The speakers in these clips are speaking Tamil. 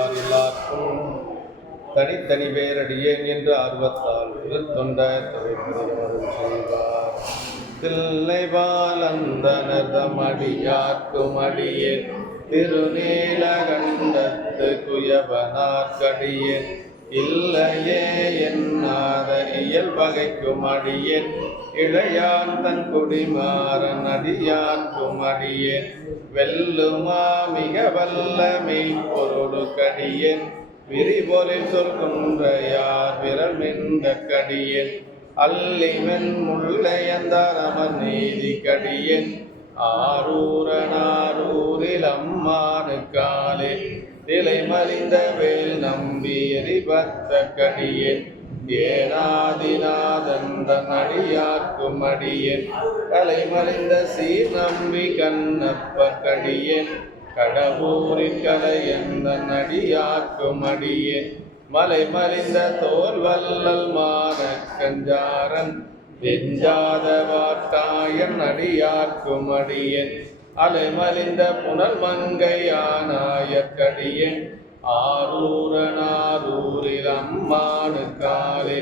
எல்லாருக்கும் தனித்தனி பேரடியேன் என்று ஆர்வத்தால் தொண்ட தொழிற்பதிகம் செய்வார். தில்லைவாலந்தனதமடியார்க்கும் அடியேன் திருநீலகண்டத்து குயவனார்க்கடியேன் இல்லையே என்னாத இயல்பகைக்கும் அடியேன் இளையான் தன் குடிமாறன் அடியார்க்கும் அடியேன் வெல்லுமா மிக வல்லமை பொருடு கடியேன் விரிபொலில் சொல்கின்றையார் விரல் மின்ற கடியேன் அல்லிமென் முள்ளையந்தரமன் நீதி கடியேன் ஆரூரனாரூரில் அம்மானுக்காலே திலை மலிந்த வேல் நம்பி எரிபத்த கடியேன் ஏனாதிநாதந்தன் அடியார்க்கும் அடியேன் கலைமலிந்த சீர் நம்பி கண்ணப்ப கடியேன் கடவுரின் கலையந்தன் அடியார்க்கும் அடியேன் மலை மலிந்த தோல் வல்லல் மான கஞ்சாரன் நெஞ்சாத வார்த்தாயன் அடியார்க்கும் அடியேன் அலைமலிந்த புனல் மங்கையானாயற்கடியேன் ஆரூரனாரூரில் அம்மானுக்காலே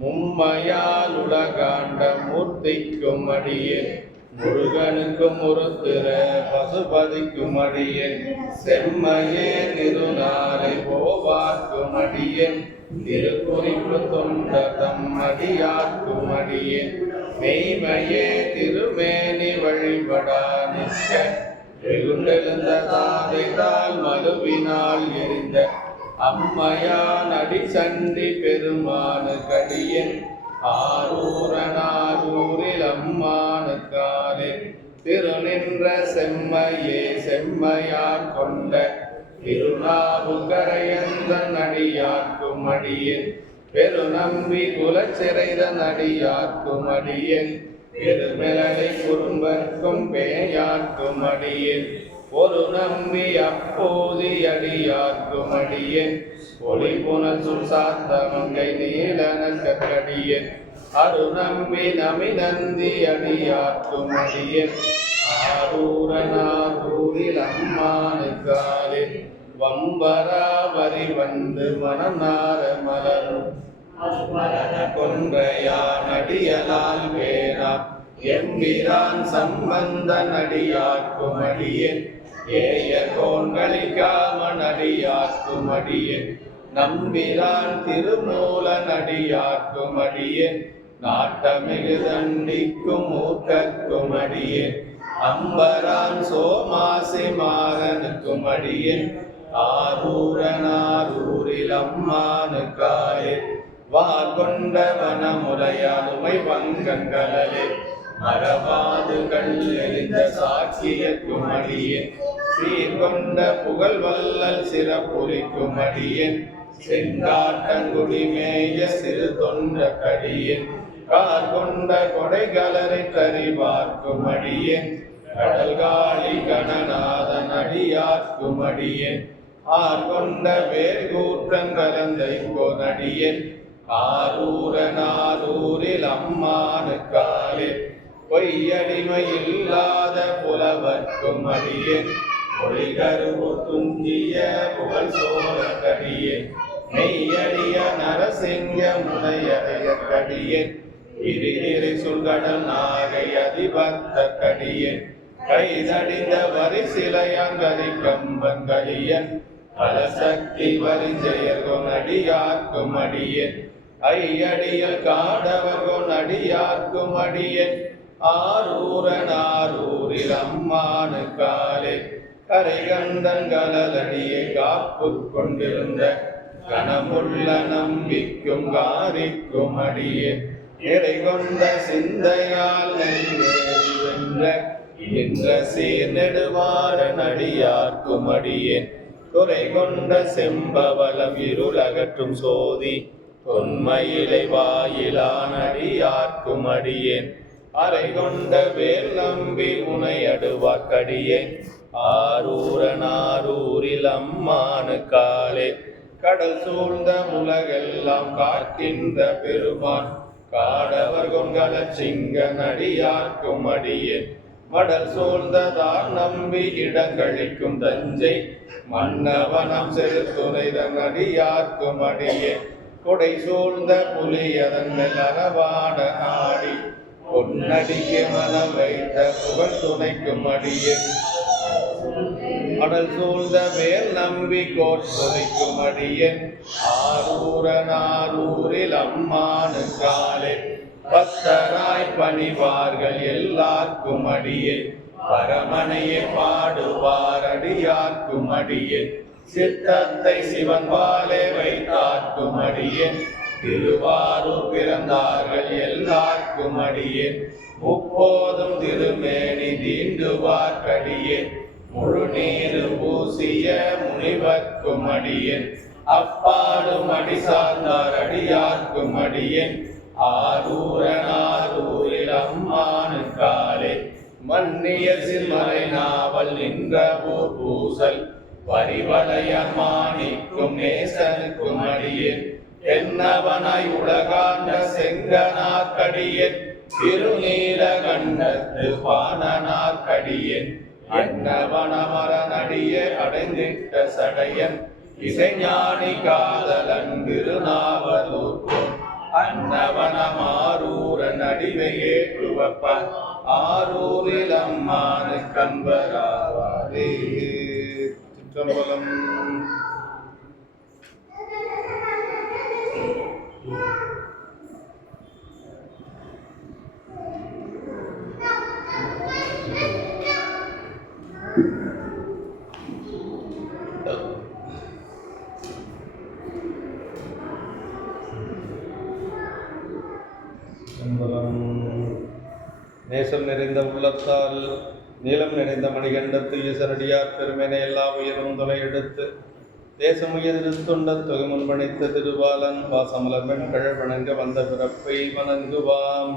மும்மையால் உலகாண்ட மூர்த்திக்கும் அடியேன் முருகனுக்கும் ஒருத்திர பசுபதிக்கும் அடியேன் செம்மையே திருநாளை போவார்க்கும் அடியேன் திருக்குறிப்பு தொண்டதம் அடியார்க்கும் அடியேன் மெய்மையே திருமேனி வழிபடா நிற்க வெகுண்டெழுந்த தாதைதால் மதுவினால் எரிந்த அம்மையான் அடிசண்டி பெருமானு கடியன் ஆரூரனாரூரில் அம்மானுக்காலே திருநின்ற செம்மையே செம்மையார் கொண்ட திருநாவுக்கரையந்தன் அடியார்க்கும் அடியேன் பெருநம்பி குலச்சிறைதன் அடியார்க்கும் அடியேன் பெருமிளலை குறும்பர்க்கும் பேயார்க்கும் அடியேன் ஒரு நம்பி அப்போதி அடியார்க்கும் அடியேன் ஒளி புனசுள் சாத்த மங்கை நீலனக்கடியேன் அரு நம்பி நமி நந்தி அடியார்க்கும் அடியேன் ஆரூரனாரூரில் அம்மானுக்காலே வம்பராவரி வந்து மனநார மலரும் கொன்றையான் அடியலால் வேறா எம்பிரான் சம்பந்தன் அடியார்க்கும் அடியேன் ஏயர் கோன்களிக்காமன் அடியார்க்கும் அடியேன் நம்பிரான் திருமூலன் அடியார்க்கும் அடியேன் நாட்டமிகு தண்டிக்கும் மூக்கக்கும் அடியேன் அம்பரான் சோமாசி மாறனுக்கும் அடியேன் ஆரூரனாரூரில் அம்மானுக்காலே வார்கொண்ட வனமுறையாளுமை பங்கங்களே மரபாதுகள் எரிந்த சாட்சியக்கும் அடியேன் சீர்கொண்ட புகழ் வல்லல் சிறப்புரிக்கும் அடியேன் செங்காட்டங்குடிமேய சிறு தொன்ற கடியேன் கார்கொண்ட கொடைகளரை கறிவார்க்கும் அடியேன் கடல்காளி கணநாதன் அடியார்க்கும் அடியேன் ஆர்கொண்ட வேர்கூற்றங்கலந்தை கோனடியேன் ஆரூரனாரூரில் அம்மானுக்காலே பொய்யடிமை இல்லாத புலவர்க்கும் அடியேன் மொழிகருவு துஞ்சிய புகழ் சோழ கடியேன் மெய்யடிய நரசிங்க முனையடைய கடியேன் இரு சுல்கடல் நாகை அதிபத்த கடியேன் கைதடிந்த வரிசிலையங்கரி கம்பங்கடியன் பலசக்தி வரிஞ்செயர்கொன் அடியார்க்கும் அடியேன் ஐயடியல் காடவர்கொன் அடியார்க்கும் அடியேன் ஆரூரனாரூரில் அம்மானுக்காலே கரைகண்டங்களடியை காப்பு கொண்டிருந்த கனமுள்ள நம்பிக்கும் காரிக்கும் அடியேன் இறை கொண்ட சிந்தையால் நெல்வேறி வென்ற என்ற சீர் நெடுவாரன் அடியார்க்கும் அடியேன் குறை கொண்ட செம்பவலம் இருளகற்றும் சோதி தொன்மையிலை வாயிலான் அடியார்க்கும் அடியேன் அறை கொண்ட வேல் நம்பி முனையடுவாக்கடியேன் ஆரூரனாரூரில் அம்மானுக்காலே கடல் சூழ்ந்த உலகெல்லாம் காக்கின்ற பெருமான் காடவர் கொண்கள சிங்க நடியார்க்கும் அடியேன் மடல் சூழ்ந்ததார் நம்பி இடங்களிக்கும் தஞ்சை மன்னவனம் செலுத்துணைதன் அடியார்க்கும் அடியே கொடை சூழ்ந்த புலி அதன் மேல் அறவாட ஆடி பொன்னடிக்கு மனம் வைத்த புகழ் துணைக்கும் அடியே அடல் சூழ்ந்த மேல் நம்பி கோட்பொதிக்கும் அடியன் ஆரூரில் அம்மானு காலே பக்தராய் பணிவார்கள் எல்லாருக்கும் அடியேன் பரமனையே பாடுவார் அடியார்க்கும் அடியேன் சித்தத்தை சிவன் வாலே வைத்தார்க்கும் அடியேன் திருவாரூர் பிறந்தார்கள் எல்லாருக்கும் அடியேன் முப்போதும் திருமேனி தீண்டுவார் கடியேன் முழு நீரு பூசிய முனிவர்க்கும் அடியேன் அப்பாடும் அடி சார்ந்தார் அடியார்க்கும் அடியேன் ஆரூரில் அம்மானு காலே மன்னிய சிறுமலை நாவல் நின்ற பூசல் பரிவளைய மாணிக்கும் நேசனுக்கும் அடியேன் என்னவனாய் உலகாண்ட செங்கனார்க்கடியேன் திருநீலகண்டத்து பாணனார்க்கடியேன் அன்னவனமரனடிய அடைந்திட்ட சடையன் இசைஞானி காதலன் திருநாவலூர்க்கும் அன்னவனமாரூரன் அடிவையே துவப்ப ஆரூரில் அம்மானு கண்பராவாரே. சிற்றம்பலம். நேசம் நிறைந்த உள்ளத்தால் நீளம் நிறைந்த மணிகண்டத்து ஈசரடியார் பெருமைனை எல்லா உயிரும் தொலை எடுத்து தேசம் உயர்த்துண்ட தொகை முன்பணித்த திருவாளன் வாசமலர் வெண்கழ வணங்க வந்த பிறப்பை வணங்குவாம்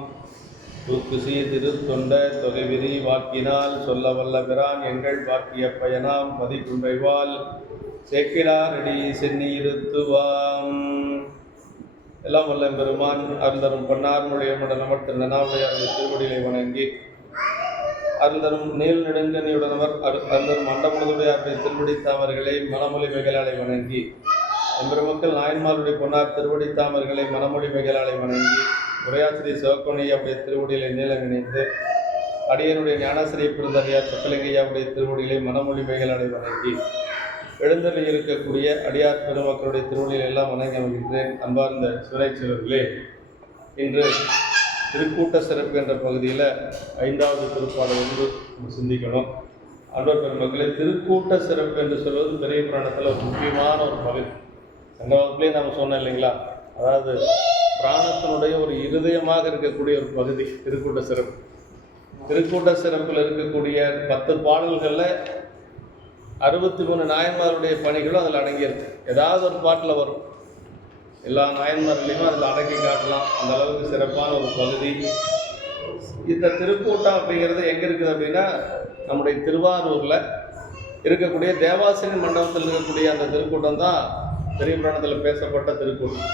தூக்குசி திருத்தொண்ட தொகை விரி வாக்கினால் சொல்ல வல்ல பிரான் எங்கள் வாக்கிய பயனாம் பதிக்குன்றைவால் சேக்கிடாரடி சென்னி இருத்துவாம். எல்லாம் வல்ல பெருமான் அருந்தரும் பன்னார் மொழியமுடன் நமர் திருநாவுடையாருடைய திருவடிகளை வணங்கி அருந்தரும் நீள் நெடுங்கனியுடனவர் அருந்தரும் அண்டமுழுதுடையாருடைய திருவடி தாமர்களை மனமொழி வெகலாலை வணங்கி எம்பெருமக்கள் நாயன்மாருடைய பொன்னார் திருவடி தாமர்களை மனமொழி வெகலாலை வணங்கி உரையாசிரியர் சிவக்கோணியாவுடைய திருவடிகளை நீளம் இணைந்து அடியனுடைய ஞானாசிரிய பிறந்தறியார் சொக்கலிங்கையாவுடைய திருவடிகளை மனமொழி வெகலாலை வணங்கி எழுந்தரில் இருக்கக்கூடிய அடியார் பெருமக்களுடைய திருவள்ளில் எல்லாம் வணங்கி அமைகின்றேன். அன்பார்ந்த சிவனைச்செல்வர்களே, இன்று திருக்கூட்ட சிறப்பு என்ற பகுதியில் 5வது திருப்பாடல் ஒன்று சிந்திக்கணும். அன்பர் பெருமக்களே, திருக்கூட்ட சிறப்பு என்று சொல்வது பெரிய புராணத்தில் ஒரு முக்கியமான ஒரு பகுதி. அந்த வகுப்புலேயே நம்ம சொன்னோம் இல்லைங்களா, அதாவது பிராணத்தினுடைய ஒரு இருதயமாக இருக்கக்கூடிய ஒரு பகுதி திருக்கூட்ட சிறப்பு. திருக்கூட்ட சிறப்பில் இருக்கக்கூடிய 10 பாடல்களில் 63 நாயன்மாருடைய பணிகளும் அதில் அடங்கியிருக்கு. ஏதாவது ஒரு பாட்டில் வரும், எல்லா நாயன்மார்களையும் அதில் அடக்கி காட்டலாம். அந்த அளவுக்கு சிறப்பான ஒரு பகுதி. இந்த திருக்கூட்டம் அப்படிங்கிறது எங்கே இருக்குது அப்படின்னா, நம்முடைய திருவாரூரில் இருக்கக்கூடிய தேவாசிரி மண்டபத்தில் இருக்கக்கூடிய அந்த திருக்கூட்டம் தான் பெரிய புராணத்தில் பேசப்பட்ட திருக்கூட்டம்.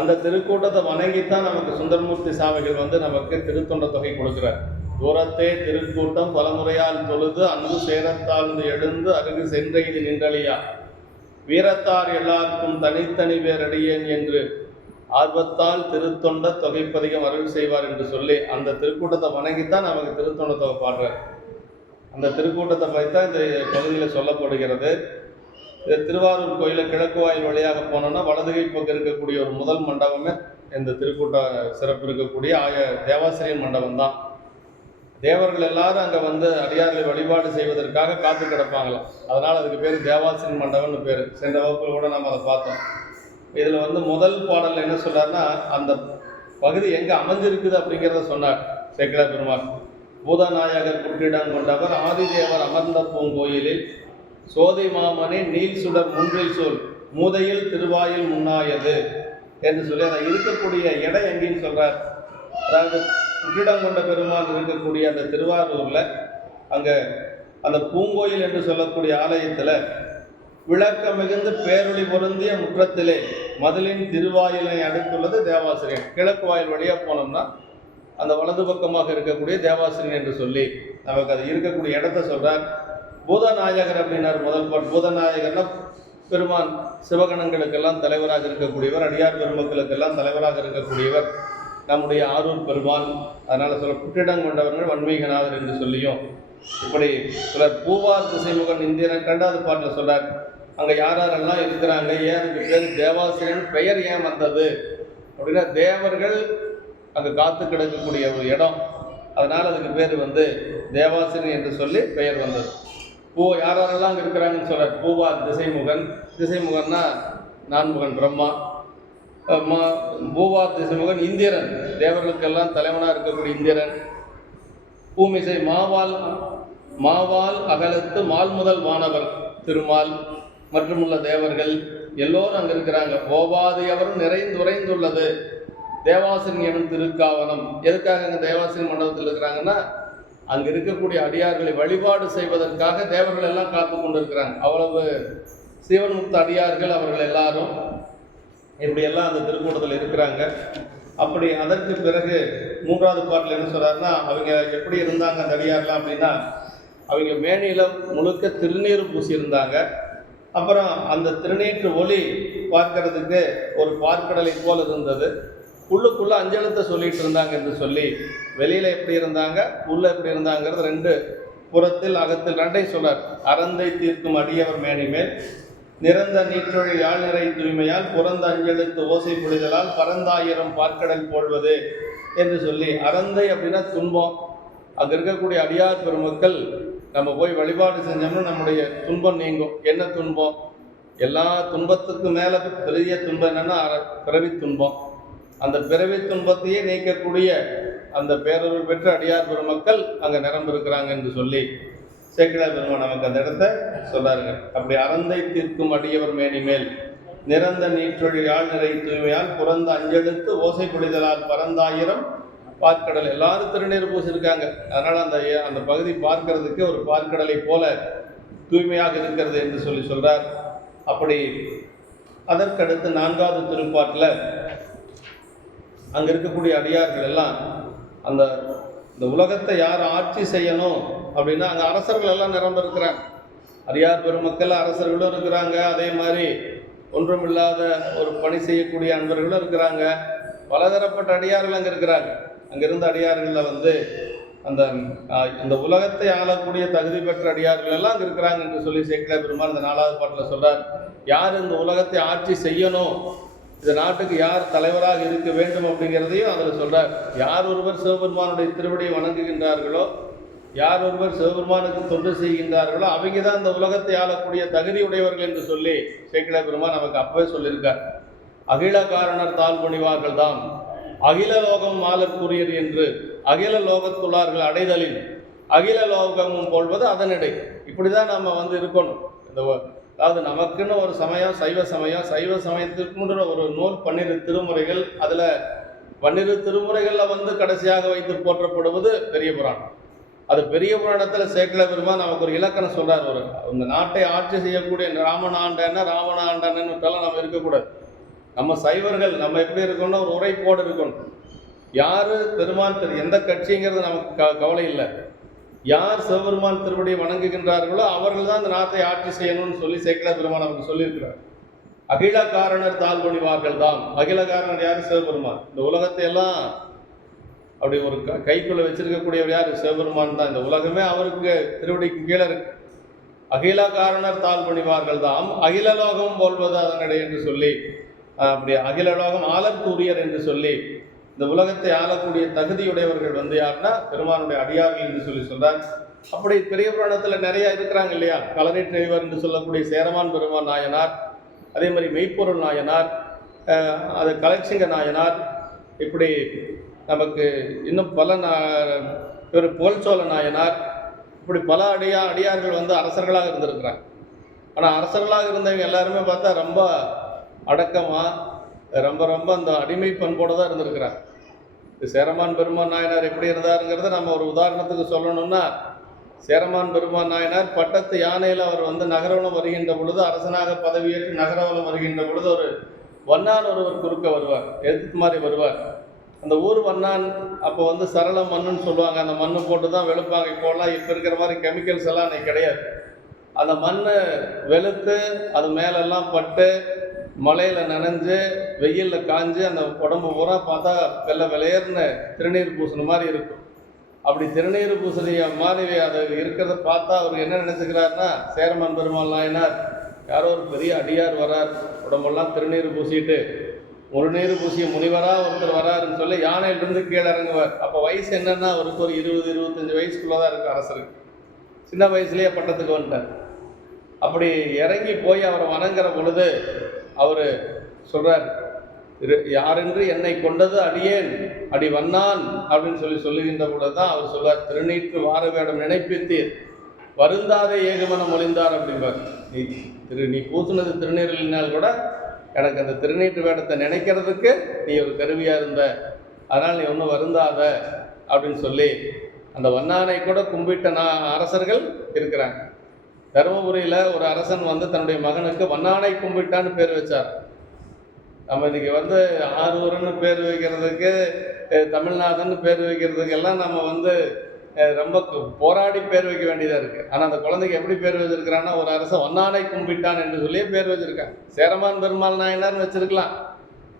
அந்த திருக்கூட்டத்தை வணங்கித்தான் நமக்கு சுந்தரமூர்த்தி சாமிகள் நமக்கு திருத்தொண்ட தொகை கொடுக்குறார். தூரத்தே திருக்கூட்டம் பலமுறையால் தொழுது அன்பு சேரத்தாழ்ந்து எழுந்து அருகு சென்றைது நின்றலியா வீரத்தார் எல்லாருக்கும் தனித்தனி பேரடியேன் என்று ஆர்வத்தால் திருத்தொண்ட தொகைப்பதிகம் அருள் செய்வார் என்று சொல்லி அந்த திருக்கூட்டத்தை வணங்கித்தான் நமக்கு திருத்தொண்ட தொகை பாடுறார். அந்த திருக்கூட்டத்தை பற்றித்தான் இந்த பகுதியில் சொல்லப்படுகிறது. இந்த திருவாரூர் கோயிலில் கிழக்கு வாயில் வழியாக போனோம்னா வலதுகை பக்கம் இருக்கக்கூடிய ஒரு முதல் மண்டபமே இந்த திருக்கூட்ட சிறப்பு இருக்கக்கூடிய தேவாசிரியர் மண்டபம் தான். தேவர்கள் எல்லாரும் அங்கே அடியார்களை வழிபாடு செய்வதற்காக காத்து கிடப்பாங்களாம். அதனால் அதுக்கு பேர் தேவாசிரியர் மண்டபம்னு பேர். சென்ற வகுப்பில் கூட நம்ம அதை பார்த்தோம். இதில் முதல் பாடலில் என்ன சொல்றாருன்னா, அந்த பகுதி எங்கே அமைஞ்சிருக்குது அப்படிங்கிறத சொன்னார் சேக்கிழார் பெருமாள். பூதநாயகர் குற்றிடம் கொண்டவர் ஆதிதேவர் அமர்ந்த பூங்கோயிலில் சோதை மாமனை நீல் சுடர் முன்றில் சொல் மூதையில் திருவாயில் முன்னாயது என்று சொல்லி அதை இருக்கக்கூடிய இடம் எங்கேன்னு சொல்றார். அதாவது குற்றிடம் கொண்ட பெருமாள் இருக்கக்கூடிய அந்த திருவாரூரில் அங்கே அந்த பூங்கோயில் என்று சொல்லக்கூடிய ஆலயத்தில் விளக்க மிகுந்து பேரொளி பொருந்திய முற்றத்திலே மதிலின் திருவாயிலை அடுத்துள்ளது தேவாசிரியர். கிழக்கு வாயில் வழியாக போனோம்னா அந்த வலது பக்கமாக இருக்கக்கூடிய தேவாசிரியன் என்று சொல்லி நமக்கு அது இருக்கக்கூடிய இடத்த சொல்றார். பூதநாயகர் அப்படின்னார் முதல் பாட்டு. பூதநாயகர்னா பெருமான் சிவகணங்களுக்கெல்லாம் தலைவராக இருக்கக்கூடியவர், அடியார் பெருமக்களுக்கெல்லாம் தலைவராக இருக்கக்கூடியவர் நம்முடைய ஆரூர் பெருமான். அதனால சொல்ல புற்றிடம் கொண்டவர்கள் வன்மீகநாதர் என்று சொல்லியும் இப்படி சிலர் பூவார் திசைமுகன் இந்தியன் 2வது பாட்டில் சொல்றார். அங்கே யாரெல்லாம் இருக்கிறாங்க, ஏன் அதுக்கு பேர் தேவாசிரியன் பெயர் ஏன் வந்தது அப்படின்னா தேவர்கள் அங்கே காத்து கிடக்கக்கூடிய ஒரு இடம், அதனால் அதுக்கு பேர் தேவாசிரியன் என்று சொல்லி பெயர் வந்தது. யாரெல்லாம் அங்கே இருக்கிறாங்கன்னு சொல்கிறார். பூவார் திசைமுகன், திசைமுகன்னா நான்முகன் பிரம்மா. பூவார் திசைமுகன் இந்திரன், தேவர்களுக்கெல்லாம் தலைவனாக இருக்கக்கூடிய இந்திரன். பூமிசை மாவால் அகலத்து மால் முதல் வானவர் திருமால் மற்றுமுள்ள தேவர்கள் எல்லோரும் அங்கே இருக்கிறாங்க. ஓவாதியவரும் நிறைந்துரைந்துள்ளது தேவாசிரியன் திருக்காவனம். எதுக்காக அங்கே தேவாசிரியன் மண்டபத்தில் இருக்கிறாங்கன்னா அங்கே இருக்கக்கூடிய அடியார்களை வழிபாடு செய்வதற்காக தேவர்கள் எல்லாம் காத்து கொண்டு இருக்கிறாங்க. அவ்வளவு சீவன் முக்த அடியார்கள் அவர்கள் எல்லாரும் இப்படியெல்லாம் அந்த திருக்கூட்டத்தில் இருக்கிறாங்க. அப்படி அதற்கு பிறகு 3வது பாட்டில் என்ன சொல்கிறாருன்னா, அவங்க எப்படி இருந்தாங்க அந்த அடியார்லாம் அப்படின்னா, அவங்க மேனியில் முழுக்க திருநீர் பூசி இருந்தாங்க. அப்புறம் அந்த திருநீற்று ஒளி பார்க்கறதுக்கு ஒரு பார்க்கடலை போல் இருந்தது. உள்ளுக்குள்ளே அஞ்சலத்தை சொல்லிட்டு இருந்தாங்க என்று சொல்லி, வெளியில் எப்படி இருந்தாங்க உள்ள எப்படி இருந்தாங்கிறது 2 புறத்தில் அகத்தில் 2ஐயும் சொல்றார். அறந்தை தீர்க்கும் அடியவர் மேனி மேல் நிறந்த நீற்றொழி யாழ் நிறை தூய்மையால் புறந்த அஞ்செழுத்து ஓசை புரிதலால் பரந்தாயிரம் பார்க்கடல் போழ்வது என்று சொல்லி, அறந்தை அப்படின்னா துன்பம். அங்கே இருக்கக்கூடிய அடியார் பெருமக்கள் நம்ம போய் வழிபாடு செஞ்சோம்னா நம்முடைய துன்பம் நீங்கும். என்ன துன்பம்? எல்லா துன்பத்துக்கும் மேலே பெரிய துன்பம் என்னன்னா பிறவி துன்பம். அந்த பிறவி துன்பத்தையே நீக்கக்கூடிய அந்த பேரருள் பெற்ற அடியார் பெருமக்கள் அங்கே நிரம்பிருக்கிறாங்க என்று சொல்லி சேக்கிழார் பெருமான் நமக்கு அந்த இடத்த சொன்னார்கள். அப்படி அறந்தை தீர்க்கும் அடியவர் மேனி மேல் நிறந்த நீற்றொழி யாழ் நிறை தூய்மையால் புறந்த அஞ்செழுத்து ஓசை பொழிதலால் பரந்தாயிரம் பார்க்கடல். எல்லாரும் திருநீர் பூசிருக்காங்க. அதனால் அந்த பகுதி பார்க்கறதுக்கு ஒரு பார்க்கடலை போல தூய்மையாக இருக்கிறது என்று சொல்லி சொல்கிறார். அப்படி அதற்கடுத்து 4வது திருப்பாட்டில் அங்கே இருக்கக்கூடிய அடியார்கள் எல்லாம் இந்த உலகத்தை யார் ஆட்சி செய்யணும் அப்படின்னா அங்கே அரசர்கள் எல்லாம் நிரம்ப இருக்கிறாங்க. அடியார் பெருமக்கள் அரசர்களும் இருக்கிறாங்க. அதே மாதிரி ஒன்றுமில்லாத ஒரு பணி செய்யக்கூடிய அன்பர்களும் இருக்கிறாங்க. பலதரப்பட்ட அடியார்கள் அங்கே இருக்கிறாங்க. அங்கிருந்த அடியார்களில் அந்த உலகத்தை ஆளக்கூடிய தகுதி பெற்ற அடியார்கள் எல்லாம் அங்கே இருக்கிறாங்க என்று சொல்லி சேக்கிழார் பெருமான் இந்த 4வது பாட்டில் சொல்கிறார். யார் இந்த உலகத்தை ஆட்சி செய்யணும், இந்த நாட்டுக்கு யார் தலைவராக இருக்க வேண்டும் அப்படிங்கிறதையும் அதில் சொல்கிறார். யார் ஒருவர் சிவபெருமானுடைய திருவடியை வணங்குகின்றார்களோ, யார் ஒருவர் சிவபெருமானுக்கு தொண்டு செய்கின்றார்களோ அவங்க தான் இந்த உலகத்தை ஆளக்கூடிய தகுதி உடையவர்கள் என்று சொல்லி சேக்கிழார் பெருமான் நமக்கு அப்பவே சொல்லியிருக்கார். அகில காரணர் தாழ் பணிவார்கள் தாம் அகில லோகம் மாலர் கூறியது என்று அகில லோகத்துள்ளார்கள் அடைதலில் அகில லோகமும் போல்வது அதனிடை. இப்படி தான் நம்ம இருக்கணும். அதாவது நமக்குன்னு ஒரு சமயம் சைவ சமயத்துக்கு முன்ன ஒரு நூல் 12 திருமுறைகள். அதில் 12 திருமுறைகளில் கடைசியாக வைத்து போற்றப்படுவது பெரிய புராணம். அது பெரிய புராணத்தில் சேக்கிழார் பெருமான் நமக்கு ஒரு இலக்கணம் சொல்கிறார். இந்த நாட்டை ஆட்சி செய்யக்கூடிய ராவணாண்டன்னு நம்ம இருக்கக்கூடாது. நம்ம சைவர்கள் நம்ம எப்படி இருக்கணும், ஒரு உரைப்போடு இருக்கணும். யார் பெருமான் எந்த கட்சிங்கிறது நமக்கு கவலை இல்லை. யார் சிவபெருமான் திருவடியை வணங்குகின்றார்களோ அவர்கள் தான் இந்த நாட்டை ஆட்சி செய்யணும்னு சொல்லி சேக்கிழார் பெருமான் நமக்கு சொல்லியிருக்கிறார். அகில காரணர் தாழ் பணிவார்கள் தாம். அகில காரணர் யார்? சிவபெருமான். இந்த உலகத்தை எல்லாம் அப்படி ஒரு கைக்குள்ள வச்சிருக்கக்கூடியவர் யார்? சிவபெருமான் தான். இந்த உலகமே அவருக்கு திருவடிக்கு கீழே இருக்கு. அகில காரணர் தாழ் பணிவார்கள் தாம் அகில லோகம் போல்வது அதனிடை என்று சொல்லி, அப்படி அகில லோகம் ஆளக்கூடியர் என்று சொல்லி இந்த உலகத்தை ஆளக்கூடிய தகுதியுடையவர்கள் யாருன்னா பெருமானுடைய அடியார்கள் என்று சொல்லி சொல்றார். அப்படி பெரிய புராணத்தில் நிறைய இருக்கிறாங்க இல்லையா? களரிற்றைவர் என்று சொல்லக்கூடிய சேரமான் பெருமான் நாயனார், அதே மாதிரி மெய்ப்பொருள் நாயனார், அது கலைச்சிங்க நாயனார், இப்படி நமக்கு இன்னும் பல ஒரு புகழ்ச்சோழ நாயனார், இப்படி பல அடியார்கள் அரசர்களாக இருந்திருக்கிறாங்க. ஆனால் அரசர்களாக இருந்தவங்க எல்லாருமே பார்த்தா ரொம்ப அடக்கமாக ரொம்ப அந்த அடிமை பண்போடு தான் இருந்திருக்கிறாங்க. சேரமான் பெருமான் நாயனார் எப்படி இருந்தாருங்கிறத நம்ம ஒரு உதாரணத்துக்கு சொல்லணும்னா, சேரமான் பெருமான் நாயனார் பட்டத்து யானையில் அவர் நகரவலம் வருகின்ற பொழுது, அரசனாக பதவியேற்று நகரவலம் வருகின்ற பொழுது ஒரு வண்ணான் ஒருவர் குறுக்க வருவார், எதிர்த்து மாதிரி வருவார். அந்த ஊர் வண்ணான் அப்போ வந்து சரள மண்ணுன்னு சொல்லுவாங்க. அந்த மண்ணு போட்டு தான் வெளுப்பாங்க. இப்போலாம் இப்போ இருக்கிற மாதிரி கெமிக்கல்ஸ் எல்லாம் அன்றைக்கி கிடையாது. அந்த மண் வெளுத்து அது மேலெல்லாம் பட்டு மழையில் நனைஞ்சு வெயிலில் காஞ்சு அந்த உடம்பு பூரா பார்த்தா வெள்ளை விளையர்னு திருநீர் பூசின மாதிரி இருக்கும். அப்படி திருநீர் பூசணிய மாதிரி அதை இருக்கிறத பார்த்தா அவர் என்ன நினச்சிக்கிறாருன்னா, சேரமான் பெருமாள் நாயனார் யாரோ ஒரு பெரிய அடியார் வரார், உடம்பெல்லாம் திருநீர் பூசிட்டு ஒரு நீர் பூசிய முனிவராக ஒருத்தர் வராருன்னு சொல்லி யானையிலிருந்து கீழே இறங்குவார். அப்போ வயசு என்னென்னா அவருக்கு ஒரு 20-25 வயசுக்குள்ளே தான் இருக்குது அரசருக்கு. சின்ன வயசுலேயே பட்டத்துக்கு வந்துட்டார். அப்படி இறங்கி போய் அவரை வணங்குற பொழுது அவர் சொல்கிறார், யாரென்று என்னை கொண்டது அடியேன் அடி வண்ணான் அப்படின்னு சொல்லுகின்ற பொழுது தான் அவர் சொல்வார், திருநீற்று வார வேடம் நினைப்பித்தீர் வருந்தாதே ஏகமனம் ஒளிந்தார் அப்படின்பார். நீ பூசினது திருநீரினால் கூட எனக்கு அந்த திருநீற்று வேடத்தை நினைக்கிறதுக்கு நீ ஒரு கருவியாக இருந்த, அதனால் நீ ஒன்றும் வருந்தாத அப்படின்னு சொல்லி அந்த வண்ணானை கூட கும்பிட்ட அரசர்கள் இருக்கிறாங்க. தருமபுரியில் ஒரு அரசன் வந்து தன்னுடைய மகனுக்கு வண்ணானை கும்பிட்டான்னு பேர் வச்சார். நம்ம இன்றைக்கி வந்து ஆரூரன்னு பேர் வைக்கிறதுக்கு, தமிழ்நாடுன்னு பேர் வைக்கிறதுக்கெல்லாம் நம்ம வந்து ரொம்ப போராடி பேர் வைக்க வேண்டியதாக இருக்குது. ஆனால் அந்த குழந்தைக்கு எப்படி பேர் வச்சிருக்கிறான்னா, ஒரு அரசன் வண்ணானை கும்பிட்டான் என்று சொல்லியே பேர் வச்சுருக்காங்க. சேரமான் பெருமாள் நாயனார்னு வச்சுருக்கலாம்,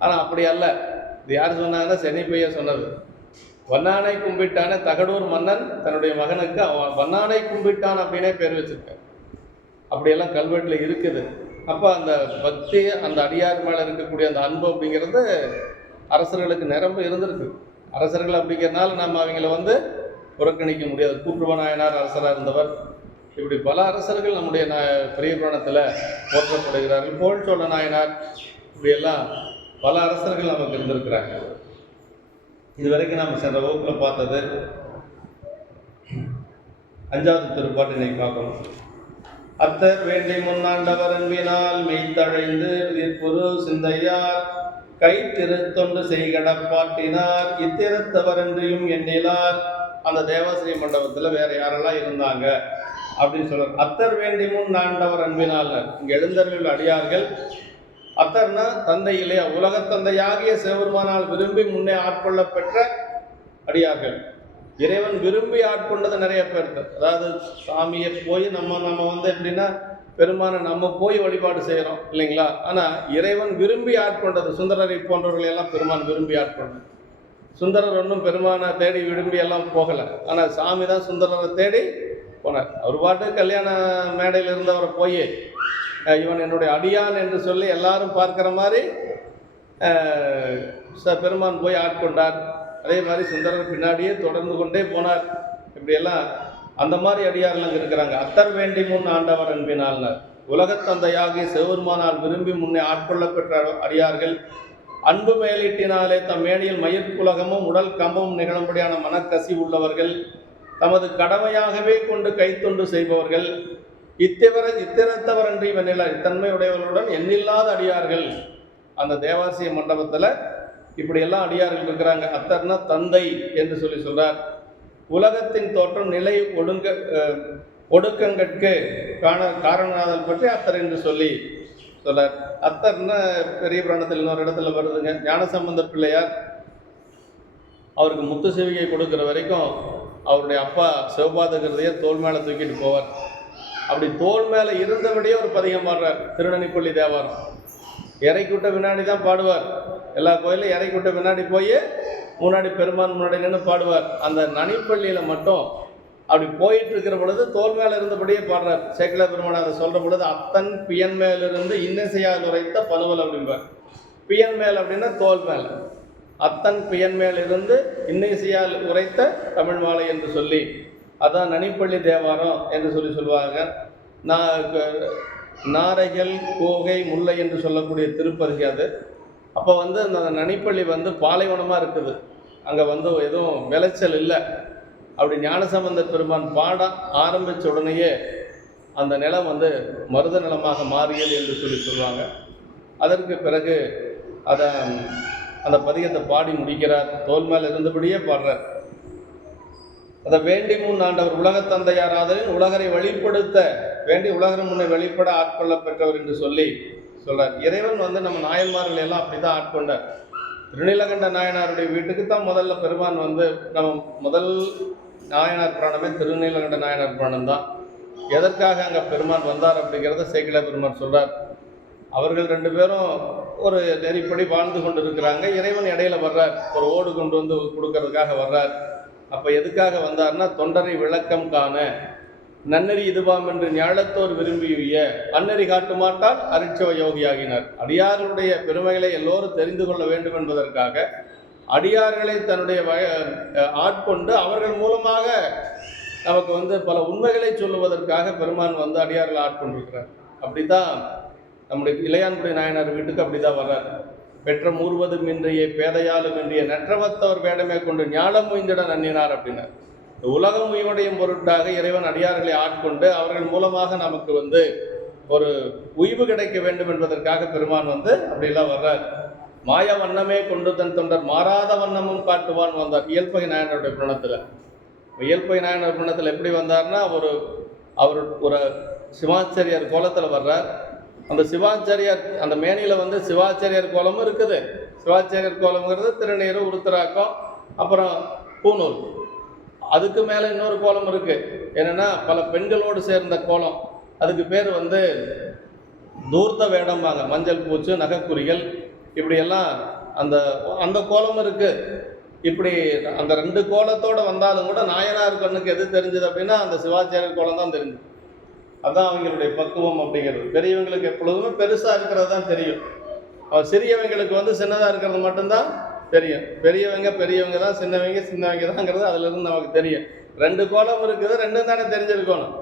ஆனால் அப்படி அல்ல. இது யார் சொன்னாங்கன்னா சென்னிப்பையா சொன்னது. வண்ணானை கும்பிட்டான தகடூர் மன்னன் தன்னுடைய மகனுக்கு வண்ணானை கும்பிட்டான் அப்படின்னே பேர் வச்சுருக்காங்க. அப்படியெல்லாம் கல்வெட்டில் இருக்குது. அப்போ அந்த பக்தி, அந்த அடியார் மேலே இருக்கக்கூடிய அந்த அன்பு அப்படிங்கிறது அரசர்களுக்கு நிரம்ப இருந்திருக்கு. அரசர்கள் அப்படிங்கிறதுனால நம்ம அவங்கள வந்து புறக்கணிக்க முடியாது. கூற்றுவ நாயனார் அரசராக இருந்தவர். இப்படி பல அரசர்கள் நம்முடைய பெரிய புராணத்தில் போற்றப்படுகிறார்கள். புகழ்ச்சோழ நாயனார், இப்படியெல்லாம் பல அரசர்கள் நமக்கு இருந்திருக்கிறாங்க. இதுவரைக்கும் நம்ம சென்ற வகுப்பில் பார்த்தது 5வது திருப்பாட்டு இன்னைக்கு பார்க்கணும். அத்தர் வேண்டி முன்னாண்டவர் அன்பினால் மெய்த்தழைந்து விதிர்புரு சிந்தையார் கை திருத்தொண்டு செய்கடப்பாட்டினார் இத்திருத்தவர் என்றையும் எண்ணிலார். அந்த தேவாசிரிய மண்டபத்தில் வேற யாரெல்லாம் இருந்தாங்க அப்படின்னு சொல்றார். அத்தர் வேண்டி முன் ஆண்டவர் அன்பினால், இங்கே எழுந்தருள் அடியார்கள். அத்தர்னா தந்தை இல்லையா, உலகத்தந்தையாகிய சிவபெருமானால் விரும்பி முன்னே ஆட்கொள்ள பெற்ற அடியார்கள். இறைவன் விரும்பி ஆட்கொண்டது நிறைய பேர். அதாவது சாமியை போய் நம்ம வந்து எப்படின்னா பெருமானை நம்ம போய் வழிபாடு செய்கிறோம் இல்லைங்களா. ஆனால் இறைவன் விரும்பி ஆட்கொண்டது, சுந்தரரை போன்றவர்கள் எல்லாம் பெருமான் விரும்பி ஆட்கொண்டது. சுந்தரர் ஒன்றும் பெருமானை தேடி விரும்பி எல்லாம் போகலை, ஆனால் சாமி தான் சுந்தரரை தேடி போனார். அவர் பாட்டு கல்யாண மேடையில் இருந்தவரை போய் இவன் என்னுடைய அடியான் என்று சொல்லி எல்லாரும் பார்க்குற மாதிரி பெருமான் போய் ஆட்கொண்டார். அதே மாதிரி சுந்தரர் பின்னாடியே தொடர்ந்து கொண்டே போனார். இப்படியெல்லாம் அந்த மாதிரி அடியார்கள் இருக்கிறாங்க. அத்தர் வேண்டி முன் ஆண்டவர் அன்பினால், உலகத்தந்தையாகி சிவபெருமானால் விரும்பி முன்னே ஆட்கொள்ள பெற்ற அடியார்கள். அன்பு மேலீட்டினாலே தம் மேனியில் மயிர்குலகமும் உடல் கம்பமும் நிகழும்படியான மனக்கசி உள்ளவர்கள், தமது கடமையாகவே கொண்டு கைத்தொண்டு செய்பவர்கள், இத்திரத்தவர் அன்றி இவனில் இத்தன்மை உடையவர்களுடன் எண்ணில்லாத அடியார்கள். அந்த தேவாசிய மண்டபத்தில் இப்படியெல்லாம் அடியார்கள் இருக்கிறாங்க. அத்தர்னா தந்தை என்று சொல்றார். உலகத்தின் தோற்றம் நிலை ஒடுக்கங்கட்கு காரணநாதல் பற்றி அத்தர் என்று சொல்றார். அத்தர்னா பெரிய புராணத்தில் இன்னொரு இடத்துல வருதுங்க. ஞானசம்பந்த பிள்ளையார் அவருக்கு முத்து சிவிகை கொடுக்குற வரைக்கும் அவருடைய அப்பா சிவபாதகிருதையை தோல் மேலே தூக்கிட்டு போவார். அப்படி தோல் மேலே இருந்தபடியே ஒரு பதிகம் பாடுறார். திருநனிப்பள்ளி தேவாரம். இறைக்குட்ட பின்னாடி தான் பாடுவார். எல்லா கோயிலும் இறைக்குட்ட பின்னாடி போய் முன்னாடி பெருமான் முன்னாடி நின்று பாடுவார். அந்த நனிப்பள்ளியில் மட்டும் அப்படி போயிட்டு இருக்கிற பொழுது தோல் மேலே இருந்தபடியே பாடுறார். சேக்கிழ பெருமான் அதை சொல்கிற பொழுது அத்தன் பியன் மேலிருந்து இன்னிசையால் உரைத்த பனுவல் அப்படிம்பார். பியன் மேல் அப்படின்னா தோல் மேல். அத்தன் பியன் மேலிருந்து இன்னிசையால் உரைத்த தமிழ் மாலை என்று சொல்லி அதான் நனிப்பள்ளி தேவாரம் என்று சொல்லுவாங்க. நாரைகள் கோகை முல்லை என்று சொல்லக்கூடிய திருப்பதி அது. அப்போ வந்து அந்த நனிப்பள்ளி வந்து பாலைவனமாக இருக்குது. அங்கே வந்து எதுவும் விளைச்சல் இல்லை. அப்படி ஞானசம்பந்த பெருமான் பாட ஆரம்பித்த உடனேயே அந்த நிலம் வந்து மருத நிலமாக மாறியது என்று சொல்லுவாங்க. அதற்கு பிறகு அந்த பதிகத்தை பாடி முடிக்கிறார். தோல் மேல் இருந்தபடியே பாடுறார். அதை வேண்டி முன் ஆண்டவர் உலகத்தந்தையாராதலின் உலகரை வெளிப்படுத்த வேண்டி உலகரை முன்னே வெளிப்பட ஆட்கொள்ள பெற்றவர் என்று சொல்றார். இறைவன் வந்து நம்ம நாயன்மார்கள் எல்லாம் அப்படிதான் ஆட்கொண்டார். திருநீலகண்ட நாயனாருடைய வீட்டுக்கு தான் முதல்ல பெருமான் வந்து, நம்ம முதல் நாயனார் புராணமே திருநீலகண்ட நாயனார் புராணம் தான். எதற்காக அங்கே பெருமான் வந்தார் அப்படிங்கிறத சேக்கிழார் பெருமான் சொல்கிறார். அவர்கள் 2 பேரும் ஒரு நெறிப்படி வாழ்ந்து கொண்டு இருக்கிறாங்க. இறைவன் இடையில வர்றார், ஒரு ஓடு கொண்டு வந்து கொடுக்கறதுக்காக வர்றார். அப்போ எதுக்காக வந்தார்னா, தொண்டரை விளக்கம் காண நன்னெறி இதுவாம் என்று ஞாழத்தோர் விரும்பிய அந்நெறி காட்டு மாட்டால் அரிச்சவ யோகியாகினார். அடியார்களுடைய பெருமைகளை எல்லோரும் தெரிந்து கொள்ள வேண்டும் என்பதற்காக அடியார்களை தன்னுடைய ஆட்கொண்டு அவர்கள் மூலமாக நமக்கு வந்து பல உண்மைகளை சொல்லுவதற்காக பெருமான் வந்து அடியார்களை ஆட்கொண்டிருக்கிறார். அப்படிதான் நம்முடைய இளையான்குடி நாயனார் வீட்டுக்கு அப்படிதான் வர்றார். பெற்ற மூர்வதும் இன்றைய பேதையாலும் இன்றைய நற்றவத்தவர் வேடமே கொண்டு ஞாலம் முயந்திட நன்னினார் அப்படின்னார். உலகம் உய்வடையும் பொருட்டாக இறைவன் அடியார்களை ஆட்கொண்டு அவர்கள் மூலமாக நமக்கு வந்து ஒரு உய்வு கிடைக்க வேண்டும் என்பதற்காக பெருமான் வந்து அப்படிலாம் வர்றார். மாய வண்ணமே கொண்டு தன் தொண்டர் மாறாத வண்ணமும் காட்டுவான் வந்தார். இயல்பகை நாயனருடைய புராணத்தில், இயல்பகை நாயனர் புராணத்தில் எப்படி வந்தார்னா, அவர் ஒரு சிவாச்சாரியார் கோலத்தில் வர்றார். அந்த சிவாச்சாரியார் அந்த மேனியில் வந்து சிவாச்சாரியார் கோலமும் இருக்குது. சிவாச்சாரியார் கோலம்ங்கிறது திருநீறு, உருத்தராக்கம், அப்புறம் பூநூல். அதுக்கு மேலே இன்னொரு கோலம் இருக்குது. என்னென்னா பல பெண்களோடு சேர்ந்த கோலம். அதுக்கு பேர் வந்து தூர்த்த வேடம்பாங்க. மஞ்சள் பூச்சு, நகைக்குறிகள், இப்படியெல்லாம் அந்த அந்த கோலம் இருக்குது. இப்படி அந்த 2 கோலத்தோடு வந்தாலும் கூட நாயனார் கண்ணுக்கு எது தெரிஞ்சது அப்படின்னா அந்த சிவாச்சாரியர் கோலம் தான் தெரிஞ்சுது. அதுதான் அவங்களுடைய பக்குவம் அப்படிங்கிறது. பெரியவங்களுக்கு எப்பொழுதுமே பெருசாக இருக்கிறது தான் தெரியும். சிறியவங்களுக்கு வந்து சின்னதாக இருக்கிறது மட்டும்தான் தெரியும். பெரியவங்க தான், சின்னவங்க தான்ங்கிறது அதுலேருந்து நமக்கு தெரியும். 2 கோலம் இருக்குது, 2 தானே தெரிஞ்சிருக்கணும்.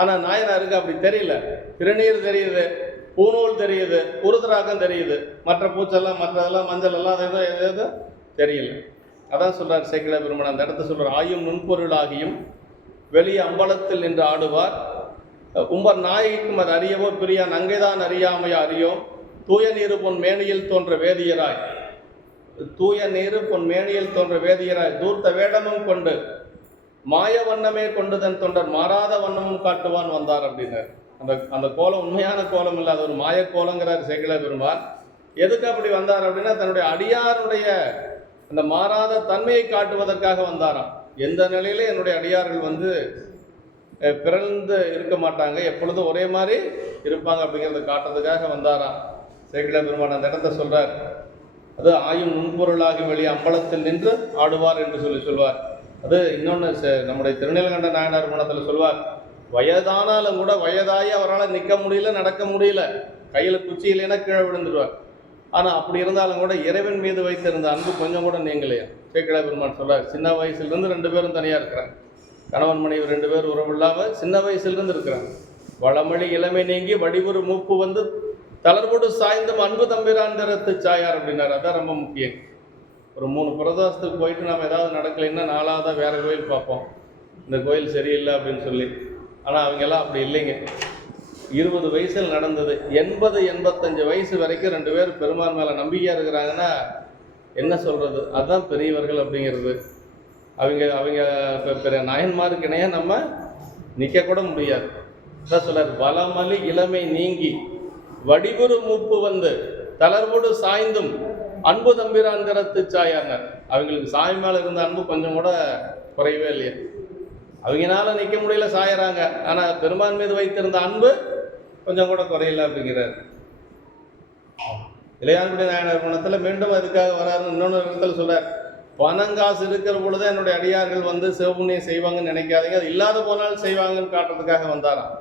ஆனால் நாயனாருக்கு அப்படி தெரியல. திருநீர் தெரியுது, பூநூல் தெரியுது, உருதராக்கம் தெரியுது, மற்ற பூச்செல்லாம் மற்றதெல்லாம் மஞ்சள் எல்லாம் அது எதுவும் தெரியல. அதான் சொல்கிறார் சேக்கிழார் பெருமான் அந்த இடத்த சொல்கிறார். ஆயும் நுண்பொருளாகியும் வெளியே அம்பலத்தில் நின்று ஆடுவார் உம்பர் நாயகிக்கும் அது அறியவோ பிரியா நங்கைதான் அறியாமையா அறியோம் தூய நீரு பொன் மேனியில் தோன்ற வேதியராய், தூய நீரு பொன் மேனியில் தோன்ற வேதியராய் தூர்த்த வேடமும் கொண்டு மாய வண்ணமே கொண்டு தன் தொண்டர் மாறாத வண்ணமும் காட்டுவான் வந்தார் அப்படின்னார். அந்த கோலம் உண்மையான கோலம் இல்லாத ஒரு மாய கோலங்கிறார் சேக்கிழார் பெருமான். எதுக்கு அப்படி வந்தார் அப்படின்னா, தன்னுடைய அடியாருடைய அந்த மாறாத தன்மையை காட்டுவதற்காக வந்தாராம். எந்த நிலையில என்னுடைய அடியார்கள் வந்து பிறந்து இருக்க மாட்டாங்க, எப்பொழுதும் ஒரே மாதிரி இருப்பாங்க அப்படிங்கிறத காட்டுறதுக்காக வந்தாராம் சேக்கிழார் பெருமான். அந்த இடத்த சொல்றார். அது ஆயும் நுண்பொருளாகி வெளியே அம்பலத்தில் நின்று ஆடுவார் என்று சொல்வார். அது இன்னொன்று நம்முடைய திருநீலகண்ட நாயனார் மனத்தில் சொல்வார். வயதானாலும் கூட வயதாகி அவரால் நிற்க முடியல, நடக்க முடியல, கையில் குச்சி இல்லைன்னா கீழே விழுந்துடுவார். ஆனால் அப்படி இருந்தாலும் கூட இறைவன் மீது வைத்திருந்த அன்பு கொஞ்சம் கூட நீங்களையா. சேக்கிழார் பெருமான் சொல்றார். சின்ன வயசுலேருந்து 2 பேரும் தனியாக இருக்கிறாங்க. கணவன் மனைவி 2 பேர் உறவு இல்லாமல் சின்ன வயசுலேருந்து இருக்கிறாங்க. வளமொழி இளமை நீங்கி வடிவுறு மூப்பு வந்து தளர்வோடு சாய்ந்தும் அன்பு தம்பிரான் திறத்து சாயார் அப்படின்னார். அதான் ரொம்ப முக்கியம். ஒரு 3 பிரதோஷத்துக்கு போயிட்டு நம்ம ஏதாவது நடக்கலைன்னா 4ஆவதாக வேறு கோயில் பார்ப்போம், இந்த கோயில் சரியில்லை அப்படின்னு சொல்லி. ஆனால் அவங்கெல்லாம் அப்படி இல்லைங்க. 20 வயசில் நடந்தது 80-85 வயசு வரைக்கும் 2 பேர் பெருமான் மேலே நம்பிக்கையாக இருக்கிறாங்கன்னா என்ன சொல்கிறது? அதுதான் பெரியவர்கள் அப்படிங்கிறது. அவங்க பெரிய நாயன்மாருக்கு இணையாக நம்ம நிற்கக்கூட முடியாது. அதான் சொல்றார். வளமலி இளமை நீங்கி வடிவுறு மூப்பு வந்து தளர்வோடு சாய்ந்தும் அன்பு தம்பிரான் திறத்து சாயார்னர். அவங்களுக்கு சாய் மேலே இருந்த அன்பு கொஞ்சம் கூட குறையவே இல்லையா. அவங்களால நிற்க முடியல, சாயறாங்க. ஆனால் பெருமான் மீது வைத்திருந்த அன்பு கொஞ்சம் கூட குறையல அப்படிங்கிறார். இளையான்குடி நாயனார் குணத்தில் மீண்டும் அதுக்காக வராருன்னு இன்னொன்று இடத்துல சொல்றார். பணங்காசு இருக்கிற பொழுது என்னுடைய அடியார்கள் வந்து சிவபுண்ணியம் செய்வாங்கன்னு நினைக்காதீங்க, அது இல்லாத போனால் செய்வாங்கன்னு காட்டுறதுக்காக வந்தாராம்.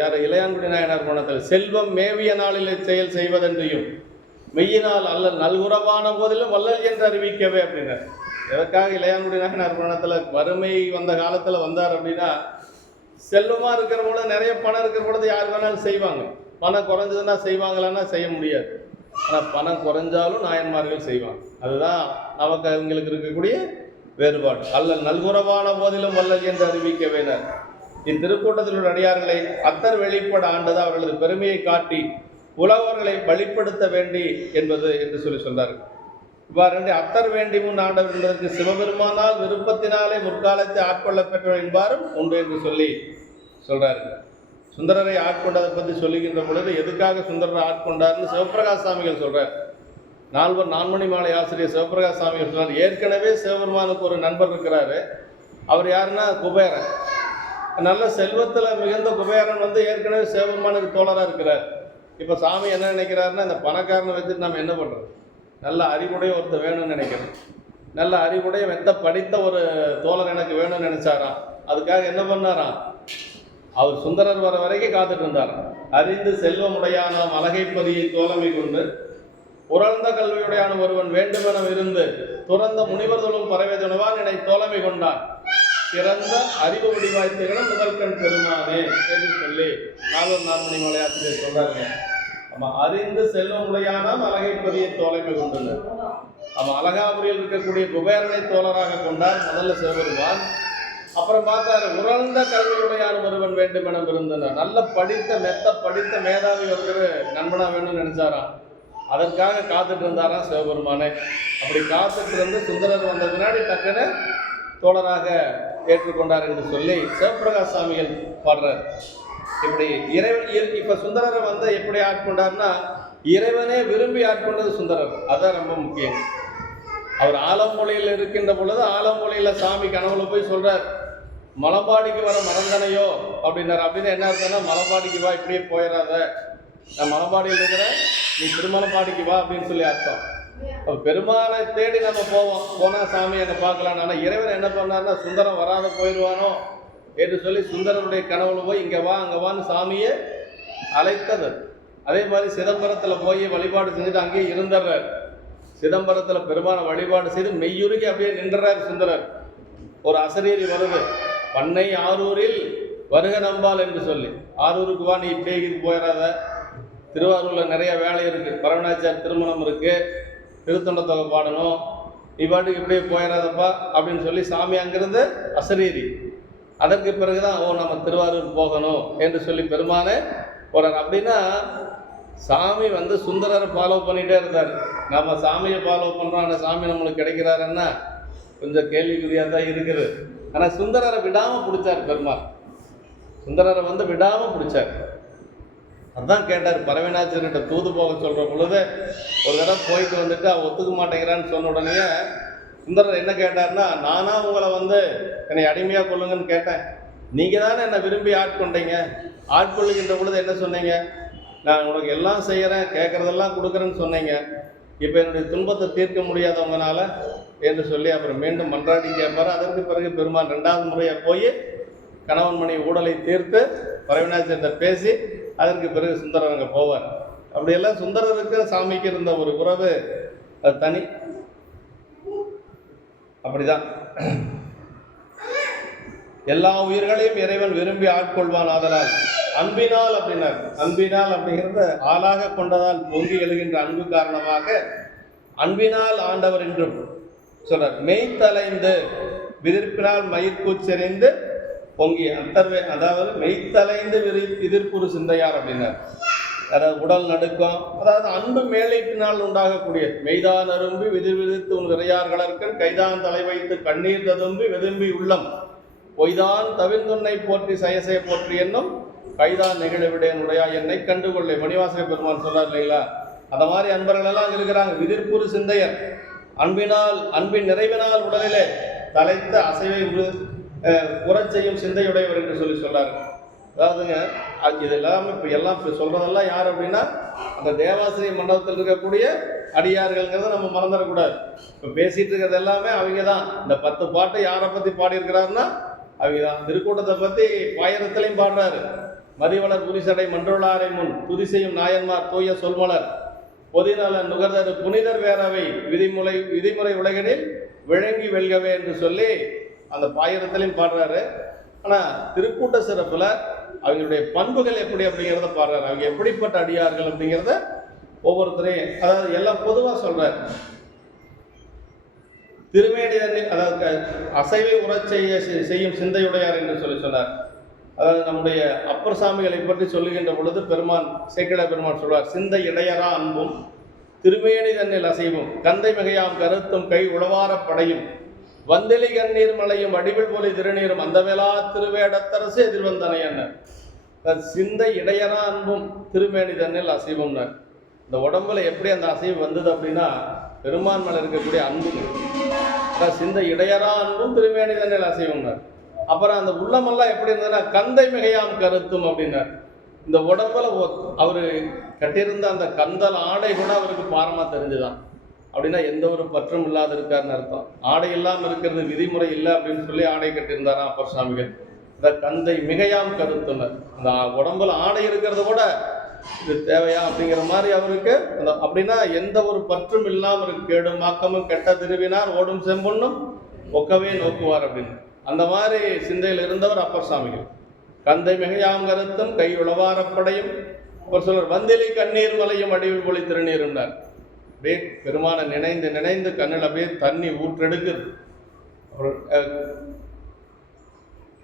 யார்? இளையான்குடி நாயனார் குணத்தில் செல்வம் மேவிய நாளில் செயல் செய்வதென்றையும் மெய்யினால் அல்ல நல்குறவான போதிலும் வல்லல் என்று அறிவிக்கவே அப்படின்னார். எதற்காக இளையான்குடி நாயனார் புராணத்தில் வறுமை வந்த காலத்தில் வந்தார் அப்படின்னா, செல்வமாக இருக்கிற பொழுது, நிறைய பணம் இருக்கிற பொழுது யார் வேணாலும் செய்வாங்க. பணம் குறைஞ்சதுன்னா செய்வாங்களான்னா செய்ய முடியாது. ஆனால் பணம் குறைஞ்சாலும் நாயன்மார்கள் செய்வாங்க. அதுதான் நமக்கு அவங்களுக்கு இருக்கக்கூடிய வேறுபாடு. அல்லல் நல்குறவான போதிலும் வல்லல் என்று அறிவிக்கவேனர். இத்திருக்கூட்டத்தில் உள்ள அடியார்களை அத்தர் வெளிப்பட ஆண்டது அவர்களது பெருமையை காட்டி உலகவர்களை வழிப்படுத்த வேண்டி என்பது என்று சொல்றார்கள். இவ்வாறு அத்தர் வேண்டி முன் ஆண்டவர் என்பதற்கு சிவபெருமானால் விருப்பத்தினாலே முற்காலத்தை ஆட்கொள்ள பெற்றவர் என்பாரும் உண்டு என்று சொல்றார்கள். சுந்தரரை ஆட்கொண்டதை பற்றி சொல்லுகின்ற பொழுது எதுக்காக சுந்தரரை ஆட்கொண்டார்னு சிவபிரகாஷ் சாமிகள் சொல்றார். நால்வர் நான்மணி மாலை ஆசிரியர் சிவபிரகாஷ் சாமி சொன்னார், ஏற்கனவே சிவபெருமானுக்கு ஒரு நண்பர் இருக்கிறாரு. அவர் யாருன்னா குபேரன். நல்ல செல்வத்தில் மிகுந்த குபேரன் ஏற்கனவே சிவபெருமானுக்கு தோழராக இருக்கிறார். இப்போ சாமி என்ன நினைக்கிறாருன்னா, இந்த பணக்காரனை வச்சுட்டு நம்ம என்ன பண்ணுறது, நல்ல அறிவுடைய ஒருத்தர் வேணும்னு நினைக்கிறோம். நல்ல அறிவுடைய மெத்த படித்த ஒரு தோழர் எனக்கு வேணும்னு நினைச்சாராம். அதுக்காக என்ன பண்ணாராம், அவர் சுந்தரர் வர வரைக்கும் காத்துட்டு இருந்தாராம். அறிந்து செல்வமுடையானாம் அழகைப்பதியை தோழமை கொண்டு உறழ்ந்த கல்வியுடையான ஒருவன் வேண்டுமென இருந்து துறந்த முனிவர்களும் பரவேதனவான் என்னை தோழமை கொண்டான், சிறந்த அறிவு வடிவாய்த்துகளும் முதல்கண் பெருமானே என்று சொல்லி நால்வர் நான்மணி மாலை ஆசிரியர் சொல்றாங்க. நம்ம அறிந்து செல்வமுடையானாம் அழகைப்பதியை தோழமை கொண்டுள்ளார். அவன் அழகாபுரியில் இருக்கக்கூடிய குபேரனை தோழராக கொண்டார் முதல்ல சிவபெருமான். அப்புறம் பார்த்தாரு, உறழ்ந்த கல்வியுடையான ஒருவன் வேண்டுமென இருந்தனர். நல்ல படித்த மேதாவி ஒருத்தர் நண்பனா வேணும்னு நினைச்சாராம். அதற்காக காத்துட்டு இருந்தாராம் சிவபெருமானே. அப்படி காத்துட்டு இருந்து சுந்தரர் வந்த பின்னாடி டக்குன்னு தோழராக ஏற்றுக்கொண்டார் என்று சொல்லி சிவபிரகாஷ் சாமிகள் பாடுறார். இப்படி இறைவன் இப்ப சுந்தரரை எப்படி ஆட்கொண்டார்னா, இறைவனே விரும்பி ஆட்கொண்டது சுந்தரர். அதுதான் ரொம்ப முக்கியம். அவர் ஆலம்பொழியில் இருக்கின்ற பொழுது ஆலம்பொழியில சாமி கனவுல போய் சொல்றார், மலம்பாடிக்கு வர மறந்தனையோ அப்படின்னார். அப்படின்னு என்ன அர்த்தம்னா, மலம்பாடிக்கு வா, இப்படியே போயிடாத, நான் மலம்பாடியில் இருக்கிறேன், நீ திருமலம்பாடிக்கு வா அப்படின்னு சொல்லி அர்த்தம். அப்போ பெருமாளை தேடி நம்ம போனால் சாமி என்னை பார்க்கலாம். ஆனால் இறைவன் என்ன பண்ணார்னா, சுந்தரம் வராத போயிடுவானோ என்று சொல்லி சுந்தரனுடைய கனவுல போய் இங்கே வா அங்கே வான்னு சாமியை அழைத்தது. அதே மாதிரி சிதம்பரத்தில் போய் வழிபாடு செஞ்சுட்டு அங்கேயே இருந்துடுறார். சிதம்பரத்தில் பெருமானை வழிபாடு செய்து மெய்யுருகி அப்படியே நின்றார் சுந்தரர். ஒரு அசரீரி வருது, பண்ணை ஆரூரில் வருக நம்பால் என்று சொல்லி, ஆரூருக்கு வா, நீ இப்படியே இது போயிடாத, திருவாரூரில் நிறைய வேலை இருக்குது, பரவனாச்சார் திருமணம் இருக்குது, திருத்தொண்ட தொகை பாடணும், நீ பாட்டுக்கு இப்படியே போயிடாதப்பா அப்படின்னு சொல்லி சாமி அங்கிருந்து அசரீரி. அதற்கு பிறகுதான் நம்ம திருவாரூர் போகணும் என்று சொல்லி பெருமானே போறார். அப்படின்னா சாமி சுந்தரரை ஃபாலோ பண்ணிகிட்டே இருந்தார். நம்ம சாமியை ஃபாலோ பண்ணுறோம், ஆனால் சாமி நம்மளுக்கு கிடைக்கிறாருன்னா கொஞ்சம் கேள்விக்குறியாக தான் இருக்குது. ஆனால் சுந்தரரை விடாமல் பிடிச்சார் பெருமாள். சுந்தரரை விடாமல் பிடிச்சார். அதுதான் கேட்டார், பரவினாச்சர்கிட்ட தூது போக சொல்கிற பொழுது ஒரு தடவை போயிட்டு வந்துட்டு அவன் ஒத்துக்க மாட்டேங்கிறான்னு சொன்ன உடனே சுந்தரர் என்ன கேட்டார்னா, நானா உங்களை என்னை அடிமையாக கொள்ளுங்கன்னு கேட்டேன், நீங்கள் தானே என்னை விரும்பி ஆட்கொண்டீங்க, ஆட்கொள்ளுகின்ற பொழுது என்ன சொன்னீங்க, நான் உனக்கு எல்லாம் செய்கிறேன், கேட்குறதெல்லாம் கொடுக்குறேன்னு சொன்னீங்க, இப்போ என்னுடைய துன்பத்தை தீர்க்க முடியாதவங்கனால என்று சொல்லி அப்புறம் மீண்டும் மன்றாடி கேட்பார். அதற்கு பிறகு பெருமான் 2வது முறையாக போய் கணவன் மணி ஊடலை தீர்த்து பரவினாச்சர்கிட்ட பேசி அதற்கு பிறகு சுந்தரர் அங்கே போவார். அப்படியெல்லாம் சுந்தரருக்கு சாமிக்கு இருந்த ஒரு உறவு அது தனி. அப்படிதான் எல்லா உயிர்களையும் இறைவன் விரும்பி ஆட்கொள்வான். ஆதலால் அன்பினால் அப்படின்னார். அன்பினால் அப்படிங்கிறத ஆளாக கொண்டதால் பொங்கி எழுகின்ற அன்பு காரணமாக அன்பினால் ஆண்டவர் என்றும் சொல்றார். மெய்த்தலைந்து விதிர்ப்பினால் மயிர்கூச்செறிந்து பொங்கி அந்தர்வே, அதாவது மெய்த்தலைந்து எதிர்ப்புறு சிந்தையார் அப்படின்னார். அதாவது உடல் நடுக்கம், அதாவது அன்பு மேலைப்பினால் உண்டாகக்கூடிய மெய்தான் அரும்பி விதிர் விதித்து உன் விரையார்களற்கன் கைதான் தலை வைத்து கண்ணீர் ததும்பி வெதும்பி உள்ளம் பொய்தான் தவிர்ந்துன்னை போற்றி சயசய போற்றி என்னும் கைதான் நெகிழவிடையனுடையா என்னை கண்டுகொள்ளை. மணிவாசக பெருமான் சொல்றார் இல்லைங்களா, அந்த மாதிரி அன்பர்கள் எல்லாம் இருக்கிறாங்க. விதிர்ப்புறு சிந்தையர் அன்பினால், அன்பின் நிறைவினால் உடலிலே தலைத்த அசைவை உறச் செய்யும் சிந்தையுடையவர் என்று சொல்லி சொல்றாரு. அதாவதுங்க, இது எல்லாமே இப்போ சொல்றதெல்லாம் யார் அப்படின்னா, அந்த தேவாசிரிய மண்டபத்தில் இருக்கக்கூடிய அடியார்கள்ங்கிறத நம்ம மறந்துடக்கூடாது. இப்போ பேசிட்டு இருக்கிறது எல்லாமே அவங்க தான். இந்த 10 பாட்டு யாரை பற்றி பாடியிருக்கிறாருன்னா அவங்க தான். திருக்கூட்டத்தை பற்றி பாயிரத்திலையும் பாடுறாரு. மதிவளர் புரிசடை மன்றோளாரை முன் துதி செய்யும் நாயன்மார் தூய சொல்மலர் பொதிநல நுகர்தரு புனிதர் வேறவை விதிமுறை உலகனில் விளங்கி வெல்கவே என்று சொல்லி அந்த பாயிரத்திலையும் பாடுறாரு. ஆனால் திருக்கூட்ட சிறப்பில் அவங்களுடைய பண்புகள் எப்படி அப்படிங்கிறத பாடுறாரு. அவங்க எப்படிப்பட்ட அடியார்கள் அப்படிங்கிறத ஒவ்வொருத்தரையும், அதாவது எல்லாம் பொதுவாக சொல்றாரு. திருமேனி அதாவது அசைவை உறச் செய்யும் சிந்தையுடையார் என்று சொல்லி சொன்னார். அதாவது நம்முடைய அப்பர் சாமிகளை பற்றி சொல்லுகின்ற பொழுது பெருமான் சேக்கிழார் பெருமான் சொல்வார், சிந்தை இடையரா அன்பும் திருமேனி தன்னில் அசைவும் கந்தை மிகையாம் கருத்தும் கை உளவார படையும் வந்தெளி கண்ணீர் மலையும் அடிவில் போலி திருநீரும் அந்த வேளா திருவேடத்தரசு எதிர்வந்தனை என்ன. சிந்தை இடையரா அன்பும் திருமேனி தன்னில் அசைவும்னார். இந்த உடம்புல எப்படி அந்த அசைவு வந்தது அப்படின்னா பெருமான் மேல இருக்கக்கூடிய அன்புங்க, சிந்தை இடையறா அன்பும் திருமேனி தன்னில் அசைவுனார். அப்புறம் அந்த உள்ளமெல்லாம் எப்படி இருந்ததுன்னா கந்தை மிகையாம் கருத்தும் அப்படின்னார். இந்த உடம்புல அவரு கட்டியிருந்த அந்த கந்தல் ஆடை கூட அவருக்கு பாரமா தெரிஞ்சுதான். அப்படின்னா எந்த ஒரு பற்றும் இல்லாத இருக்காருன்னு அர்த்தம். ஆடை இல்லாமல் இருக்கிறது விதிமுறை இல்லை அப்படின்னு சொல்லி ஆடை கட்டியிருந்தாராம் அப்பர் சுவாமிகள். இந்த கந்தை மிகையாம் கருத்துனர், அந்த உடம்புல ஆடை இருக்கிறத கூட இது தேவையா அப்படிங்கிற மாதிரி அவருக்கு அப்படின்னா எந்த ஒரு பற்றும் இல்லாமல் இருக்கு. கேடும் மாக்கமும் கெட்ட திருவினார் ஓடும் செம்பொன்னும் ஒக்கவே நோக்குவார் அப்படின்னு அந்த மாதிரி சிந்தையில் இருந்தவர் அப்பர் சுவாமிகள். கந்தை மிகையாம் கருத்தும் கை உளவாரப்படையும் ஒரு சொல்வர் வந்திலி கண்ணீர் மலையும் அடிவில் பொழி திருநீர் இருந்தார். அப்படியே பெருமான நினைந்து நினைந்து கண்ணில் அப்படியே தண்ணி ஊற்றெடுக்குது.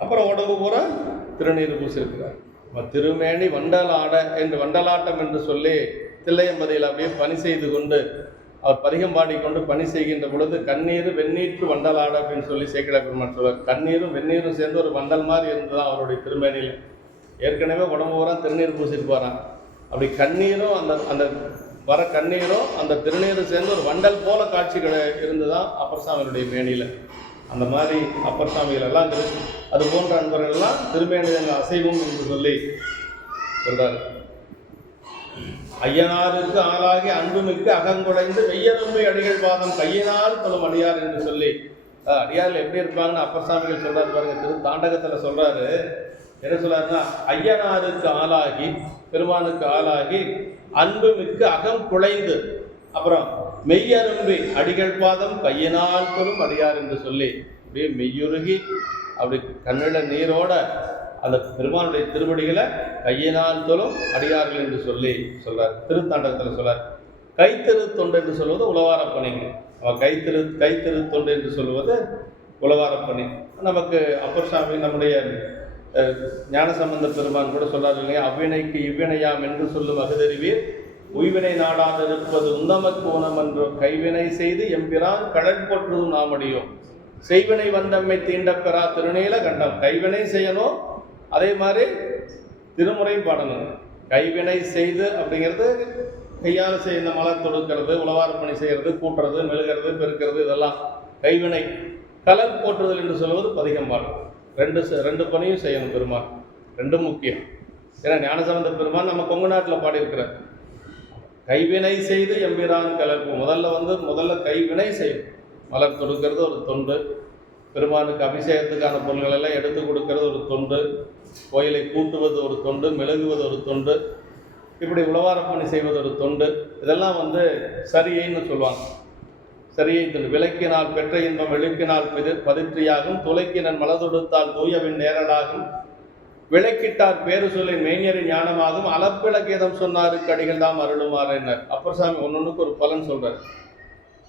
அப்புறம் உடம்பு பூரா திருநீர் பூசிருக்கிறார். திருமேனி வண்டலாட என்று வண்டலாட்டம் என்று சொல்லி தில்லையம்பதியில் அப்படியே பணி செய்து கொண்டு அவர் பதிகம் பாடிக்கொண்டு பணி செய்கின்ற பொழுது கண்ணீர் வெந்நீற்று வண்டலாட அப்படின்னு சொல்லி சேக்கிழார் பெருமான் சொல்வார். கண்ணீரும் வெந்நீரும் சேர்ந்து ஒரு வண்டல் மாதிரி இருந்துதான் அவருடைய திருமேனியில். ஏற்கனவே உடம்பு பூரா திருநீர் பூசிருப்பாரான். அப்படி கண்ணீரும் அந்த அந்த வர கண்ணீரும் அந்த திருநீரும் சேர்ந்து ஒரு வண்டல் போல காட்சிகளை இருந்துதான் அப்பர் சாமியுடைய மேனியில். அந்த மாதிரி அப்பர் சாமிகள் எல்லாம் அது போன்ற அன்பர்கள் எல்லாம் திருமேனியில் அசைவும் என்று சொல்லி சொல்றாரு. ஐயனாருக்கு ஆளாகி அன்புமிக்கு அகங்குடைந்து வெய்யரும்பை அடிகள் பாதம் கையினால் தொழும் அடியார் என்று சொல்லி அடியார்கள் எப்படி இருப்பாங்கன்னு அப்பர் சாமிகள் சொல்றாரு பாருங்க. திரு தாண்டகத்துல சொல்றாரு. என்ன சொல்றாருன்னா ஐயனாருக்கு ஆளாகி பெருமானுக்கு ஆளாகி அன்புமிக்கு அகம் குலைந்து அப்புறம் மெய்யரும்பி அடிகள் பாதம் கையினால் தொழும் அடியார் என்று சொல்லி அப்படியே மெய்யுருகி அப்படி கண்ணில நீரோட அந்த பெருமானுடைய திருவடிகளை கையினால் தொழும் அடியார்கள் என்று சொல்லி சொல்றார். திருத்தாண்டகத்தில் சொல்றார். கைத்திரு தொண்டு என்று சொல்வது உளவாரப்பணிங்க. கைத்திரு தொண்டு என்று சொல்வது உளவாரப்பணி. நமக்கு அப்பர் சாமி நம்முடைய ஞானசம்பந்த பெருமான் கூட சொல்றாரு இல்லையா, அவ்வினைக்கு இவ்வினையாம் என்று சொல்லும் அகுதறிவீர் உய்வினை நாடாது இருப்பது உந்தமக்கு ஊனம் என்றோ கைவினை செய்து எம்பிரான் கடல் போற்றுதும் நாமடியும் செய்வினை வந்தம்மை தீண்ட பெறா திருநீல கண்டம். கைவினை செய்யணும், அதே மாதிரி திருமுறை பாடணும். கைவினை செய்து அப்படிங்கிறது கையால் செய்ய மலர் தொடுக்கிறது, உளவாரப்பணி செய்கிறது, கூட்டுறது, மெழுகிறது, பெருக்கிறது, இதெல்லாம் கைவினை. கலர் போற்றுதல் என்று சொல்வது பதிகம் பாடணும். ரெண்டு பணியும் செய்யணும் பெருமான். ரெண்டும் முக்கியம். ஏன்னா ஞானசம்பந்த பெருமான் நம்ம கொங்கு நாட்டில் பாடியிருக்கிறார். கைவினை செய்து எம்பிரான் கலர்ப்பு. முதல்ல கைவினை செய்யும். மலர் தொடுக்கிறது ஒரு தொண்டு, பெருமானுக்கு அபிஷேகத்துக்கான பொருள்கள் எல்லாம் எடுத்து கொடுக்கறது ஒரு தொண்டு, கோயிலை கூட்டுவது ஒரு தொண்டு, மெழுகுவது ஒரு தொண்டு, இப்படி உளவாரப்பணி செய்வது ஒரு தொண்டு. இதெல்லாம் சரியைன்னு சொல்லுவாங்க. சரியை தொண்டு. விளக்கினால் பெற்ற இன்பம் எழுக்கினால் பதிற்றியாகும், துளைக்கினன் மலதொடுத்தால் தூயவின் நேரலாகும், விளக்கிட்டார் பேரு சொல்லி மெய்ஞரின் ஞானமாகும், அளப்பிளக்கேதம் சொன்னாருக்கு அடிகள் தாம் அருளுமாறினர். அப்பர் சாமி ஒன்னொன்றுக்கு ஒரு பலன் சொல்றார்.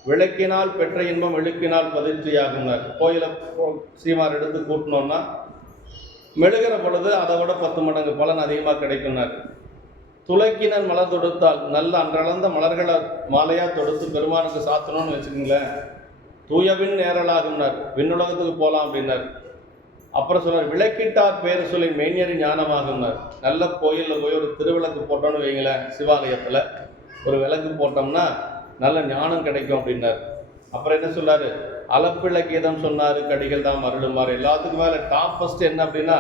விளக்கினால் பெற்ற இன்பம் எழுக்கினால் பதிர்ச்சியாகும்னார். கோயில சீமார் எடுத்து கூட்டினோம்னா மெழுகிற பொழுது அதை விட 10 மடங்கு பலன் அதிகமாக கிடைக்கும்னார். துளக்கினன் மலர் தொடுத்தால் நல்ல அன்றளந்த மலர்களை மாலையா தொடுத்து பெருமானுக்கு சாத்தணும்னு வச்சுக்கோங்களேன், தூயவின் நேரலாகும்னார். விண்ணுலகத்துக்கு போகலாம் அப்படின்னார். அப்புறம் சொல்றார், விளக்கிட்டார் பேரு சொல்லி மெய்ஞரின் ஞானமாகும்னார். நல்ல கோயிலில் போய் ஒரு திருவிளக்கு போட்டோன்னு வைங்களேன், சிவாலயத்தில் ஒரு விளக்கு போட்டோம்னா நல்ல ஞானம் கிடைக்கும் அப்படின்னார். அப்புறம் என்ன சொல்றாரு, அளப்பிள்ள கீதம் சொன்னாரு கடிகள் தான் அருளுமாறு. எல்லாத்துக்கும் மேலே டாப் ஃபர்ஸ்ட் என்ன அப்படின்னா,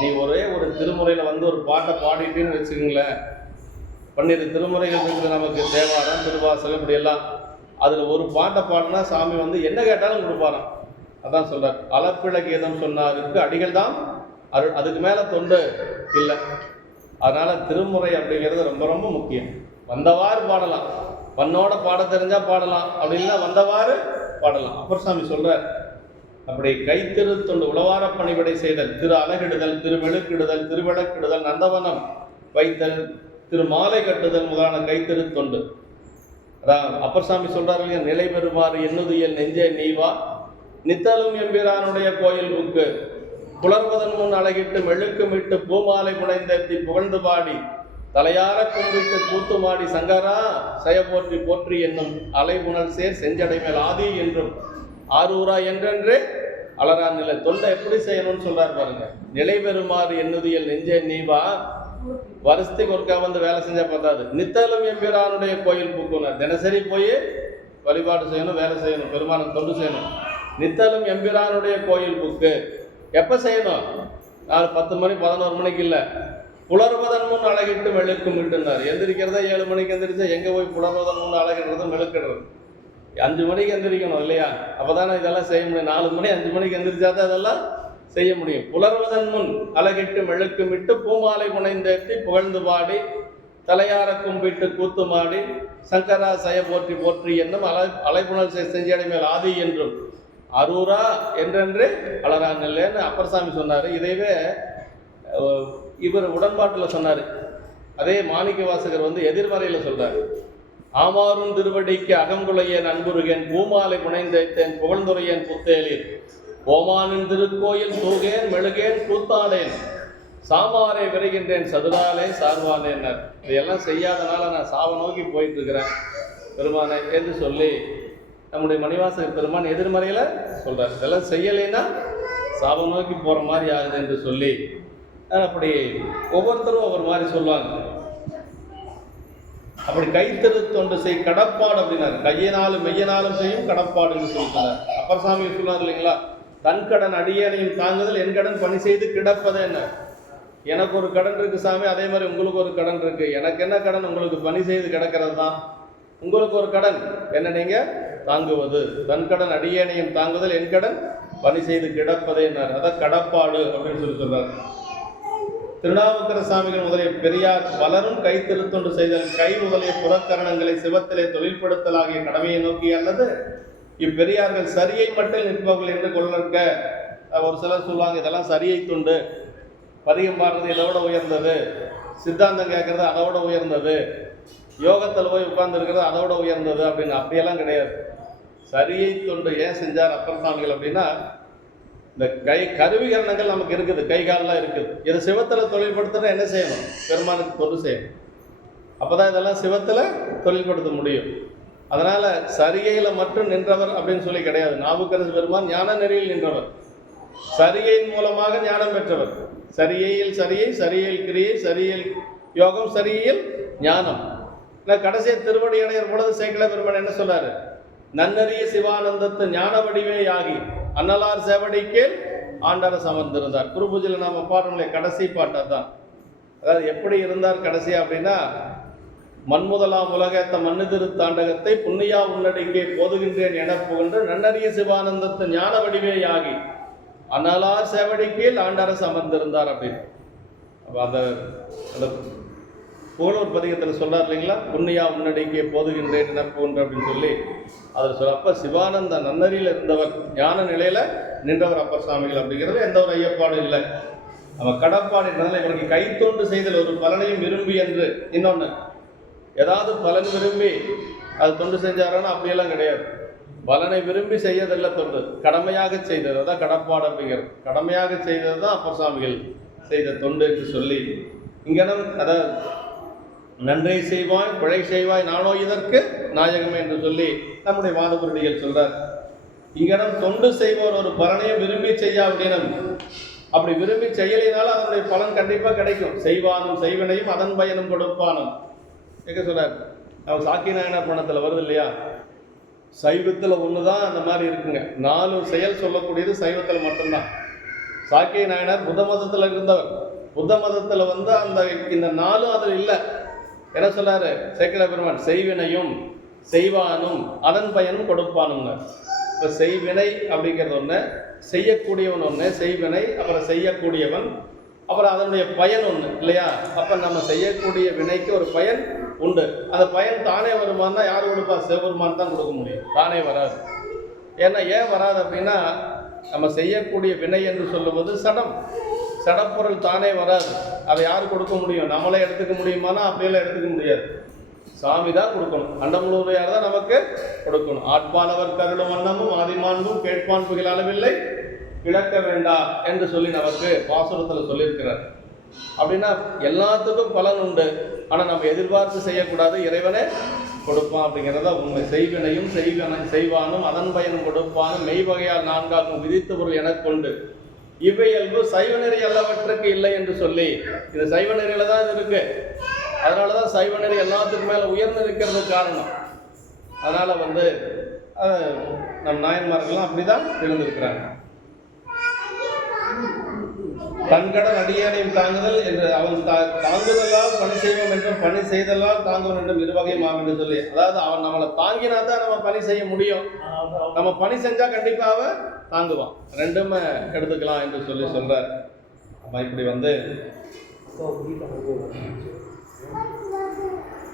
நீ ஒரே ஒரு திருமுறையில் ஒரு பாட்டை பாடிட்டேன்னு வச்சுக்கோங்களேன், 12 திருமுறைகள் இருக்குது நமக்கு, தேவாரம், திருவாசகம், இப்படி எல்லாம். அதில் ஒரு பாட்டை பாடினா சாமி என்ன கேட்டாலும் கொடுப்பாராம். அதான் சொல்றார், அளப்பிள்ள கீதம் சொன்னாருக்கு அடிகள் தான் அருள். அதுக்கு மேலே தொண்டு இல்லை. அதனால திருமுறை அப்படிங்கிறது ரொம்ப ரொம்ப முக்கியம். வந்தவாறு பாடலாம், பண்ணோட பாட தெரிஞ்சா பாடலாம், அப்படி இல்லை வந்தவாறு பாடலாம். அப்பர் சாமி சொல்றார், அப்படி கைத்திரு தொண்டு உளவார பணிவிடை செய்தல், திரு அலகிடுதல், திருமெழுக்கிடுதல், திருவிளக்கிடுதல், நந்தவனம் வைத்தல், திரு மாலை கட்டுதல் முதலான கைத்திரு தொண்டு. அதான் அப்பர் சாமி சொல்றாரு இல்லையா, நிலை பெறுமாறு எண்ணுதியல் நெஞ்சே நீவா நித்தலும் எம்பிரானுடைய கோயில் புக்கு புலர்வதன் முன் அழகிட்டு மெழுக்குமிட்டு பூமாலை புனைந்தேத்தி புகழ்ந்து பாடி தலையார கும்பிட்டு கூத்துமாடி சங்கரா செய போற்றி போற்றி என்னும் அலைபுணல் சேர் செஞ்சடை மேல் ஆதி என்றும் ஆரூரா என்றென்றே அலரா நிலை. தொண்டை எப்படி செய்யணும்னு சொல்றாரு பாருங்க. நிலை பெறுமாறு எண்ணுதியல் நெஞ்சே நீவா வருஷத்துக்கு ஒருக்கா வந்து வேலை செஞ்சா பார்த்தாது. நித்தலும் எம்பிரானுடைய கோயில் புக்குனார். தினசரி போய் வழிபாடு செய்யணும், வேலை செய்யணும், பெருமானுக்கு தொண்டு செய்யணும். நித்தலும் எம்பிரானுடைய கோயில் புக்கு எப்போ செய்யணும்? 10 மணி 11 மணிக்கு இல்லை, புலர்வதன் முன் அழகிட்டு மெழுக்கும் விட்டுனார். எந்திரிக்கிறதா 7 மணிக்கு எந்திரிச்சா எங்கே போய் புலர்வதன் முன் அழகிடுறது மெழுக்கிடுறது? 5 மணிக்கு எந்திரிக்கணும் இல்லையா? அப்போ தானே இதெல்லாம் செய்ய முடியும். 4 மணி 5 மணிக்கு எந்திரிச்சா தான் அதெல்லாம் செய்ய முடியும். புலர்வதன் முன் அழகிட்டு மெழுக்குமிட்டு பூமாலை புனைந்தேற்றி புகழ்ந்து பாடி தலையார கும்பிட்டு கூத்துமாடி சங்கரா சய போற்றி போற்றி என்னும் அலைப்புணல் செஞ்சடை மேல் ஆதி என்றும் அரூரா என்றென்று அலரான் இல்லைன்னு அப்பர் சாமி சொன்னார். இதைவே இவர் உடன்பாட்டில் சொன்னார். அதே மாணிக்க வாசகர் வந்து எதிர்மறையில் சொல்றார். ஆமாறும் திருவடிக்கு அகங்குலையேன் அன்புருகேன் பூமாலை புனைந்தேன் புகழ்ந்துரையேன் புத்தேலில் ஓமானின் திருக்கோயில் தூகேன் மெழுகேன் கூத்தாடேன் சாமாரை விரைகின்றேன் சதுராலே சார்வானேன்னர். இதையெல்லாம் செய்யாதனால நான் சாவ நோக்கி போயிட்டு இருக்கிறேன் பெருமானை என்று சொல்லி நம்முடைய மணிவாசகர் பெருமான் எதிர்மறையில் சொல்றார். இதெல்லாம் செய்யலைன்னா சாவ நோக்கி போகிற மாதிரி ஆகுது என்று சொல்லி அப்படி ஒவ்வொருத்தரும் ஒவ்வொரு மாதிரி சொல்லுவாங்க. அப்படி கைத்தெரு தொண்டு செய் கடப்பாடு அப்படின்னாரு. கையினாலும் மெய்யினாலும் செய்யும் கடப்பாடுன்னு சொல்லிட்டார். அப்பர் சாமி சொன்னார் இல்லைங்களா, தன் கடன் அடியேனையும் தாங்குதல் என் கடன் பணி செய்து கிடப்பது என்ன. எனக்கு ஒரு கடன் இருக்கு சாமி, அதே மாதிரி உங்களுக்கு ஒரு கடன் இருக்கு. எனக்கு என்ன கடன்? உங்களுக்கு பணி செய்து கிடக்கிறது தான். உங்களுக்கு ஒரு கடன் என்ன, நீங்க தாங்குவது. தன் கடன் அடியேனையும் தாங்குதல் என் கடன் பணி செய்து கிடப்பதே என்ன, அதான் கடப்பாடு அப்படின்னு சொல்லி சொல்றாரு. திருநாவுக்கர சாமிகள் முதலிய பெரியார் பலரும் கைத்திருத்தொண்டு செய்தல் கை முதலிய புறக்கரணங்களை சிவத்திலே தொழில்படுத்தலாகிய கடமையை நோக்கி அல்லது இப்பெரியார்கள் சரியை மட்டும் நிற்பவர்கள் என்று கொள்ளிருக்க. ஒரு சிலர் சொல்லுவாங்க இதெல்லாம் சரியை தொண்டு, பதிகம் பாடுறது இதை விட உயர்ந்தது, சித்தாந்தம் கேட்கறது அதை விட உயர்ந்தது, யோகத்தில் போய் உட்கார்ந்து இருக்கிறது அதை விட உயர்ந்தது அப்படின்னு. அப்படியெல்லாம் கிடையாது. சரியை தொண்டு ஏன் செஞ்சார் அப்பர் சாமிகள் அப்படின்னா, இந்த கருவிகரணங்கள் நமக்கு இருக்குது, கை காலெலாம் இருக்குது. இதை சிவத்தில் தொழில்படுத்தினா என்ன செய்யணும்? பெருமானுக்கு தொண்டு செய்யணும். அப்போ தான் இதெல்லாம் சிவத்தில் தொழில்படுத்த முடியும். அதனால் சரிகையில் மட்டும் நின்றவர் அப்படின்னு சொல்லி கிடையாது. நாவுக்கரசு பெருமான் ஞான நெறியில் நின்றவர், சரிகையின் மூலமாக ஞானம் பெற்றவர். சரியையில் சரியை, சரியையில் கிரியை, சரியல் யோகம், சரியையில் ஞானம். கடைசியை திருவடி அடையர் பொழுது சேக்கிழ பெருமான் என்ன சொல்றாரு? நன்னறிய சிவானந்தத்து ஞான வடிவே ஆகி அன்னலார் சேவடிக்கேல் ஆண்டர சமர்ந்திருந்தார். குரு பூஜையில் நாம பாடுறோம்ல, கடைசி பாட்டா தான். அதாவது எப்படி இருந்தார் கடைசி அப்படின்னா, மண்முதலாம் உலகத்த மண்ணு திரு தாண்டகத்தை புண்ணியா உன்னடிக்கே போதுகின்றேன் என புகன்று நன்னறிய சிவானந்தத்து ஞான வடிவே ஆகி அன்னலார் சேவடிக்கேல் ஆண்டரசு அமர்ந்திருந்தார் அப்படின்னு. அப்போ அந்த புகழூர் பதிகத்தில் சொல்றார் இல்லைங்களா, புண்ணியா உன்னடிக்கே போதுகின்றேன் என புகன்று அப்படின்னு சொல்லி அதில் சொல்ல. அப்போ சிவானந்த நன்னறியில் இருந்தவர், ஞான நிலையில நின்றவர் அப்பர் சாமிகள் அப்படிங்கிறது எந்த ஒரு ஐயப்பாடும் இல்லை. அவன் கடப்பாடு என்றால் இவருக்கு கைத்தொண்டு செய்தல் ஒரு பலனையும் விரும்பி என்று. இன்னொன்று, ஏதாவது பலன் விரும்பி அது தொண்டு செஞ்சாரான்னா அப்படியெல்லாம் கிடையாது. பலனை விரும்பி செய்யறதில்லை தொண்டு, கடமையாக செய்தது. அதான் கடப்பாடு அப்படிங்கிறது. கடமையாக செய்தது தான் அப்பர் சாமிகள் செய்த தொண்டு என்று சொல்லி இங்கனம் அதாவது நன்றை செய்வாய் பிழை செய்வாய் நானோ இதற்கு நாயகமே என்று சொல்லி நம்முடைய வாதகுருடிகள் சொல்றார். இங்கனம் தொண்டு செய்வோர் ஒரு பலனையும் விரும்பி செய்யா அப்படின்னும், அப்படி விரும்பி செய்யலினாலும் அதனுடைய பலன் கண்டிப்பாக கிடைக்கும். செய்வானும் செய்வினையும் அதன் பயனும் கொடுப்பானும் எங்க சொல்றார். நம்ம சாக்கி நாயனார் பணத்தில் வருது இல்லையா, சைவத்தில் ஒன்று தான் அந்த மாதிரி இருக்குங்க. 4 செயல் சொல்லக்கூடியது சைவத்தில் மட்டும்தான். சாக்கிய நாயனார் புத்த மதத்தில் இருந்தவர். புத்த மதத்தில் வந்து அந்த இந்த 4 அதில் இல்லை. என்ன சொல்றாரு சேக்கிழ பெருமான்? செய்வினையும் செய்வானும் அதன் பயனும் கொடுப்பானுங்க. இப்போ செய்வினை அப்படிங்கிறது ஒன்று, செய்யக்கூடியவன் ஒன்று, செய்வினை அப்புறம் செய்யக்கூடியவன், அப்புறம் அதனுடைய பயன் ஒன்று இல்லையா. அப்போ நம்ம செய்யக்கூடிய வினைக்கு ஒரு பயன் உண்டு. அந்த பயன் தானே வருமானா யார் கொடுப்பா? சிவபெருமான் தான் கொடுக்க முடியும், தானே வராது. ஏன்னா ஏன் வராது அப்படின்னா, நம்ம செய்யக்கூடிய வினை என்று சொல்லுவது சடப்பொருள் தானே வராது. அதை யார் கொடுக்க முடியும்? நம்மளே எடுத்துக்க முடியுமானா அப்படியெல்லாம் எடுத்துக்க முடியாது. சாமி தான் கொடுக்கணும். அண்டமுழுவையார் தான் நமக்கு கொடுக்கணும். ஆட்பானவர் கருளும் வண்ணமும் ஆதிமான்பும் கேட்பான் புகழ் அளவில்லை இழக்க வேண்டாம் என்று சொல்லி நமக்கு பாசுரத்தில் சொல்லியிருக்கிறார். அப்படின்னா எல்லாத்துக்கும் பலன் உண்டு, ஆனால் நம்ம எதிர்பார்த்து செய்யக்கூடாது, இறைவனே கொடுப்பான் அப்படிங்கிறத உண்மை. செய்வினையும் செய்வானும் அதன் பயனும் கொடுப்பானும் மெய் வகையால் 4 விதித்த பொருள் என கொண்டு இவ்வியல்பு சைவ நெறி அல்லவற்றுக்கு இல்லை என்று சொல்லி, இது சைவ நெறியில தான் இது இருக்கு. அதனாலதான் சைவ நெறி எல்லாத்துக்கும் மேல உயர்ந்து இருக்கிறதுக்கு காரணம். அதனால நம் நாயன்மார்கள்லாம் அப்படிதான் இருந்திருக்கிறாங்க. தன்கடன் அடியானையும் தாங்குதல் என்று அவன் தாங்குதலால் பணி செய்வோம் என்றும் பணி செய்தலால் தாங்குவோம் என்றும் இருவகையும் என்று சொல்லி, அதாவது அவன் நம்மளை தாங்கினா தான் நம்ம பணி செய்ய முடியும். நம்ம பணி செஞ்சா கண்டிப்பா அவன் தாங்குவான். ரெண்டுமே எடுத்துக்கலாம் என்று சொல்லி சொல்றார். நம்ம இப்படி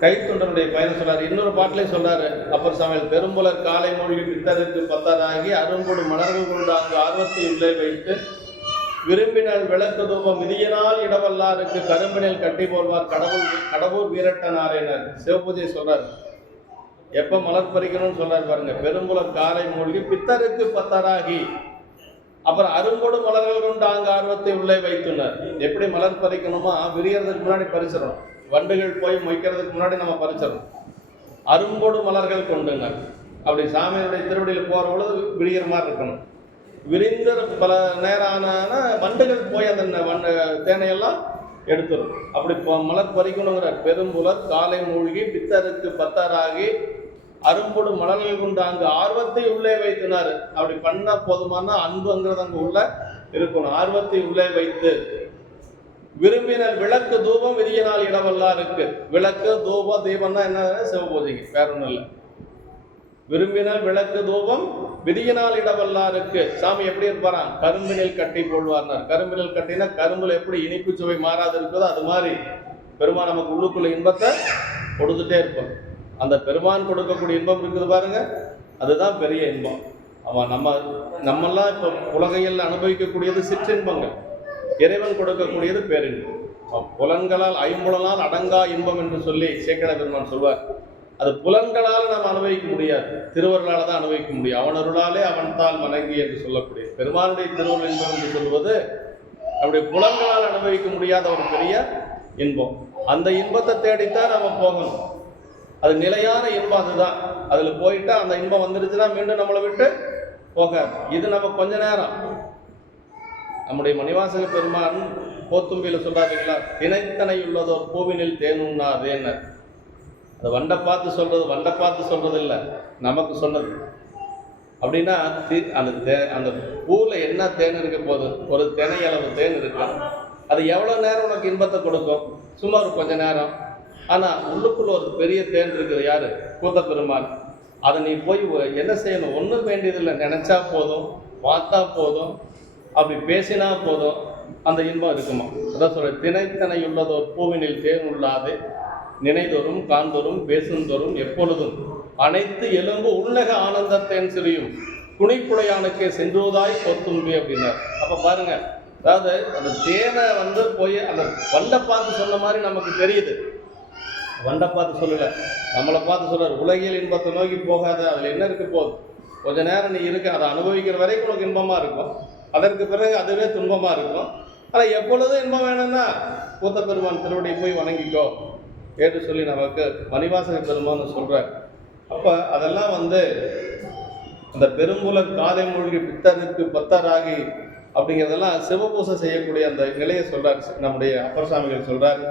கைத்தொண்டனுடைய பயணம் சொல்றாரு. இன்னொரு பாட்டிலையும் சொல்றாரு அப்பர் சாமியில், பெரும்புலர் காலை மூழ்கி பித்தருக்கு பத்தராகி அரும்பொடு மலர்கள் கொண்டு அங்கு ஆர்வத்தை உள்ளே வைத்து விரும்பினால் விளக்கு தூபம் விதியினால் இடவல்லாருக்கு கரும்பினில் கட்டி போல்வார் கடவுள் வீரட்டனாரேனர். சிவபூஜை சொல்றாரு. எப்ப மலர் பறிக்கணும்னு சொல்றாரு பாருங்க. பெரும்புலர் காலை மூழ்கி பித்தருக்கு பத்தராகி, அப்புறம் அரும்பொடு மலர்கள் கொண்டு அங்கு ஆர்வத்தை உள்ளே வைத்துனர். எப்படி மலர் பறிக்கணுமா, விரியறதுக்கு முன்னாடி பறிச்சிடணும். வண்டுகள் போய் மொய்க்கிறதுக்கு முன்னாடி நம்ம பறிச்சிடணும். அரும்பொடு மலர்கள் கொண்டுங்க. அப்படி சாமியுடைய திருவடியில் போற பொழுது விரிகிற மாதிரி இருக்கணும். விரிந்த பல நேரம் ஆன வண்டுகள் போய் அந்த தேனையெல்லாம் எடுத்துரும். அப்படி மலர் பறிக்கணுங்கிறார். பெரும்புலர் காலை மூழ்கி பித்தருக்கு பத்தராகி அரும்பொடு மலர்கள் கொண்டு அங்கு ஆர்வத்தை உள்ளே வைத்தினார். அப்படி பண்ணா போதுமான அன்புங்கிறது அங்கு உள்ள இருக்கணும். ஆர்வத்தை உள்ளே வைத்து விரும்பினர் விளக்கு தூபம் விதியினால் இடவெல்லாம் இருக்கு. விளக்கு தூபம் தீபம்னா என்ன, சிவபூஜைக்கு, வேற ஒன்றும் இல்லை. விரும்பினால் விளக்கு தூபம் விதியினால் இடவெல்லாம் இருக்கு. சாமி எப்படி இருப்பாராம், கரும்பினில் கட்டி போடுவார்னார். கரும்பினில் கட்டினா கரும்புல எப்படி இனிப்பு சுவை மாறாது இருக்குதோ அது மாதிரி பெருமான் நமக்கு உள்ளுக்குள்ள இன்பத்தை கொடுத்துட்டே இருப்பான். அந்த பெருமான் கொடுக்கக்கூடிய இன்பம் இருக்குது பாருங்க, அதுதான் பெரிய இன்பம். அவன் நம்மெல்லாம் இப்போ உலகையில் அனுபவிக்கக்கூடியது சிற்றின்பங்கள், இறைவன் கொடுக்கக்கூடியது பேரின்பம். புலன்களால் ஐம்புலனால் அடங்கா இன்பம் என்று சொல்லி சேக்கட பெருமான் சொல்வார். அது புலன்களால் நாம் அனுபவிக்க முடியாது, திருவருளால் தான் அனுபவிக்க முடியும். அவன் அருளாலே அவன் தாள் வணங்கி என்று சொல்லக்கூடிய பெருமானுடைய திருவருள் இன்பம் என்று சொல்வது அப்படி புலன்களால் அனுபவிக்க முடியாத ஒரு பெரிய இன்பம். அந்த இன்பத்தை தேடித்தான் நம்ம போகணும். அது நிலையான இன்பம், அதுதான். அதில் போயிட்டா அந்த இன்பம் வந்துருச்சுன்னா மீண்டும் நம்மளை விட்டு போகாது. இது நம்ம கொஞ்ச நேரம். நம்முடைய மணிவாசக பெருமான் போத்தும்பியில் சொல்றாருங்களா, தினைத்தனை உள்ளதோர் பூவினில் தேனுண்ணாதேன்னு. அது வண்டை பார்த்து சொல்றது இல்லை, நமக்கு சொன்னது. அப்படின்னா அந்த பூவில் என்ன தேன் இருக்க போகுது, ஒரு தினை அளவு தேன் இருக்கு. அது எவ்வளோ நேரம் உனக்கு இன்பத்தை கொடுக்கும், சும்மா ஒரு கொஞ்ச நேரம். ஆனால் உள்ளுக்குள்ள ஒரு பெரிய தேன் இருக்குது, யாரு, கூத்த பெருமான். அதை நீ போய் என்ன செய்யணும், ஒன்றும் வேண்டியதில்லை, நினைச்சா போதும், பார்த்தா போதும், அப்படி பேசினா போதும், அந்த இன்பம் இருக்குமா. அதான் சொல்ற, தினைத்தனை உள்ளதோர் பூவினில் தேன் உள்ளாது நினைதோறும் காண்தோறும் பேசுந்தோறும் எப்பொழுதும் அனைத்து எலும்பு உள்ளக ஆனந்தத்தேன் சிறியும் துணிப்புடையானுக்கே சென்றுவதாய் பொத்தும்பி அப்படின்னார். அப்ப பாருங்க, அதாவது அந்த தேனை போய் அந்த வண்டை பார்த்து சொன்ன மாதிரி நமக்கு தெரியுது. வண்டை பார்த்து சொல்லல, நம்மளை பார்த்து சொல்றாரு. உலகியல் இன்பத்தை நோக்கி போகாத, அதுல என்ன இருக்கு போகுது, கொஞ்ச நேரம் நீ இருக்க, அதை அனுபவிக்கிற வரைக்கும் உனக்கு இன்பமா இருக்கும், அதற்கு பிறகு அதுவே துன்பமா இருக்கும். ஆனா எப்பொழுதும் இன்பம் வேணும்னா கூத்த பெருமான் திருவடி போய் வணங்கிக்கோ என்று சொல்லி நமக்கு மணிவாசக பெருமான் சொல்றார். அப்ப அதெல்லாம் அந்த பெரும்புலர் காலை மூழ்கி பித்தருக்கு பத்தராகி அப்படிங்கிறதெல்லாம் சிவபூசை செய்யக்கூடிய அந்த நிலையை சொல்றார். நம்முடைய அப்பர் சாமிகள் சொல்றார்,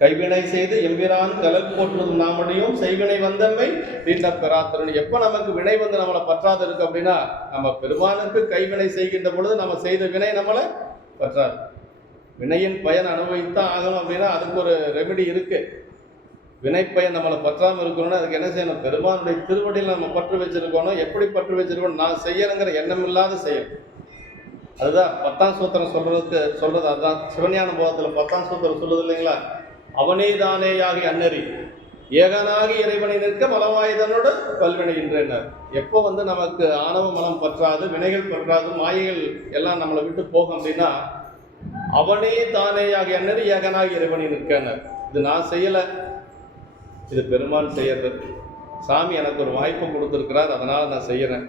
கைவினை செய்து எம்பிரான் கலல் போற்றுவதும் நாமடியும் செய்வினை வந்தமை தீண்ட பெறாத்தருன்னு. எப்ப நமக்கு வினை நம்மளை பற்றாது இருக்கு அப்படின்னா, நம்ம பெருமானுக்கு கைவினை செய்கின்ற பொழுது நம்ம செய்த வினை நம்மளை பற்றாது. வினையின் பயன் அனுபவித்தான் ஆகணும் அப்படின்னா அதுக்கு ஒரு ரெமெடி இருக்கு. வினைப்பயன் நம்மளை பற்றாமல் இருக்கணும்னா அதுக்கு என்ன செய்யணும், பெருமானுடைய திருவடியில் நம்ம பற்று வச்சிருக்கணும். எப்படி பற்று வச்சிருக்கணும், நான் செய்யணுங்கிற எண்ணம் இல்லாத செய்யணும். அதுதான் 10ஆம் சூத்திரம் சொல்றது அதுதான். சிவஞான போதத்தில் 10ஆம் சூத்திரம் சொல்லுது இல்லைங்களா, அவனே தானேயாகி அன்னறி ஏகனாகி இறைவனை நிற்க மலவாயுதனோடு பல்வினை என்றார். எப்போ நமக்கு ஆணவ மனம் பற்றாது, வினைகள் பற்றாது, மாயைகள் எல்லாம் நம்மளை விட்டு போகும் அப்படின்னா அவனே தானேயாகி அன்னறி ஏகனாகி இறைவனை நிற்கனர். இது நான் செய்யலை, இது பெருமான் செய்யறது. சாமி எனக்கு ஒரு வாய்ப்பு கொடுத்துருக்கிறார், அதனால் நான் செய்கிறேன்.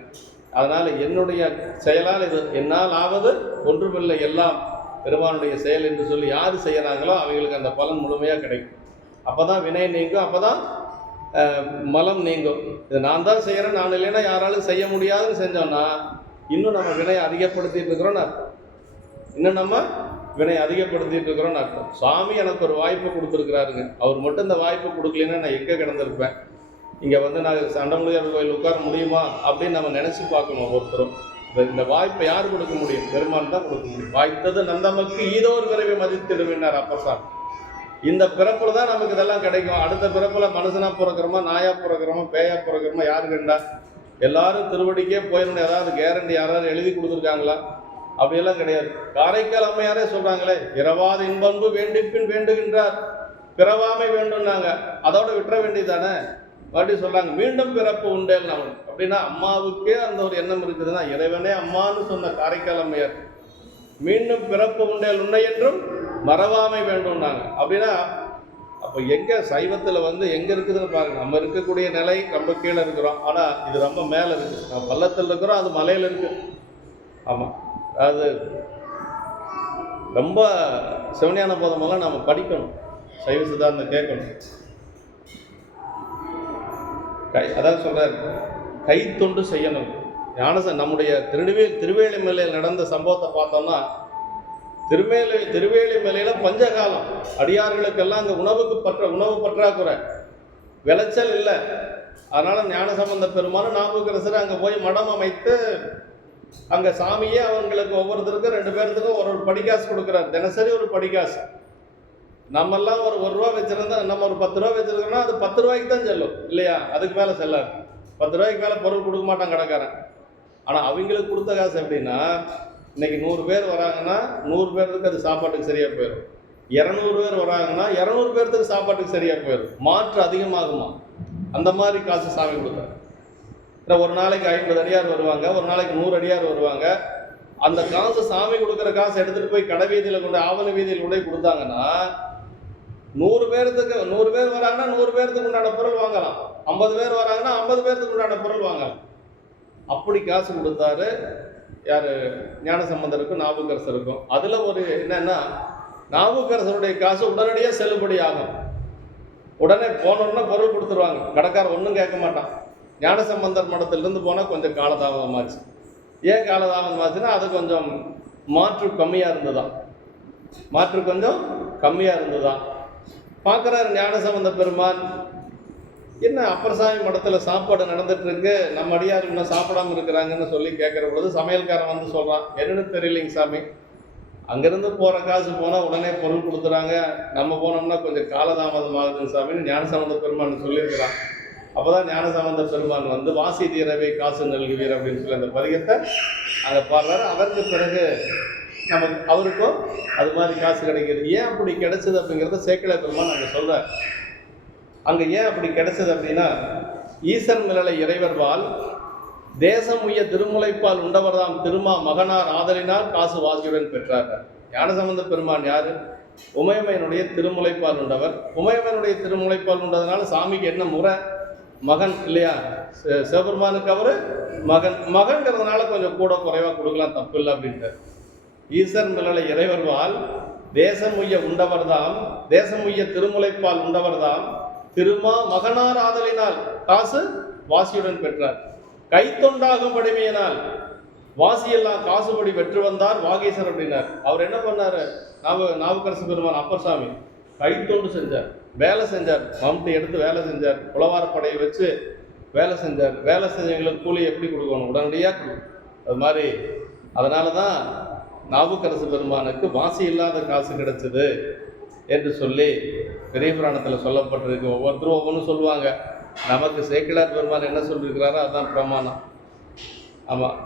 அதனால் என்னுடைய செயலால் இது என்னால் ஆவது ஒன்றுமில்லை, எல்லாம் பெருமானுடைய செயல் என்று சொல்லி யார் செய்கிறாங்களோ அவங்களுக்கு அந்த பலன் முழுமையாக கிடைக்கும். அப்போ தான் வினை நீங்கும், அப்போ தான் மலம் நீங்கும். இது நான் தான் செய்கிறேன், நான் இல்லைன்னா யாராலும் செய்ய முடியாதுன்னு செஞ்சோன்னா இன்னும் நம்ம வினையை அதிகப்படுத்திட்டு இருக்கிறோம்னு அர்த்தம். இன்னும் நம்ம வினையை அதிகப்படுத்திட்டு இருக்கிறோம்னு அர்த்தம். சுவாமி எனக்கு ஒரு வாய்ப்பு கொடுத்துருக்குறாருங்க. அவர் மட்டும் இந்த வாய்ப்பு கொடுக்கலன்னா நான் எங்கே கிடந்திருப்பேன்? இங்கே வந்து நான் சண்டமுடியார் கோயில் உட்கார முடியுமா அப்படின்னு நம்ம நினச்சி பார்க்கணும். ஒவ்வொருத்தரும் இந்த வாய்ப்பை யார் கொடுக்க முடியும்? பெருமான் தான் கொடுக்க முடியும். வாய்த்தது நந்தமக்கு ஈதோ ஒரு பிறவை மதித்திடுவினார் அப்பசாமி. இந்த பிறப்புல தான் நமக்கு இதெல்லாம் கிடைக்கும். அடுத்த பிறப்புல மனுஷனா பிறக்கிறோமா, நாயா பிறக்கிறோமா, பேயா பிறக்கிறோமா, யாரு கண்டா? எல்லாரும் திருவடிக்கே போயிடணும். ஏதாவது கேரண்டி யாராவது எழுதி கொடுத்துருக்காங்களா? அப்படியெல்லாம் கிடையாது. காரைக்கால் அம்மையாரே சொல்றாங்களே, இரவாத இன்பன்பு வேண்டிப்பின் வேண்டுகின்றார், பிறவாமை வேண்டும்னாங்க. அதோட விட்டுற வேண்டியதானே? மறுபடியும் சொல்றாங்க, மீண்டும் பிறப்பு உண்டேல் நம்ம. அப்படின்னா அம்மாவுக்கே அந்த ஒரு எண்ணம் இருக்குதுன்னா, இறைவனே அம்மான்னு சொன்ன காரைக்கால் அம்மையார் மீண்டும் பிறப்பு உண்டேல் உன்னை என்றும் மறவாமை வேண்டும்னாங்க. அப்படின்னா அப்போ எங்க சைவத்தில் வந்து எங்க இருக்குதுன்னு பாருங்க. நம்ம இருக்கக்கூடிய நிலை ரொம்ப கீழே இருக்கிறோம், ஆனா இது ரொம்ப மேலே இருக்கு. நம்ம பள்ளத்தில் இருக்கிறோம், அது மலையில இருக்கு. ஆமா, அது ரொம்ப சிவஞான போதமெல்லாம் நம்ம படிக்கணும், சைவ சித்தாந்தம் கேட்கணும். அதான் சொல்றாரு, கைத்தொண்டு செய்யணும். நம்முடைய திருவேலிமலையில் நடந்த சம்பவத்தை பார்த்தோம்னா, திருவேலிமலையில பஞ்சகாலம், அடியார்களுக்கெல்லாம் அங்கே உணவு பற்றாக்குறை, விளைச்சல் இல்லை. அதனால ஞானசம்பந்த பெருமானும் நாவுக்கரசர் அங்கே போய் மடம் அமைத்து அங்கே சாமியே அவங்களுக்கு ஒவ்வொருத்தருக்கும் 2 பேர்த்துக்கும் ஒரு படிக்காசு கொடுக்குறாரு. தினசரி ஒரு படிக்காசு. நம்மெல்லாம் ஒரு ரூபா வச்சிருந்தா, நம்ம ஒரு 10 ரூபா வச்சிருக்கோம்னா அது 10 ரூபாய்க்கு தான் செல்லும் இல்லையா? அதுக்கு மேலே செல்லாது. 10 ரூபாய்க்கு மேலே பொருள் கொடுக்க மாட்டான் கடைக்காரன். ஆனால் அவங்களுக்கு கொடுத்த காசு எப்படின்னா, இன்னைக்கு 100 பேர் வராங்கன்னா 100 பேர்த்துக்கு அது சாப்பாட்டுக்கு சரியாக போயிடும். 200 பேர் வராங்கன்னா 200 பேர்த்துக்கு சாப்பாட்டுக்கு சரியாக போயிடும். மாற்று அதிகமாகுமா? அந்த மாதிரி காசு சாமி கொடுத்தாரு. ஒரு நாளைக்கு 50 அடியார் வருவாங்க, ஒரு நாளைக்கு 100 அடியார் வருவாங்க. அந்த காசு சாமி கொடுக்குற காசு எடுத்துகிட்டு போய் கடை வீதியில் கொண்டு ஆவண வீதியில் கொண்டு கொடுத்தாங்கன்னா 100 பேர் வராங்கன்னா 100 பேர்த்துக்கு உண்டான பொருள் வாங்கலாம். 50 பேர் வராங்கன்னா 50 பேர்த்துக்கு உண்டான பொருள் வாங்கலாம். அப்படி காசு கொடுத்தாரு. யார்? ஞானசம்பந்தருக்கும் நாவுக்கரசருக்கும். அதில் ஒரு என்னன்னா, நாவுக்கரசருடைய காசு உடனடியாக செல்லுபடி ஆகும். உடனே போனோம்னா பொருள் கொடுத்துருவாங்க, கடைக்காரர் ஒன்றும் கேட்க மாட்டான். ஞானசம்பந்தர் மடத்திலிருந்து போனால் கொஞ்சம் காலதாமதமாச்சு. ஏன் காலதாமதமாச்சுன்னா, அது கொஞ்சம் மாற்று கம்மியாக இருந்ததா. பார்க்குறாரு ஞானசம்பந்த பெருமான், என்ன அப்பர்சாமி மடத்தில் சாப்பாடு நடந்துட்டு இருக்கு, நம்ம அடியார் இன்னும் சாப்பிடாம இருக்கிறாங்கன்னு சொல்லி கேட்குற பொழுது சமையல்காரன் வந்து சொல்கிறான், என்னன்னு தெரியலைங்க சாமி, அங்கேருந்து போகிற காசு போனால் உடனே பொருள் கொடுத்துறாங்க, நம்ம போனோம்னா கொஞ்சம் காலதாமதம் ஆகுதுங்க சாமின்னு ஞானசம்பந்த பெருமான் சொல்லியிருக்கிறான். அப்போ தான் ஞானசம்பந்த பெருமான் வந்து வாசி தீரவை காசு நல்குவீர் அப்படின்னு சொல்லி அந்த பதிகத்தை அங்கே பாடுறாரு. அதற்கு பிறகு அவருக்கும் அது மாதிரி காசு கிடைக்கிது. ஏன் அப்படி கிடைச்சது அப்படிங்கிறத சேக்கிழார் பெருமான் அங்கே சொல்கிறார். அங்கே ஏன் அப்படி கிடைச்சது அப்படின்னா, ஈசன் மிளலை இறைவர்வால் தேசம் உய்ய திருமுலைப்பால் உண்டவர்தாம் திருமா மகனார் ஆதலினால் காசு வாசியுடன் பெற்றார். ஞானசம்பந்த பெருமான் யாரு? உமையம்மையனுடைய திருமுலைப்பால் உண்டவர். உமையம்மையனுடைய திருமுலைப்பால் உண்டதுனால சாமிக்கு என்ன முறை? மகன் இல்லையா? சிவபெருமானுக்கு அவரு மகன்கிறதுனால கொஞ்சம் கூட குறைவாக கொடுக்கலாம், தப்பு இல்லை அப்படின்ட்டு. ஈசன் மிளலை இறைவர்வால் தேசம் உய்ய திருமுலைப்பால் உண்டவர்தாம் திருமா மகனார் ஆதலினால் காசு வாசியுடன் பெற்றார். கைத்தொண்டாகும் படிமையினால் வாசியெல்லாம் காசுபடி பெற்று வந்தார் வாகீசர் அப்படின்னார். அவர் என்ன பண்ணாரு? நாவுக்கரசு பெருமான் அப்பர்சாமி கைத்தொண்டு செஞ்சார், வேலை செஞ்சார், மம்முட்டி எடுத்து வேலை செஞ்சார், உளவாரப்படையை வச்சு வேலை செஞ்சார். வேலை செஞ்சவங்களுக்கு கூலி எப்படி கொடுக்கணும்? உடனடியாக கொடுக்கணும். அது மாதிரி அதனால தான் நாவுக்கரசு பெருமானுக்கு வாசி இல்லாத காசு கிடைச்சது என்று சொல்லி பெரிய புராணத்தில் சொல்லப்பட்டிருக்கு. ஒவ்வொருத்தரும் ஒவ்வொன்றும் சொல்லுவாங்க. நமக்கு சேக்கிழார் பெருமான் என்ன சொல்லியிருக்கிறாரோ அதுதான் பிரமாணம். ஆமாம்,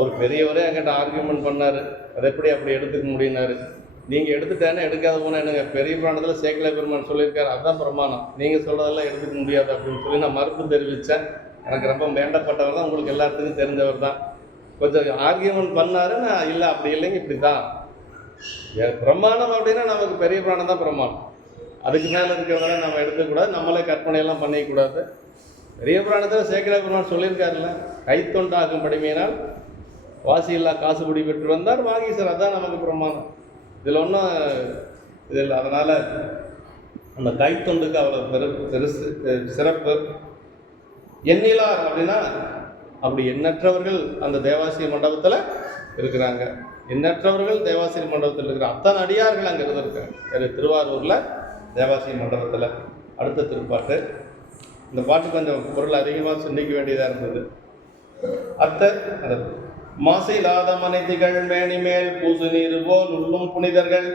ஒரு பெரியவரே என்கிட்ட ஆர்கியூமெண்ட் பண்ணார், அதை எப்படி அப்படி எடுத்துக்க முடியினாரு. நீங்கள் எடுத்துட்டேன்னா எடுக்காத போனால் என்னங்க, பெரிய புராணத்தில் சேக்கிழார் பெருமான் சொல்லியிருக்காரு, அதுதான் பிரமாணம், நீங்கள் சொல்கிறதெல்லாம் எடுத்துக்க முடியாது அப்படின்னு சொல்லி நான் மறுப்பு தெரிவித்தேன். எனக்கு ரொம்ப வேண்டப்பட்டவர் தான், உங்களுக்கு எல்லாத்துக்கும் தெரிஞ்சவர் தான். கொஞ்சம் ஆர்கியூமெண்ட் பண்ணாரு, நான் இல்லை அப்படி இல்லைங்க இப்படி தான் பிரமாணம் அப்படின்னா நமக்கு பெரிய புராணம் தான் பிரமாணம். அதுக்கு மேலே இருக்கிறதெல்லாம் நம்ம எடுத்துக்கூடாது, நம்மளே கற்பனையெல்லாம் பண்ணிக்கூடாது. பெரிய புராணத்தில் சேக்கிழார் பெருமான் சொல்லியிருக்காருல்ல, கைத்தொண்டாகும் படிமையினால் வாசியில்லா காசுபடி பெற்று வந்தார் வாகீசர், அதுதான் நமக்கு பிரமாணம். இதில் ஒன்றும் இது இல்லை. அதனால் அந்த கைத்தொண்டுக்கு அவ்வளோ பெருசு சிறப்பு. எண்ணிலார் அப்படின்னா அப்படி எண்ணற்றவர்கள் அந்த தேவாசிரிய மண்டபத்தில் இருக்கிறாங்க. எண்ணற்றவர்கள் தேவாசிரிய மண்டபத்தில் இருக்கிற அத்தனை அடியார்கள் அங்கே இருந்திருக்காங்க திருவாரூரில் தேவாசிரிய மண்டபத்தில். அடுத்த திருப்பாட்டு. இந்த பாட்டு கொஞ்சம் பொருள் அதிகமாக சிந்திக்க வேண்டியதாக இருந்தது. மாசிலாத மனைதிகள் மேனிமேல் பூசு நீர் போல் உள்ளும் புனிதர்கள்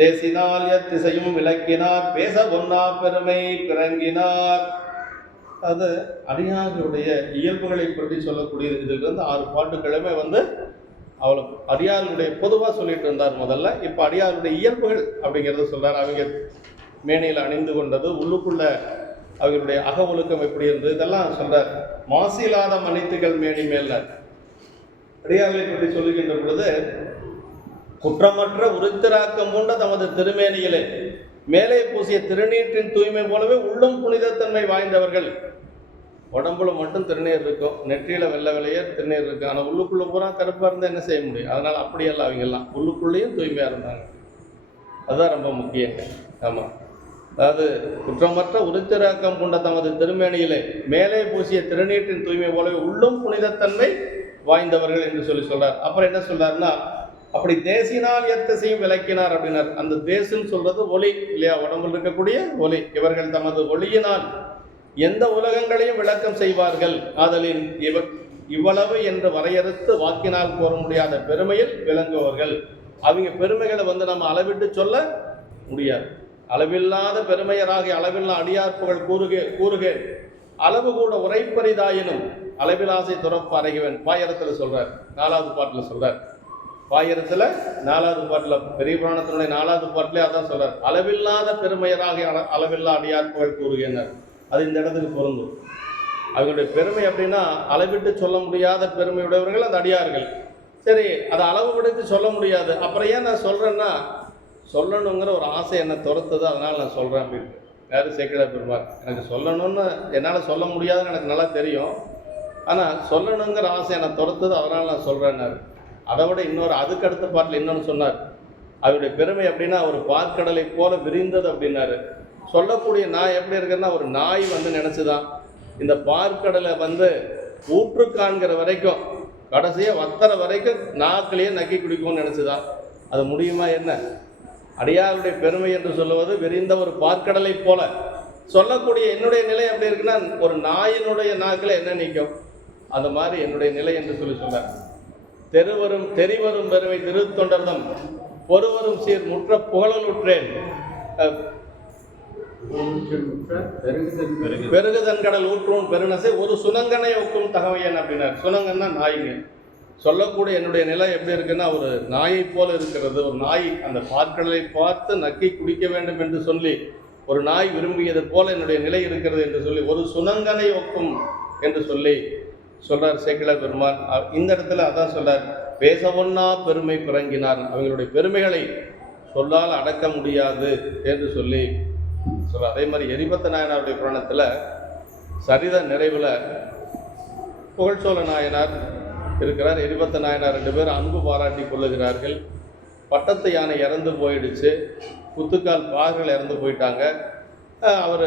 தேசினால் எத்திசையும் விளக்கினார் பேச பொன்னா பெருமை பிறங்கினார். அது அடியார்களுடைய இயல்புகளை பற்றி சொல்லக்கூடியது. இதிலிருந்து 6 பாட்டுக்கிழமை அவ்வளோ அடியார்களுடைய பொதுவாக சொல்லிட்டு இருந்தார் முதல்ல. இப்போ அடியாருடைய இயல்புகள் அப்படிங்கிறத சொல்கிறார். அவங்க மேனையில் அணிந்து கொண்டது, உள்ளுக்குள்ள அவர்களுடைய அக ஒழுக்கம் எப்படி இருந்தது, இதெல்லாம் சொல்கிறார். மாசிலாத மனைத்துகள் மேனி மேல அடியார்களை பற்றி சொல்லுகின்ற பொழுது, குற்றமற்ற உருத்திராக்கம் கொண்ட தமது திருமேனியிலே மேலே பூசிய திருநீற்றின் தூய்மை போலவே உள்ளும் புனிதத்தன்மை வாய்ந்தவர்கள். உடம்புல மட்டும் திருநீர் இருக்கும், நெற்றியில வெள்ளை வெள்ளையே திருநீர் இருக்கு, ஆனால் உள்ளுக்குள்ள பூரா கருப்பாக இருந்தால் என்ன செய்ய முடியும்? அதனால் அப்படியெல்லாம் அவங்கெல்லாம் உள்ளுக்குள்ளேயும் தூய்மையாக இருந்தாங்க. அதுதான் ரொம்ப முக்கியங்க. ஆமாம், அதாவது குற்றமற்ற உருத்திராக்கம் கொண்ட தமது திருமேனியிலே மேலே பூசிய திருநீற்றின் தூய்மை போலவே உள்ளும் புனிதத்தன்மை வாய்ந்தவர்கள் என்று சொல்றார். அப்புறம் என்ன சொல்றாருன்னா, அப்படி தேசினால் எத்திசையும் விளக்கினார் அப்படின்னார். அந்த தேசுன்னு சொல்றது ஒளி இல்லையா, உடம்பில் இருக்கக்கூடிய ஒளி. இவர்கள் தமது ஒளியினால் எந்த உலகங்களையும் விளக்கம் செய்வார்கள். ஆதலின் இவ்வளவு என்று வரையறுத்து வாக்கினால் கூற முடியாத பெருமையில் விளங்குவார்கள். அவங்க பெருமைகளை நம்ம அளவிட்டு சொல்ல முடியாது. அளவில்லாத பெருமையராகிய அளவில்லா அடியார்ப்புகள் கூறுகேன் அளவு கூட உரைப்பரிதாயினும் அளவிலாசை துறப்பு அறைகுவேன். பாயிரத்தில் சொல்றார், 4வது பாட்டில் சொல்றார். பாயிரத்தில் 4வது பாட்டில், பெரிய புராணத்தினுடைய 4வது பாட்டிலே அதான் சொல்றார். அளவில்லாத பெருமையராகிய அளவில்லா அடியார்ப்புகள் கூறுகின்றனர். அது இந்த இடத்துக்கு பொருந்தும். அவங்களுடைய பெருமை அப்படின்னா அளவிட்டு சொல்ல முடியாத பெருமையுடையவர்கள் அந்த அடியார்கள். சரி, அதை அளவு விடுத்து சொல்ல முடியாது. அப்புறம் ஏன் நான் சொல்றேன்னா, சொல்லணுங்கிற ஒரு ஆசை என்னை துரத்துது, அதனால் நான் சொல்கிறேன் அப்படின்ட்டு. யார்? சேக்கிழார் பெருமாள். எனக்கு சொல்லணும்னு என்னால் சொல்ல முடியாதுன்னு எனக்கு நல்லா தெரியும், ஆனால் சொல்லணுங்கிற ஆசை என்னை துரத்துது, அதனால் நான் சொல்கிறேன்னாரு. அதை விட அதுக்கு அடுத்த பாட்டில் இன்னொன்று சொன்னார். அவருடைய பெருமை அப்படின்னா ஒரு பார்க்கடலை போல விரிந்தது அப்படின்னாரு. சொல்லக்கூடிய நாய் எப்படி இருக்குன்னா, ஒரு நாய் நினச்சிதான் இந்த பார்க்கடலை ஊற்று காண்கிற வரைக்கும், கடைசியாக வத்தர வரைக்கும் நாக்கிலேயே நக்கி குடிக்கும்னு நினச்சிதான். அது முடியுமா என்ன? அடியாருடைய பெருமை என்று சொல்லுவது விரிந்த ஒரு பார்க்கடலை போல. சொல்லக்கூடிய என்னுடைய நிலை எப்படி இருக்குன்னா, ஒரு நாயினுடைய நாக்கில் என்ன நிற்கும், அது மாதிரி என்னுடைய நிலை என்று சொல்ல தெரிவரும் பெருமை திருத்தொண்டர்தம் பொறுவரும் சீர் முற்ற புகழலுற்றேன் பெருகுதன்கடல் ஊற்றும் பெருநசை ஒரு சுனங்கனை ஒக்கும் தகவையன் அப்படின்னார். சுனங்கன்னா நாய்ங்க. சொல்லக்கூடிய என்னுடைய நிலை எப்படி இருக்குன்னா, ஒரு நாயை போல இருக்கிறது. ஒரு நாய் அந்த பார்க்கடலை பார்த்து நக்கி குடிக்க வேண்டும் என்று சொல்லி, ஒரு நாய் விரும்பியது போல என்னுடைய நிலை இருக்கிறது என்று சொல்லி, ஒரு சுனங்கனை ஒக்கும் என்று சொல்லி சொல்றார் சேக்கிழார் பெருமான். இந்த இடத்துல அதான் சொல்றார், பேச ஒன்னா பெருமை பிறங்கினார். அவங்களுடைய பெருமைகளை சொல்லால் அடக்க முடியாது என்று சொல்லி சொல்றார். அதே மாதிரி எரிபத்த நாயனாருடைய புராணத்தில் சரித நிறைவில் புகழ்ச்சோழ நாயனார் இருக்கிறார், எரிபத்த நாயனார் 2 பேர் அன்பு பாராட்டி கொள்ளுகிறார்கள். பட்டத்து யானை இறந்து போயிடுச்சு, குத்துக்கால் பாகர்கள் இறந்து போயிட்டாங்க. அவர்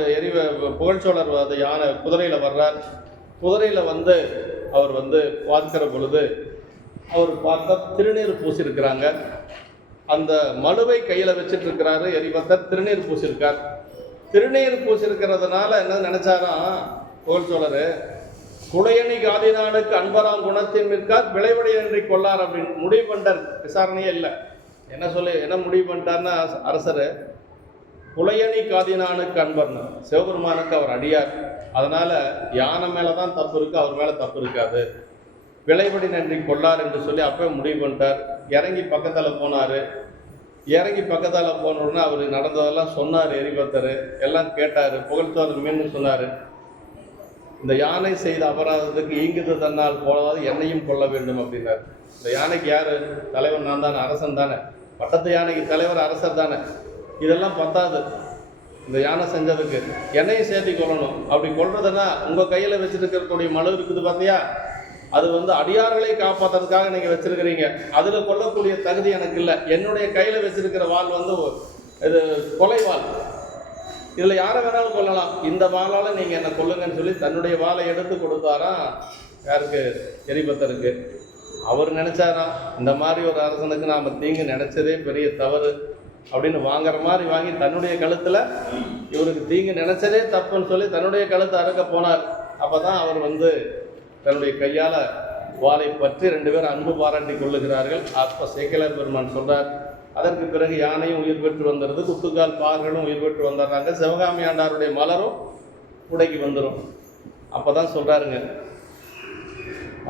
புகழ்ச்சோழர் அந்த யானை குதிரையில் வர்றார். குதிரையில் அவர் பார்க்கிற பொழுது அவர் பார்த்தா திருநீர் பூசியிருக்கிறாங்க. அந்த மனுவை கையில் வச்சுட்டு இருக்கிறாரு எரிபத்தர், திருநீர் பூசியிருக்கார். திருநீர் பூசியிருக்கிறதுனால என்ன நினைச்சாராம் புகழ்ச்சோழர், குளையணி காதினானுக்கு அன்பராம் குணத்தின் மிற்கார் விளைவடையின்றி கொள்ளார் அப்படின்னு முடிவு பண்ணிட்டார். விசாரணையே இல்லை. என்ன முடிவு பண்ணிட்டார்னா, அரசர் குளையணி காதினானுக்கு அன்பர்னு, சிவபெருமானுக்கு அவர் அடியார், அதனால யானை மேலே தான் தப்பு இருக்குது, அவர் மேலே தப்பு இருக்காது, விளைவடி நன்றி கொள்ளார் என்று சொல்லி அப்போ முடிவு பண்ணிட்டார். இறங்கி பக்கத்தில் போனார். இறங்கி பக்கத்தால் போனோடனே அவர் நடந்ததெல்லாம் சொன்னார். எரிபத்தர் எல்லாம் கேட்டார். புகழ்ச்சோழர் மீண்டும் சொன்னார், இந்த யானை செய்த அபராதத்துக்கு ஈங்குது தன்னால் போலாது என்னையும் கொள்ள வேண்டும் அப்படின்னார். இந்த யானைக்கு யார் தலைவன்? நான் தானே, அரசன் தானே. பட்டத்து யானைக்கு தலைவர் அரசர் தானே. இதெல்லாம் பத்தாது, இந்த யானை செஞ்சதுக்கு என்னையும் சேர்த்து கொள்ளணும். அப்படி கொள்றதுன்னா உங்கள் கையில் வச்சுட்டு இருக்கக்கூடிய மனு இருக்குது பார்த்தியா, அது அடியார்களை காப்பாற்றுறதுக்காக நீங்கள் வச்சிருக்கிறீங்க. அதில் கொள்ளக்கூடிய தகுதி எனக்கு இல்லை. என்னுடைய கையில் வச்சிருக்கிற வாள் இது கொலை வாள். இதில் யாரை வேணாலும் கொள்ளலாம். இந்த வாளால் நீங்கள் என்னை கொல்லுங்கன்னு சொல்லி தன்னுடைய வாளை எடுத்து கொடுத்தாராம் யாருக்கு? எரிபத்தருக்கு. அவர் நினச்சாராம், இந்த மாதிரி ஒரு அரசனுக்கு நாம் தீங்கு நினச்சதே பெரிய தவறு அப்படின்னு வாங்குற மாதிரி வாங்கி தன்னுடைய கழுத்தில் இவருக்கு தீங்கு நினச்சதே தப்புன்னு சொல்லி தன்னுடைய கழுத்தை அறுக்க போனார். அப்போ தான் அவர் தன்னுடைய கையால் வாளை பற்றி 2 பேரும் அன்பு பாராட்டி கொள்ளுகிறார்கள். அப்போ சேக்கிழார் பெருமான் சொல்கிறார், அதற்கு பிறகு யானையும் உயிர் பெற்று வந்துடுது, குத்துக்கால் பார்களும் உயிர் பெற்று வந்துடுறாங்க, சிவகாமி ஆண்டாருடைய மலரும் உடைக்கு வந்துடும். அப்போ தான் சொல்கிறாருங்க,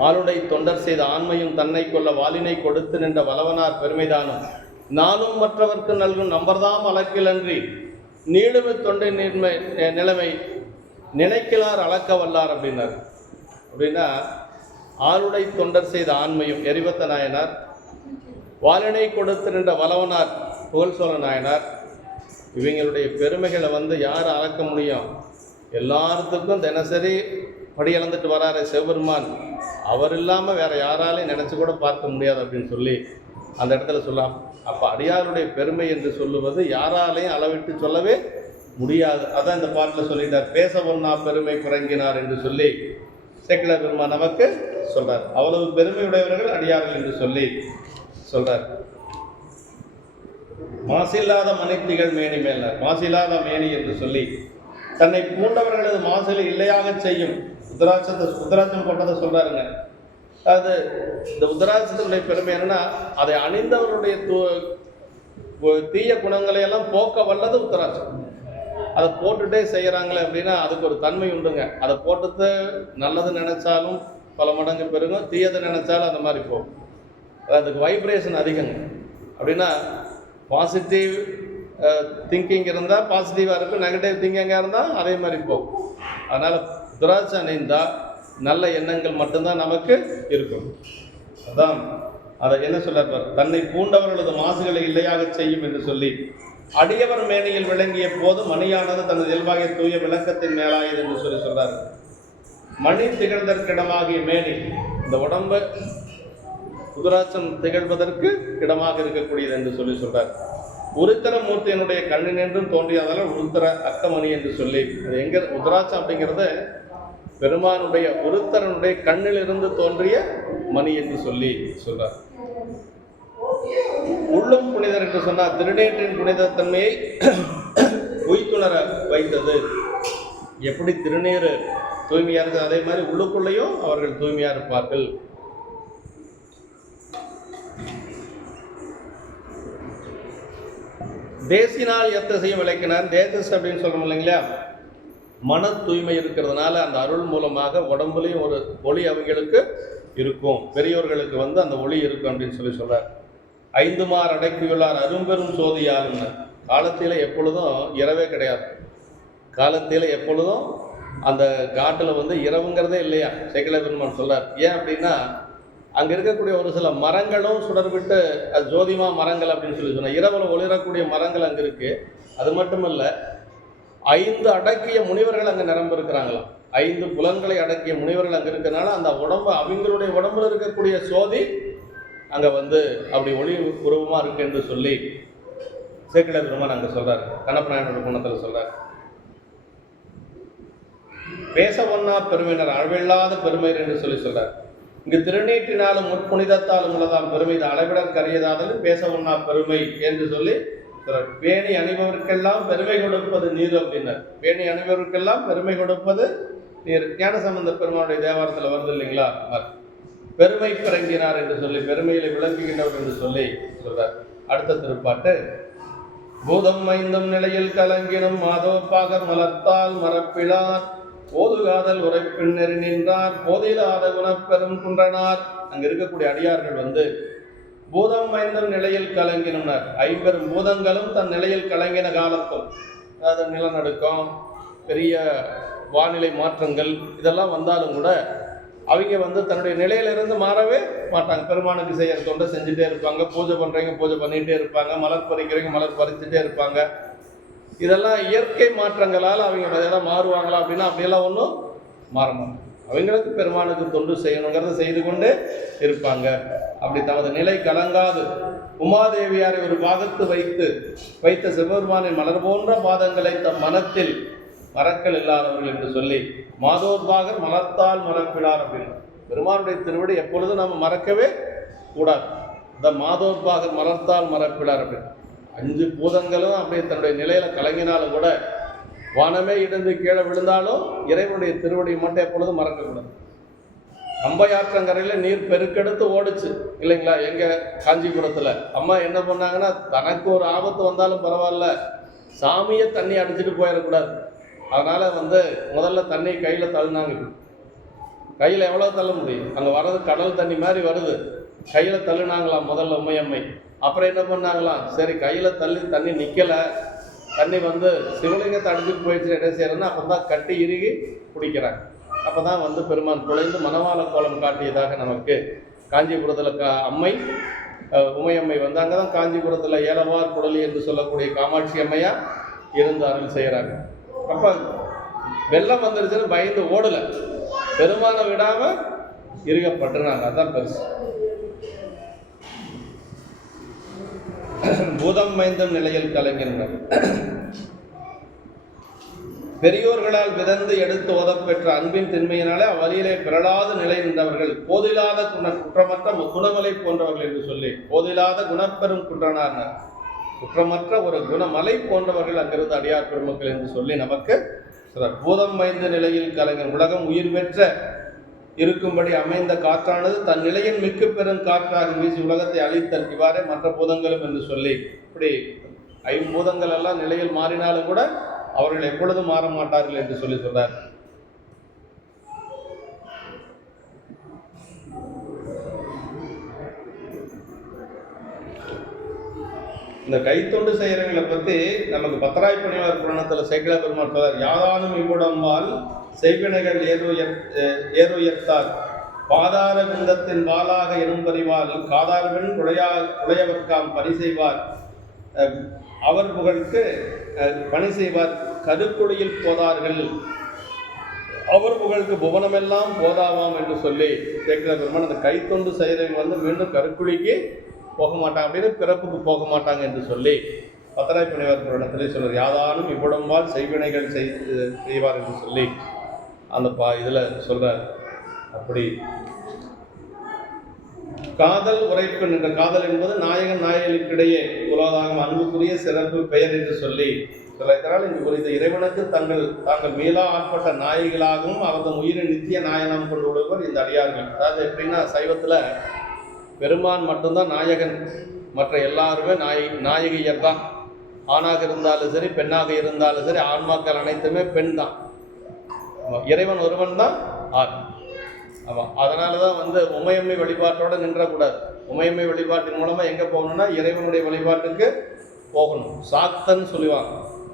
ஆளுடை தொண்டர் செய்த ஆண்மையும் தன்னை கொள்ள வாளினை கொடுத்து நின்ற வளவனார் பெருமைதானும் நாளும் மற்றவர்க்கு நல்கும் நம்பர்தாம் அளக்கிலன்றி நீளுமை தொண்டை நிலைமை நினைக்கலார் அளக்க வல்லார் அப்படின்னார். அப்படின்னா ஆளுடை தொண்டர் செய்த ஆண்மையும் எரிபத்த நாயனார், வாளினை கொடுத்து நின்ற வளவனார் புகழ் சோழ நாயனார், இவங்களுடைய பெருமைகளை யார் அளக்க முடியும்? எல்லாத்துக்கும் தினசரி படி இழந்துட்டு வராரு சிவபெருமான், அவர் இல்லாமல் வேற யாராலையும் நினச்சி கூட பார்க்க முடியாது அப்படின்னு சொல்லி அந்த இடத்துல சொல்லலாம். அப்போ அடியாருடைய பெருமை என்று சொல்லுவது யாராலையும் அளவிட்டு சொல்லவே முடியாது. அதான் இந்த பாட்டில் சொல்லிட்டார், பேச ஒன்னா பெருமை குறங்கினார் என்று சொல்லி சேக்கிழார் பெருமான் நமக்கு சொல்றார். அவ்வளவு பெருமையுடையவர்கள் அடியார்கள் என்று சொல்லி சொல்றார். மாசில்லாத மனைத்திகள் மேனி மேல, மாசில்லாத மேனி என்று சொல்லி தன்னை பூண்டவர்களது மாசில் இல்லையாக செய்யும் உத்தராட்சம் போட்டதை சொல்றாருங்க. அது இந்த உத்தராட்சத்தினுடைய பெருமை என்னன்னா, அதை அணிந்தவருடைய தீய குணங்களை எல்லாம் போக்க வல்லது உத்தராட்சம். அதை போட்டுட்டே செய்கிறாங்களே அப்படின்னா அதுக்கு ஒரு தன்மை உண்டுங்க. அதை போட்டுட்டு நல்லது நினைச்சாலும் பல மடங்கு பெருகும், தீயது நினைச்சாலும் அந்த மாதிரி போகும். அதுக்கு வைப்ரேஷன் அதிகங்க. அப்படின்னா பாசிட்டிவ் திங்கிங் இருந்தால் பாசிட்டிவாக இருக்கும், நெகட்டிவ் திங்கிங்காக இருந்தால் அதே மாதிரி போகும். அதனால் உத்தராட்சம் அணிந்தால் நல்ல எண்ணங்கள் மட்டும்தான் நமக்கு இருக்கும். அதான் அதை என்ன சொல்றார், தன்னை பூண்டவர்களது மாசுகளை இல்லையாக செய்யும் என்று சொல்லி அடியவர் மேனியில் விளங்கிய போது மணியானது தனது இயல்பாகிய தூய விளக்கத்தின் மேலாயது என்று சொல்லி சொல்றாரு. மணி திகழ்தற்கிடமாகிய மேனி, இந்த உடம்பு உத்தராட்சம் திகழ்வதற்கு இடமாக இருக்கக்கூடியது என்று சொல்லி சொல்றார். உருத்தர மூர்த்தியினுடைய கண்ணினின்றும் தோன்றியதால் உருத்தர அக்கமணி என்று சொல்லி, அது எங்க உத்தராட்சம் அப்படிங்கிறது பெருமானுடைய உருத்தரனுடைய கண்ணிலிருந்து தோன்றிய மணி என்று சொல்லி சொல்றார். உள்ளும் புனிதர் என்று சொன்னார், திருநீற்றின் புனிதத்தன்மையை உய்த்துணர வைத்தது. எப்படி திருநீர் தூய்மையா இருக்குது அதே மாதிரி உள்ளுக்குள்ளேயும் அவர்கள் தூய்மையா இருப்பார்கள். தேசினால் எத்தசையும் விளக்கினார். தேசஸ் அப்படின்னு சொல்றோம் இல்லைங்களா, மன தூய்மை இருக்கிறதுனால அந்த அருள் மூலமாக உடம்புலையும் ஒரு ஒளி அவங்களுக்கு இருக்கும், பெரியோர்களுக்கு அந்த ஒளி இருக்கும் அப்படின்னு சொல்லி சொல்றார். 5 மார் அடக்கியுள்ளார் அரும்பெரும் சோதியாருன்னு. காலத்தில எப்பொழுதும் இரவே கிடையாது, காலத்தில எப்பொழுதும் அந்த காட்டில் இரவுங்கிறதே இல்லையா, சேக்கிழார் பெருமான் சொல்றார். ஏன் அப்படின்னா அங்கே இருக்கக்கூடிய ஒரு சில மரங்களும் சுடர்விட்டு அது ஜோதிமா மரங்கள் அப்படின்னு சொல்லி சொன்னார். இரவில் ஒளிரக்கூடிய மரங்கள் அங்கே இருக்கு. அது மட்டும் இல்லை, 5 அடக்கிய முனிவர்கள் அங்கே நிரம்ப இருக்கிறாங்களாம். 5 புலன்களை அடக்கிய முனிவர்கள் அங்கே இருக்கிறனால அந்த உடம்பு அவங்களுடைய உடம்புல இருக்கக்கூடிய சோதி அங்கே அப்படி ஒளி உருவமாக இருக்கு என்று சொல்லி சேக்கிழார் பெருமான் அங்கே சொல்றாரு. கண்ணப்பநாயனோட குணத்தில் சொல்றாரு. பேச ஒன்னா பெருமையினர் அளவில்லாத பெருமையர் என்று சொல்லி சொல்றார். இங்கு திருநீற்றினாலும் முற்புனிதத்தாலும் உள்ளதாம் பெருமை, இது அளவிடற்கரியதாலும் பேச ஒன்னா பெருமை என்று சொல்லி சொல்றார். பேணி அணிபவருக்கெல்லாம் பெருமை கொடுப்பது நீர் அப்படின்னார். பேணி அணிபவருக்கெல்லாம் பெருமை கொடுப்பது நீர். ஞானசம்பந்த பெருமானுடைய தேவாரத்தில் வருது இல்லைங்களா, பெருமை பிறங்கினார் என்று சொல்லி பெருமையில விளங்குகின்றவர் என்று சொல்லி சொல்றார். அடுத்த திருப்பாட்டு, பூதம் 5 நிலையில் கலங்கினும் மாதவப்பாகர் மலர்த்தால் மரப்பிளார் போதுகாதல் உரைப்பின்னறி நின்றார் போதிலாத குணப்பெரும் குன்றனார். அங்க இருக்கக்கூடிய அடியார்கள் பூதம் 5 நிலையில் கலங்கினார். 50 பூதங்களும் தன் நிலையில் கலங்கின காலத்தும், அதாவது நிலநடுக்கம், பெரிய வானிலை மாற்றங்கள் இதெல்லாம் வந்தாலும் கூட அவங்க தன்னுடைய நிலையிலிருந்து மாறவே மாட்டாங்க. பெருமானுக்கு செய்யற தொண்டை செஞ்சுட்டே இருப்பாங்க, பூஜை பண்றவங்க பூஜை பண்ணிகிட்டே இருப்பாங்க, மலர் பறிக்கிறவங்க மலர் பறிச்சுட்டே இருப்பாங்க. இதெல்லாம் இயற்கை மாற்றங்களால் அவங்க இதெல்லாம் மாறுவாங்களா அப்படின்னா அப்படியெல்லாம் ஒன்றும் மாற மாட்டாங்க. அவங்களுக்கு பெருமானுக்கு தொண்டு செய்யணுங்கிறத செய்து கொண்டே இருப்பாங்க. அப்படி தமது நிலை கலங்காது உமாதேவியாரை ஒரு பாகத்து வைத்த சிவபெருமானின் மலர் போன்ற பாதங்களை தம் மனத்தில் மறக்கல் இல்லாதவர்கள் என்று சொல்லி மாதோர்பாகர் மலர்த்தால் மறப்பிடார் அப்படின்னு பெருமானுடைய திருவடி எப்பொழுதும் நம்ம மறக்கவே கூடாது. இந்த மாதோற்பாக மலர்த்தால் மறப்பிடார் அப்படின்னு 5 பூதங்களும் அப்படியே தன்னுடைய நிலையில கலங்கினாலும் கூட, வானமே இடிந்து கீழே விழுந்தாலும் இறைவனுடைய திருவடியை மட்டும் எப்பொழுதும் மறக்கக்கூடாது. அம்பையாற்றங்கரையில் நீர் பெருக்கெடுத்து ஓடுச்சு இல்லைங்களா? எங்க காஞ்சிபுரத்தில் அம்மா என்ன பண்ணாங்கன்னா, தனக்கு ஒரு ஆபத்து வந்தாலும் பரவாயில்ல, சாமியை தண்ணி அடிச்சுட்டு போயிடக்கூடாது. அதனால முதல்ல தண்ணி கையில் தள்ளினாங்க. கையில் எவ்வளோ தள்ள முடியும்? அங்கே வர்றது கடல் தண்ணி மாதிரி வருது, கையில் தள்ளினாங்களாம் முதல்ல உமையம்மை. அப்புறம் என்ன பண்ணாங்களாம், சரி கையில் தள்ளி தண்ணி நிற்கலை, தண்ணி சிவலிங்கத்தை அடிச்சுட்டு போயிடுச்சு, என்ன செய்யறதுன்னா அப்போ தான் கட்டி இறுகி குடிக்கிறாங்க. அப்போ தான் பெருமான் குழைந்து மணவாள கோலம் காட்டியதாக நமக்கு காஞ்சிபுரத்தில் அம்மை உமையம்மை அங்கே தான் காஞ்சிபுரத்தில் ஏலவார் குடலி என்று சொல்லக்கூடிய காமாட்சி அம்மையாக இருந்து அருள் செய்கிறாங்க. அப்போ வெள்ளம் வந்துருச்சுன்னு பயந்து ஓடலை, பெருமானை விடாமல் இருகப்பட்டுனாங்க. அதுதான் பெருசு. பூதம் மைந்தும் நிலையில் கலைஞர்கள் பெரியோர்களால் விதந்து எடுத்து ஓதப்பெற்ற அன்பின் திண்மையினாலே அவ்வழியிலே பிறளாத நிலை நின்றவர்கள் போதிலாத குற்றமற்ற குணமலை போன்றவர்கள் என்று சொல்லி, போதிலாத குணப்பெரும் குற்றனார், குற்றமற்ற ஒரு குணமலை போன்றவர்கள் அங்கிருந்து அடியார் பெருமக்கள் என்று சொல்லி நமக்கு சிலர் பூதம் மைந்த நிலையில் கலைஞர் உலகம் உயிர் பெற்ற இருக்கும்படி அமைந்த காற்றானது தன் நிலையின் மிக்க பெரும் காற்றாக வீசி உலகத்தை அழித்தல். இவ்வாறே மற்ற பூதங்களும் என்று சொல்லி, இப்படி 5 பூதங்கள் எல்லாம் நிலையில் மாறினாலும் கூட அவர்கள் எப்பொழுதும் மாற மாட்டார்கள் என்று சொல்லி சொல்றார். இந்த கைத்தொண்டு செய்கிறவங்களை பற்றி நமக்கு பத்தராய் பணியாளர் புராணத்தில் சேக்கிழார் பெருமாள் சொல்றார். யாதானும் இவ்வுடம்பால் செய்வினைகள் ஏறுயர்த்தார் பாதார குந்தத்தின் வாளாக எனும்பறிவால் காதார்வன் உடையவர்க்காம் பணி செய்வார், அவர் புகழ்க்கு பணி செய்வார் கருக்குடியில் போதார்கள், அவர் புகழுக்கு புவனமெல்லாம் போதாவாம் என்று சொல்லி சேக்கிழார் பெருமான் அந்த கைத்தொண்டு செய்கிறவங்க மீண்டும் கருக்குழிக்கு போக மாட்டாங்க, அப்படின்னு பிறப்புக்கு போக மாட்டாங்க என்று சொல்லி பத்தராய் பணிவார் இடத்துல சொல்றார். யாதானும் இவ்வுடம்பால் செய்வினைகள் செய்வார் என்று சொல்லி அந்த இதில் சொல்றார். அப்படி காதல் உரைப்பு என்ற காதல் என்பது நாயகன் நாயகனுக்கிடையே உலகம் அன்புக்குரிய சிறப்பு பெயர் என்று சொல்லி இதனால் இங்கு குறித்த இறைவனுக்கு தாங்கள் மீளா ஆட்பட்ட நாயகிகளாகவும் அவரது உயிரின் நித்திய நாயனம் கொண்டு உள்ளவர் இந்த அடியார்கள். அதாவது எப்படின்னா, சைவத்தில் பெருமான் மட்டும்தான் நாயகன், மற்ற எல்லாருமே நாயகியர் தான். ஆணாக இருந்தாலும் சரி, பெண்ணாக இருந்தாலும் சரி, ஆன்மாக்கள் அனைத்துமே பெண் தான். இறைவன் ஒருவன் தான் ஆண். ஆமாம், அதனால தான் உமையம்மை வழிபாட்டோடு நின்றக்கூடாது. உமையம்மை வழிபாட்டின் மூலமாக எங்கே போகணும்னா இறைவனுடைய வழிபாட்டுக்கு போகணும். சாக்தன்னு சொல்லுவாங்க.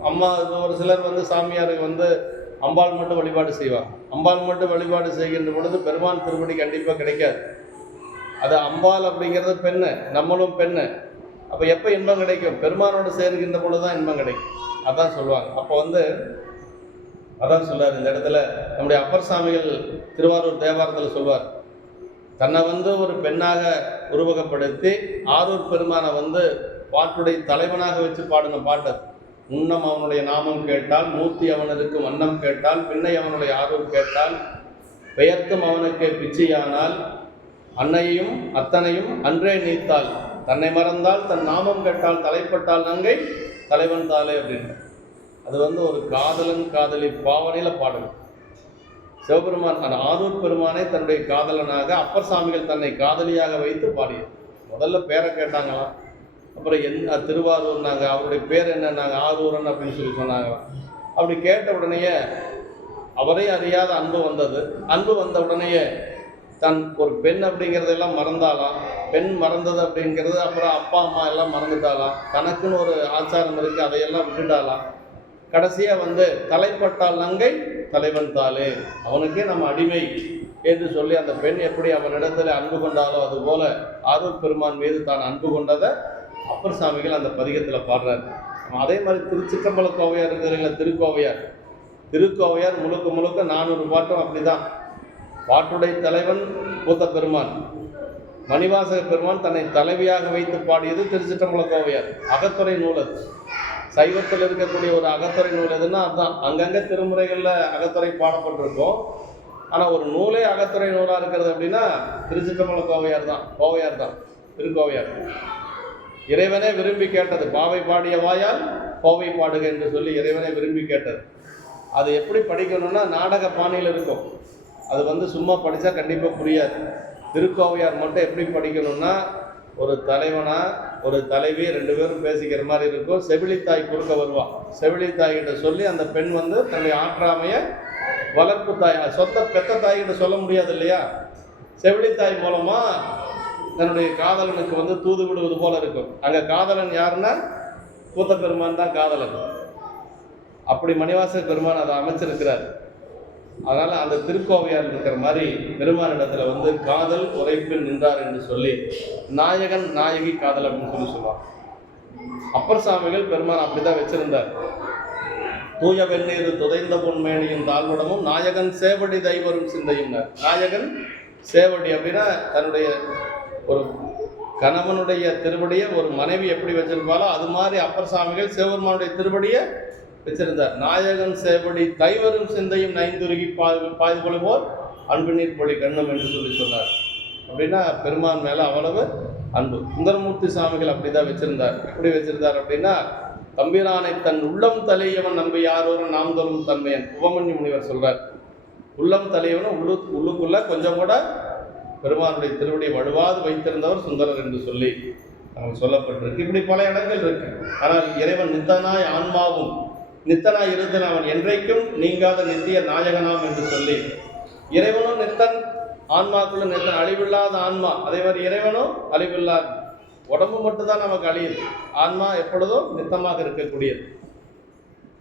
அம்மா ஒரு சிலர் சாமியாருக்கு அம்பாள் மட்டும் வழிபாடு செய்வாங்க. அம்பாள் மட்டும் வழிபாடு செய்கின்ற பொழுது பெருமான் திருப்படி கண்டிப்பாக கிடைக்காது. அது அம்பாள் அப்படிங்கிறது பெண்ணு, நம்மளும் பெண்ணு. அப்போ எப்போ இன்பம் கிடைக்கும்? பெருமானோடு சேர்கின்ற பொழுது தான் இன்பம் கிடைக்கும். அதான் சொல்லுவாங்க. அப்போ அதான் சொல்றார் இந்த இடத்துல நம்முடைய அப்பர் சாமிகள் திருவாரூர் தேவாரத்தில் சொல்வார். தன்னை ஒரு பெண்ணாக உருவகப்படுத்தி ஆரூர் பெருமானை பாட்டுடைய தலைவனாக வச்சு பாடின பாட்டு. முன்னம் அவனுடைய நாமம் கேட்டால், மூர்த்தி அவனுக்கு வண்ணம் கேட்டால், பின்னை அவனுடைய ஆரூர் கேட்டால், பெயர்த்தும் அவனுக்கு பிச்சையானால், அன்னையும் அத்தனையும் அன்றே நீத்தாள், தன்னை மறந்தால் தன் நாமம் கேட்டால், தலைப்பட்டால் நங்கை தலைவன் தாளே அப்படின்னு. அது ஒரு காதலன் காதலி பாவனையில் பாடணும். சிவபெருமான் அந்த ஆரூர் பெருமானை தன்னுடைய காதலனாக, அப்பர் சாமிகள் தன்னை காதலியாக வைத்து பாடியது. முதல்ல பேரை கேட்டாங்களாம். அப்புறம் திருவாரூர்னாங்க, அவருடைய பேர் என்னன்னாங்க, ஆரூரன் அப்படின்னு சொல்லி சொன்னாங்களாம். அப்படி கேட்ட உடனேயே அவரே அறியாத அன்பு வந்தது. அன்பு வந்த உடனேயே தன் ஒரு பெண் அப்படிங்கிறதெல்லாம் மறந்தாலாம். பெண் மறந்தது அப்படிங்கிறது அப்புறம் அப்பா அம்மா எல்லாம் மறந்துட்டாலாம். தனக்குன்னு ஒரு ஆச்சாரம் இருக்குது, அதையெல்லாம் விட்டுட்டாலாம். கடைசியாக தலைப்பட்டால் நங்கை தலைவன் தாளே, அவனுக்கே நம்ம அடிமை என்று சொல்லி அந்த பெண் எப்படி அவனிடத்தில் அன்பு கொண்டாலோ அதுபோல ஆரூர் பெருமான் மீது தான் அன்பு கொண்டதை அப்பர் சாமிகள் அந்த பதிகத்தில் பாடுறாரு. அதே மாதிரி திருச்சிற்றம்பல கோவையார் இருக்கிறீங்களா, திருக்கோவையார் முழுக்க முழுக்க 400 பாட்டும் அப்படி தான். பாட்டுடை தலைவன் பூத்த பெருமான், மணிவாசக பெருமான் தன்னை தலைவியாக வைத்து பாடியது திருச்சிற்றம்பல கோவையார். அகத்துறை நூல் அது. சைவத்தில் இருக்கக்கூடிய ஒரு அகத்துறை நூல் எதுன்னா அதுதான். அங்கங்கே திருமுறைகளில் அகத்துறை பாடப்பட்டிருக்கும். ஆனால் ஒரு நூலே அகத்துறை நூலாக இருக்கிறது அப்படின்னா திருச்சிற்றம்பல கோவையார் தான் திருக்கோவையார். இறைவனே விரும்பி கேட்டது, பாவை பாடிய வாயால் கோவை பாடுக என்று சொல்லி இறைவனே விரும்பி கேட்டது. அது எப்படி படிக்கணும்னா நாடக பாணியில் இருக்கும். அது சும்மா படித்தா கண்டிப்பாக புரியாது. திருக்கோவையார் மட்டும் எப்படி படிக்கணும்னா, ஒரு தலைவனா ஒரு தலைவி 2 பேரும் பேசிக்கிற மாதிரி இருக்கும். செவிலித்தாய் குறுக்க வருவான். செவிலித்தாய்கிட்ட சொல்லி அந்த பெண் தன்னுடைய ஆற்றாமைய வளர்ப்பு தாய், சொந்த பெத்த தாய்கிட்ட சொல்ல முடியாது இல்லையா, செவிலித்தாய் மூலமா தன்னுடைய காதலனுக்கு தூது விடுவது போல இருக்கும். அங்க காதலன் யாருன்னா கூத்த பெருமான் தான் காதலன். அப்படி மணிவாசக பெருமான் அதை அமைச்சிருக்கிறார். அதனால அந்த திருக்கோவையார் இருக்கிற மாதிரி பெருமானிடத்துல காதல் உரைப்பில் நின்றார் என்று சொல்லி நாயகன் நாயகி காதல் அப்படின்னு சொல்லுவாங்க. அப்பர் சாமிகள் பெருமான் அப்படிதான் வச்சிருந்தார். தூய வெந்நீர் துதைந்த பொன்மேனியின் தாழ்வடமும் நாயகன் சேவடி தைவரும் சிந்தையும். நாயகன் சேவடி அப்படின்னா தன்னுடைய ஒரு கணவனுடைய திருவடியை ஒரு மனைவி எப்படி வச்சிருப்பாலோ அது மாதிரி அப்பர் சாமிகள் சிவபெருமானுடைய திருவடியை வச்சிருந்தார். நாயகன் சேவடி தைவரும் சிந்தையும் நைந்துருகி பாய்து போல் அன்பு நீர் பொழி கண்ணும் என்று சொன்னார். அப்படின்னா பெருமான் மேல அவ்வளவு அன்பு. சுந்தரமூர்த்தி சாமிகள் அப்படிதான் வச்சிருந்தார். எப்படி வச்சிருந்தார் அப்படின்னா, தம்பிரானை தன் உள்ளம் தலையவன் நம்பி யாரோரும் நாம் தொழும் தன்மையன். உபமன்யு முனிவர் சொல்றார், உள்ளம் தலையவனும் உள்ளுக்குள்ள கொஞ்சம் கூட பெருமானுடைய திருவடியை வலுவாது வைத்திருந்தவர் சுந்தரர் என்று சொல்லி நமக்கு சொல்லப்பட்டிருக்கு. இப்படி பல இடங்கள் இருக்கு. ஆனால் இறைவன் நித்தனாய் ஆன்மாவும் நித்தனாய் இருந்தன் அவன் என்றைக்கும் நீங்காத நித்திய நாயகனாம் என்று சொல்லி, இறைவனும் நித்தன், ஆன்மாக்குள்ள நித்தன், அழிவில்லாத ஆன்மா. அதே மாதிரி இறைவனும் அழிவில்லாத. உடம்பு மட்டும்தான் நமக்கு அழியுது, ஆன்மா எப்பொழுதும் நித்தமாக இருக்கக்கூடியது.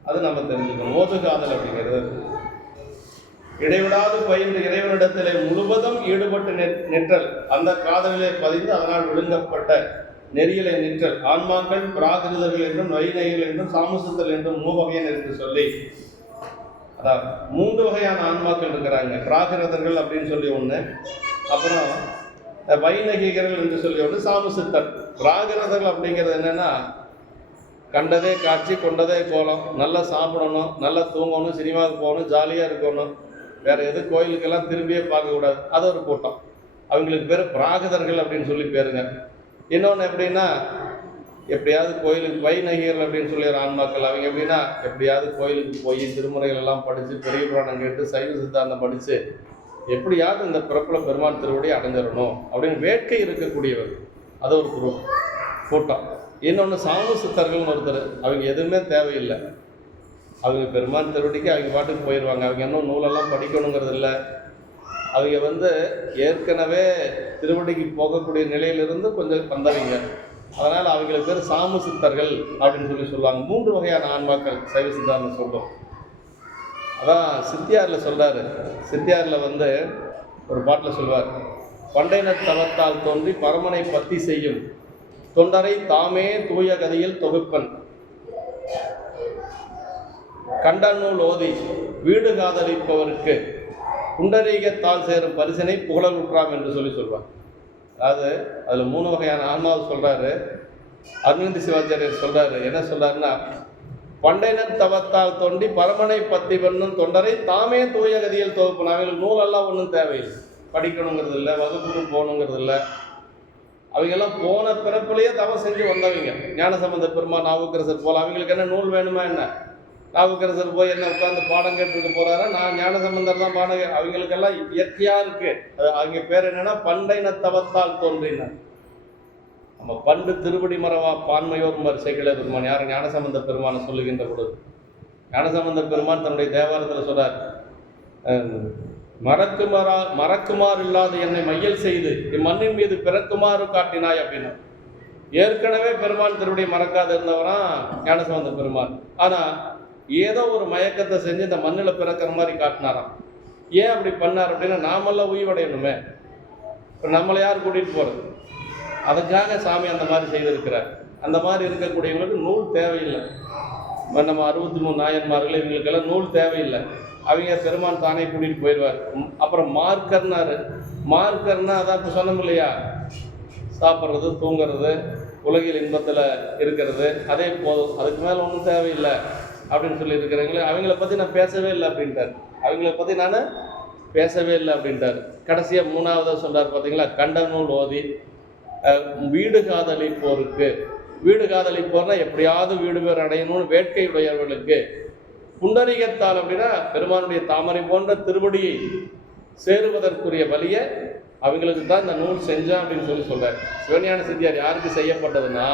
அது நம்ம தெரிஞ்சுக்கணும். ஓதுகாதல் அப்படிங்கிறது இடைவிடாது பயின்று இறைவனிடத்திலே முழுவதும் ஈடுபட்டு நிற்றல், அந்த காதலிலே பதிந்து அதனால் விழுங்கப்பட்ட நெறியிலே நிற்றல். ஆன்மாக்கள் பிராகிருதர்கள் என்றும் வைநைகள் என்றும் சாமுசத்தல் என்றும் 3 வகையினர் என்று சொல்லி, அதாவது 3 வகையான ஆன்மாக்கள் இருக்கிறாங்க. பிராகிருதர்கள் அப்படின்னு சொல்லி ஒன்று, அப்புறம் வைநகிகர்கள் என்று சொல்லி ஒன்று, சாமுசித்தல். பிராகிருதர்கள் அப்படிங்கிறது என்னன்னா, கண்டதே காட்சி கொண்டதே கோலம், நல்லா சாப்பிடணும், நல்லா தூங்கணும், சினிமாவுக்கு போகணும், ஜாலியாக இருக்கணும், வேற எது கோயிலுக்கெல்லாம் திரும்பியே பார்க்கக்கூடாது, அது ஒரு கூட்டம். அவங்களுக்கு பேர் பிராகிருதர்கள் அப்படின்னு சொல்லி பேருங்க. இன்னொன்று எப்படின்னா, எப்படியாவது கோயிலுக்கு வைநகிகர்கள் அப்படின்னு சொல்லி ஆன்மாக்கள். அவங்க எப்படின்னா, எப்படியாவது கோயிலுக்கு போய் திருமுறைகள் எல்லாம் படித்து பெரிய புராணம் கேட்டு சைவ சித்தாந்தம் படித்து எப்படியாவது இந்த பிறப்பில் பெருமான் திருவடியை அடைஞ்சிடணும் அப்படின்னு வேட்கை இருக்கக்கூடியவர். அது ஒரு கூட்டம். இன்னொன்று சாமு சித்தர்கள்னு ஒருத்தர். அவங்க எதுவுமே தேவையில்லை, அவங்க பெருமான் திருவடிக்கு அவங்க பாட்டுக்கு போயிடுவாங்க. அவங்க இன்னும் நூலெல்லாம் படிக்கணுங்கிறது இல்லை. அவங்க ஏற்கனவே திருவடிக்கு போகக்கூடிய நிலையிலிருந்து கொஞ்சம் வந்தவங்க. அதனால் அவங்களுக்கு பேர் சாமு சித்தர்கள் அப்படின்னு சொல்லுவாங்க. 3 வகையான ஆன்மாக்கள் சைவ சித்தாந்தம் சொல்லும். அதான் சித்தியாரில் சொல்கிறாரு. சித்தியாரில் ஒரு பாட்டில் சொல்வார், பண்டையினர் தவத்தால் தோன்றி பரமனை பத்தி செய்யும் தொண்டரை தாமே தூய கதியில் தொகுப்பன், கண்டநூல் ஓதி வீடு காதலிப்பவருக்கு குண்டரீகத்தால் சேரும் பரிசனை புகழல் உற்றாம் என்று சொல்வார். அதாவது அதில் 3 வகையான ஆன்மாவை சொல்கிறாரு. அருணந்தி சிவாச்சாரியர் சொல்கிறாரு. என்ன சொல்கிறாருன்னா, பண்டையினர் தவத்தால் தோண்டி பரமனை பத்தி பண்ணும் தொண்டரை தாமே தூய கதியில் தொகுப்பன். அவங்களுக்கு நூலெல்லாம் ஒன்றும் தேவையில்லை, படிக்கணுங்கிறது இல்லை, வகுப்புக்கு போகணுங்கிறது இல்லை. அவங்கெல்லாம் போன பிறப்பிலேயே தவம் செஞ்சு வந்தவங்க. ஞானசம்பந்த பெருமான், நாவுக்கரசர் போல. அவங்களுக்கு என்ன நூல் வேணுமா என்ன? நாவுக்கரசர் போய் என்ன உட்காந்து பாடம் கேட்டுருக்க போறாரா? நான் ஞானசம்பந்தர் தான் பாடம். அவங்களுக்கெல்லாம் இயற்கையா இருக்கு. அது அவங்க பேர் என்னன்னா, பண்டைன தவத்தால் தோன்றினார். நம்ம பண்டு திருப்படி மரவா பான்மையோர் மரிசைகளே பெருமான் யார்? ஞானசம்பந்த பெருமானை சொல்லுகின்ற பொழுது ஞானசம்பந்த பெருமான் தன்னுடைய தேவாரத்தில் சொல்றார், மறக்குமாறு இல்லாத என்னை மையல் செய்து இம்மண்ணின் மீது பிறக்குமாறு காட்டினாய் அப்படின்னா. ஏற்கனவே பெருமான் திருவடி மறக்காது இருந்தவரா ஞானசம்பந்த பெருமான். ஆனா ஏதோ ஒரு மயக்கத்தை செஞ்சு இந்த மண்ணில் பிறக்கிற மாதிரி காட்டினாராம். ஏன் அப்படி பண்ணார் அப்படின்னா, நாமெல்லாம் உயிர்வடையணுமே, இப்போ நம்மளை யார் கூட்டிகிட்டு போகிறது? அதுக்காக சாமி அந்த மாதிரி செய்திருக்கிறார். அந்த மாதிரி இருக்கக்கூடியவங்களுக்கு நூல் தேவையில்லை. நம்ம 63 நாயன்மார்கள் இவங்களுக்கெல்லாம் நூல் தேவையில்லை. அவங்க பெருமான் தானே கூட்டிகிட்டு போயிடுவார். அப்புறம் மார்க்கர்னா அதான் இப்போ சொன்னோம் இல்லையா, சாப்பிட்றது, தூங்கிறது, உலகில் இன்பத்தில் இருக்கிறது, அதே போதும், அதுக்கு மேலே ஒன்றும் தேவையில்லை அப்படின்னு சொல்லி இருக்கிறவங்களே. அவங்கள பற்றி நான் பேசவே இல்லை அப்படின்ட்டார். அவங்கள பற்றி நான் பேசவே இல்லை அப்படின்ட்டார். கடைசியாக மூணாவதாக சொல்கிறார் பார்த்தீங்களா, கண்ட நூல் ஓதி வீடு காதலிப்போருக்கு, வீடு காதலிப்போர்னா எப்படியாவது வீடு பேர் அடையணும்னு வேட்கை உடையவர்களுக்கு, புண்டரீகத்தால் அப்படின்னா பெருமானுடைய தாமரை போன்ற திருவடியை சேருவதற்குரிய வழியை அவங்களுக்கு தான் இந்த நூல் செஞ்சான் அப்படின்னு சொல்றார். சிவஞான சித்தியார் யாருக்கு செய்யப்பட்டதுன்னா,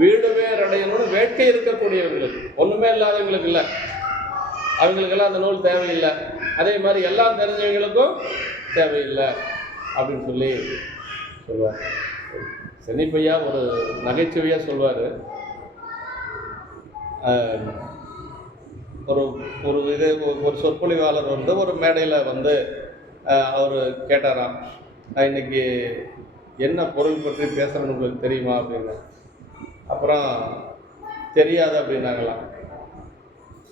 வீடு பேர் அடையணும்னு வேட்கை இருக்கக்கூடியவங்களுக்கு, ஒன்றுமே இல்லாதவங்களுக்கு இல்லை, அவங்களுக்கெல்லாம் அந்த நூல் தேவையில்லை. அதே மாதிரி எல்லாம் தெரிஞ்சவங்களுக்கும் தேவையில்லை அப்படின்னு சொல்லி சொல்வார். சென்னிப்பையா ஒரு நகைச்சுவையாக சொல்வார். ஒரு சொற்பொழிவாளர் வந்து ஒரு மேடையில் வந்து அவர் கேட்டாராம், நான் இன்னைக்கு என்ன பொருள் பற்றி பேசுகிறேன்னு உங்களுக்கு தெரியுமா அப்படின்னு. அப்புறம் தெரியாது அப்படின்னாங்களாம்.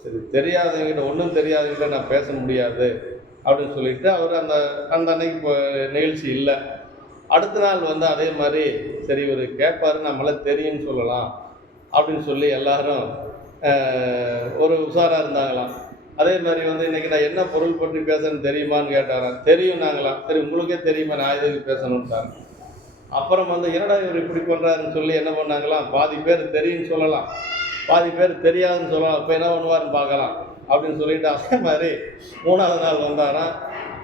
சரி, தெரியாதவங்கிட்ட ஒன்றும் தெரியாதவங்கிட்ட நான் பேச முடியாது அப்படின்னு சொல்லிட்டு அவர் அந்த அன்னைக்கு நிகழ்ச்சி இல்லை. அடுத்த நாள் வந்து அதே மாதிரி சரி இவர் கேட்பாரு, நம்மள தெரியும்னு சொல்லலாம் அப்படின்னு சொல்லி எல்லாரும் ஒரு உஷாராக இருந்தாங்களாம். அதே மாதிரி வந்து இன்றைக்கி நான் என்ன பொருள் பற்றி பேசுறேன்னு தெரியுமான்னு கேட்டாராம். தெரியும் நாங்களாம். சரி உங்களுக்கே தெரியுமா, நான் எதுக்கு பேசணுன்ட்டாங்க. அப்புறம் வந்து என்னடா இவர் இப்படி பண்ணுறாருன்னு சொல்லி என்ன பண்ணாங்களாம், பாதி பேர் தெரியும்னு சொல்லலாம், பாதி பேர் தெரியாதுன்னு சொல்லலாம், இப்போ என்ன பண்ணுவார்னு பார்க்கலாம் அப்படின்னு சொல்லிட்டு அதே மாதிரி மூணாவது நாள் வந்தாராம்.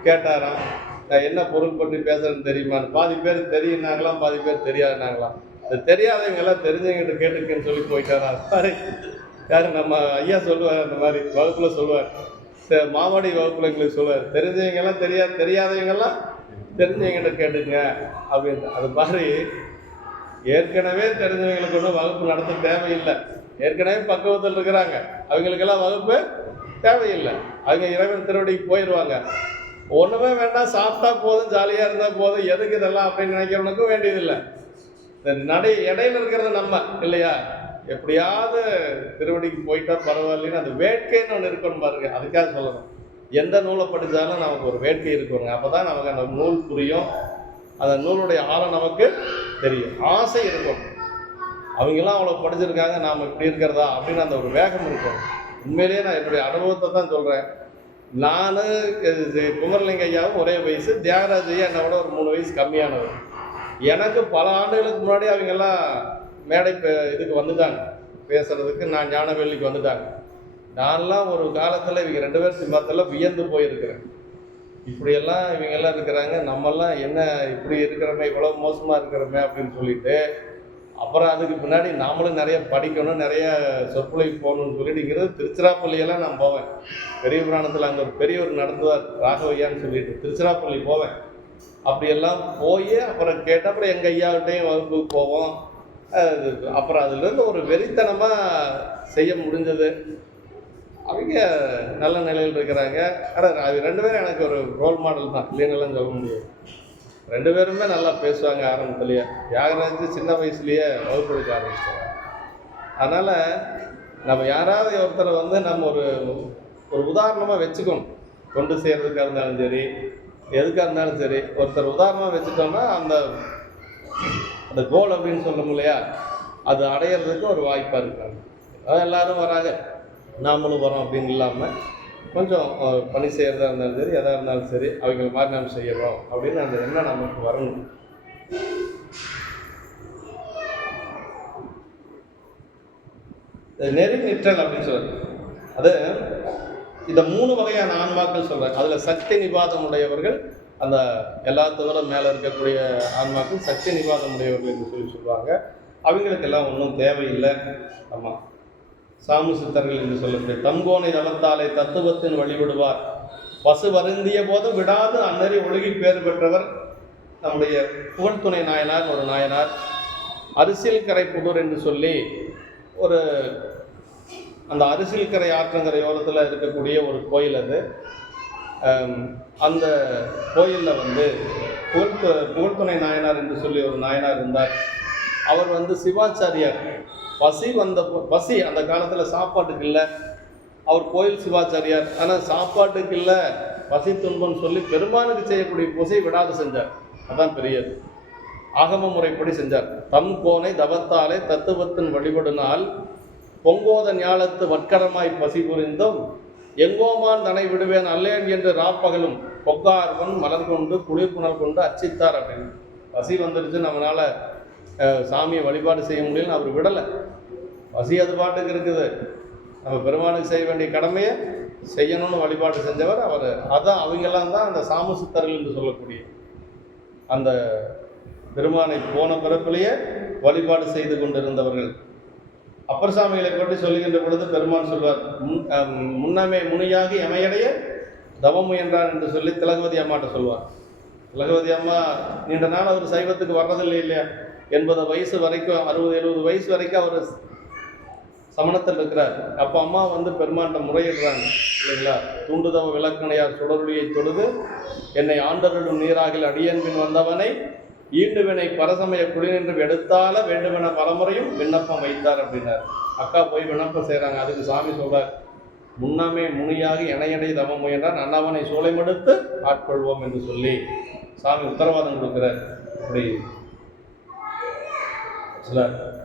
கேட்டாராம், நான் என்ன பொருள் பற்றி பேசுறேன்னு தெரியுமான்னு. பாதி பேர் தெரியுனாங்களாம், பாதி பேர் தெரியாதுனாங்களாம். அது தெரியாதவங்கெல்லாம் தெரிஞ்சவங்கிட்ட கேட்டுக்குன்னு சொல்லி போயிட்டாரா. அது யார் நம்ம ஐயா சொல்லுவார், அந்த மாதிரி வகுப்பில் சொல்லுவார், மாவாடி வகுப்பில் எங்களுக்கு சொல்லுவார், தெரிஞ்சவங்கெல்லாம் தெரியாதவங்கெல்லாம் தெரிஞ்சவங்கிட்ட கேட்டுங்க அப்படின்னு. அது மாதிரி ஏற்கனவே தெரிஞ்சவங்களுக்கு ஒன்றும் வகுப்பு நடத்த தேவையில்லை. ஏற்கனவே பக்குவத்தில் இருக்கிறாங்க, அவங்களுக்கெல்லாம் வகுப்பு தேவையில்லை. அவங்க இறைவன் திருவடிக்கு போயிடுவாங்க. ஒன்றுமே வேண்டாம், சாப்பிட்டா போதும், ஜாலியாக இருந்தால் போதும், எதுக்கு இதெல்லாம் அப்படின்னு நினைக்கிறவனுக்கும் வேண்டியதில்லை. இடையில இருக்கிறது நம்ம இல்லையா, எப்படியாவது திருவடிக்கு போயிட்டா பரவாயில்லன்னு அந்த வேட்கைன்னு ஒன்று இருக்கணும் பாருங்க. அதுக்காக சொல்லணும், எந்த நூலை படித்தாலும் நமக்கு ஒரு வேட்கை இருக்கணுங்க. அப்போ தான் நமக்கு அந்த நூல் புரியும், அந்த நூலுடைய ஆழம் நமக்கு தெரியும், ஆசை இருக்கும். அவங்கெல்லாம் அவ்வளோ படிச்சிருக்காங்க, நாம் இப்படி இருக்கிறதா அப்படின்னு அந்த ஒரு வேகம் இருக்கும். உண்மையிலேயே நான் என்னுடைய அனுபவத்தை தான் சொல்கிறேன். நான் குமரலிங்க ஐயாவும் ஒரே வயசு, தியாகராஜையா என்னை விட ஒரு 3 வயசு கம்மியானவர். எனக்கு பல ஆண்டுகளுக்கு முன்னாடி அவங்கெல்லாம் மேடை இதுக்கு வந்துட்டாங்க பேசுகிறதுக்கு, நான் ஞானவேலிக்கு வந்துட்டாங்க. நான்லாம் ஒரு காலத்தில் இவங்க 2 பேர் சிம்மத்தில் வியந்து போயிருக்கிறேன். இப்படியெல்லாம் இவங்கெல்லாம் இருக்கிறாங்க, நம்மெல்லாம் என்ன இப்படி இருக்கிறோமே, இவ்வளோ மோசமாக இருக்கிறோமே அப்படின்னு சொல்லிட்டு, அப்புறம் அதுக்கு பின்னாடி நாமளும் நிறைய படிக்கணும், நிறைய சொற்பொழிவு போகணும்னு சொல்லிட்டுங்கிறது திருச்சிராப்பள்ளியெல்லாம் நான் போவேன். பெரிய புராணத்தில் அங்கே ஒரு பெரியவர் நடத்துவார், ராகவையான்னு சொல்லிட்டு, திருச்சிராப்பள்ளி போவேன். அப்படியெல்லாம் போய் அப்புறம் கேட்டால் அப்புறம் எங்கள் ஐயாவிட்டையும் வகுப்புக்கு போவோம். அப்புறம் அதுலேருந்து ஒரு வெறித்தனமாக செய்ய முடிஞ்சது. அவங்க நல்ல நிலையில் இருக்கிறாங்க. ஆனால் அது 2 பேரும் எனக்கு ஒரு ரோல் மாடல் தான், இல்லைன்னெல்லாம் சொல்ல முடியாது. 2 பேருமே நல்லா பேசுவாங்க. ஆரம்பத்துலேயே தியாகராஜ் சின்ன வயசுலேயே வகுப்பு எடுக்க ஆரம்பிச்சிட்டாங்க. அதனால் நம்ம யாராவது ஒருத்தரை வந்து நம்ம ஒரு உதாரணமாக வச்சுக்கணும். கொண்டு செய்கிறதுக்காக இருந்தாலும் சரி, எதுக்காக இருந்தாலும் சரி, ஒருத்தர் உதாரணமாக வச்சுட்டோம்னா அந்த கோல் அப்படின்னு சொல்லணும் இல்லையா, அது அடையிறதுக்கு ஒரு வாய்ப்பாக இருக்காங்க. எல்லோரும் வராங்க, நாமளும் வரோம் அப்படின்னு இல்லாமல் கொஞ்சம் பணி செய்கிறதா இருந்தாலும் சரி, எதாக இருந்தாலும் சரி, அவங்கள மாதிரி நம்ம செய்யணும் அப்படின்னு அந்த எண்ணம் நமக்கு வரணும். நெறி நிற்றல் அப்படின்னு சொல்கிறார். அது இந்த 3 வகையான ஆன்மாக்கள் சொல்கிறார். அதில் சக்தி நிபாதம் உடையவர்கள், அந்த எல்லாத்தோட மேலே இருக்கக்கூடிய ஆன்மாக்கள் சக்தி நிபாதம் உடையவர்கள் என்று சொல்லுவாங்க. அவங்களுக்கெல்லாம் ஒன்றும் தேவையில்லை. ஆமாம், சாமு சித்தர்கள் என்று சொல்லக்கூடிய தங்கோனை தவத்தாலே தத்துவத்தின் வழிபடுவார், பசு வருந்திய போதும் விடாது அன்னறி ஒழுகி பேர் பெற்றவர் நம்முடைய புகழ்துணை நாயனார். ஒரு நாயனார் அரிசில் கரை புதூர் என்று சொல்லி ஒரு அந்த அரிசில் கரை ஆற்றங்கரையோரத்தில் இருக்கக்கூடிய ஒரு கோயில். அது அந்த கோயிலில் வந்து புகழ்துணை நாயனார் என்று சொல்லி ஒரு நாயனார் இருந்தார். அவர் வந்து சிவாச்சாரியார். பசி அந்த காலத்தில் சாப்பாட்டுக்கு இல்லை, அவர் கோயில் சிவாச்சாரியார். ஆனால் சாப்பாட்டுக்கு இல்லை, பசி துன்பம்னு சொல்லி பெருமானுக்கு செய்யக்கூடிய பூசை விடாது செஞ்சார். அதான் பெரியது. ஆகம முறைப்படி செஞ்சார். தம் கோனை தவத்தாலே தத்துவத்தின் வழிபடுனால் பொங்கோத ஞாலத்து வட்கரமாய் பசி புரிந்தும் எங்கோமான் தனை விடுவேன் அல்லேன் என்று ராப்பகலும் பொக்கார் கொண்டு மலர் கொண்டு குளிர்புணல் கொண்டு அர்ச்சித்தார் அப்படின்னு. பசி வந்துடுச்சு, நம்மளால சாமியை வழிபாடு செய்ய முடியலன்னு அவர் விடலை. பசி அது பாட்டுக்கு இருக்குது, நம்ம பெருமானுக்கு செய்ய வேண்டிய கடமையை செய்யணும்னு வழிபாடு செஞ்சவர் அவர். அதான் அவங்கெல்லாம் தான் அந்த சாமுசித்தர்கள் என்று சொல்லக்கூடிய அந்த பெருமானை போன பிறப்பிலேயே வழிபாடு செய்து கொண்டிருந்தவர்கள். அப்பர் சாமிகளை பற்றி சொல்லுகின்ற பொழுது பெருமான் சொல்வார், முன்னமே முனியாகி எமையடைய தவம் முயன்றார் என்று சொல்லி திலகவதி அம்மாட்ட சொல்வார். திலகவதி அம்மா நீண்ட நாள் அவர் சைவத்துக்கு வர்றதில்லை இல்லையா, 80 வயசு வரைக்கும், 60-70 வயசு வரைக்கும் அவர் சமணத்தில் இருக்கிறார். அப்போ அம்மா வந்து பெருமான்கிட்ட முறையிடுறாங்க இல்லைங்களா, தூண்டுதவ விளக்கணையார் சுடருளியை தொழுது என்னை ஆண்டருளும் நீராகில் அடியன்பின் வந்தவனை ஈண்டுவினை பரசமய குடிநின்று எடுத்தால வேண்டுமென பலமுறையும் விண்ணப்பம் வைத்தார் அப்படின்னார். அக்கா போய் விண்ணப்பம் செய்கிறாங்க. அதுக்கு சாமி சொல்றார், முன்னமே முனியாகி இணையடை தவம் முயன்றான் அண்ணாவனை சூளைமெடுத்து ஆட்கொள்வோம் என்று சொல்லி சாமி உத்தரவாதம் கொடுக்கிறார்.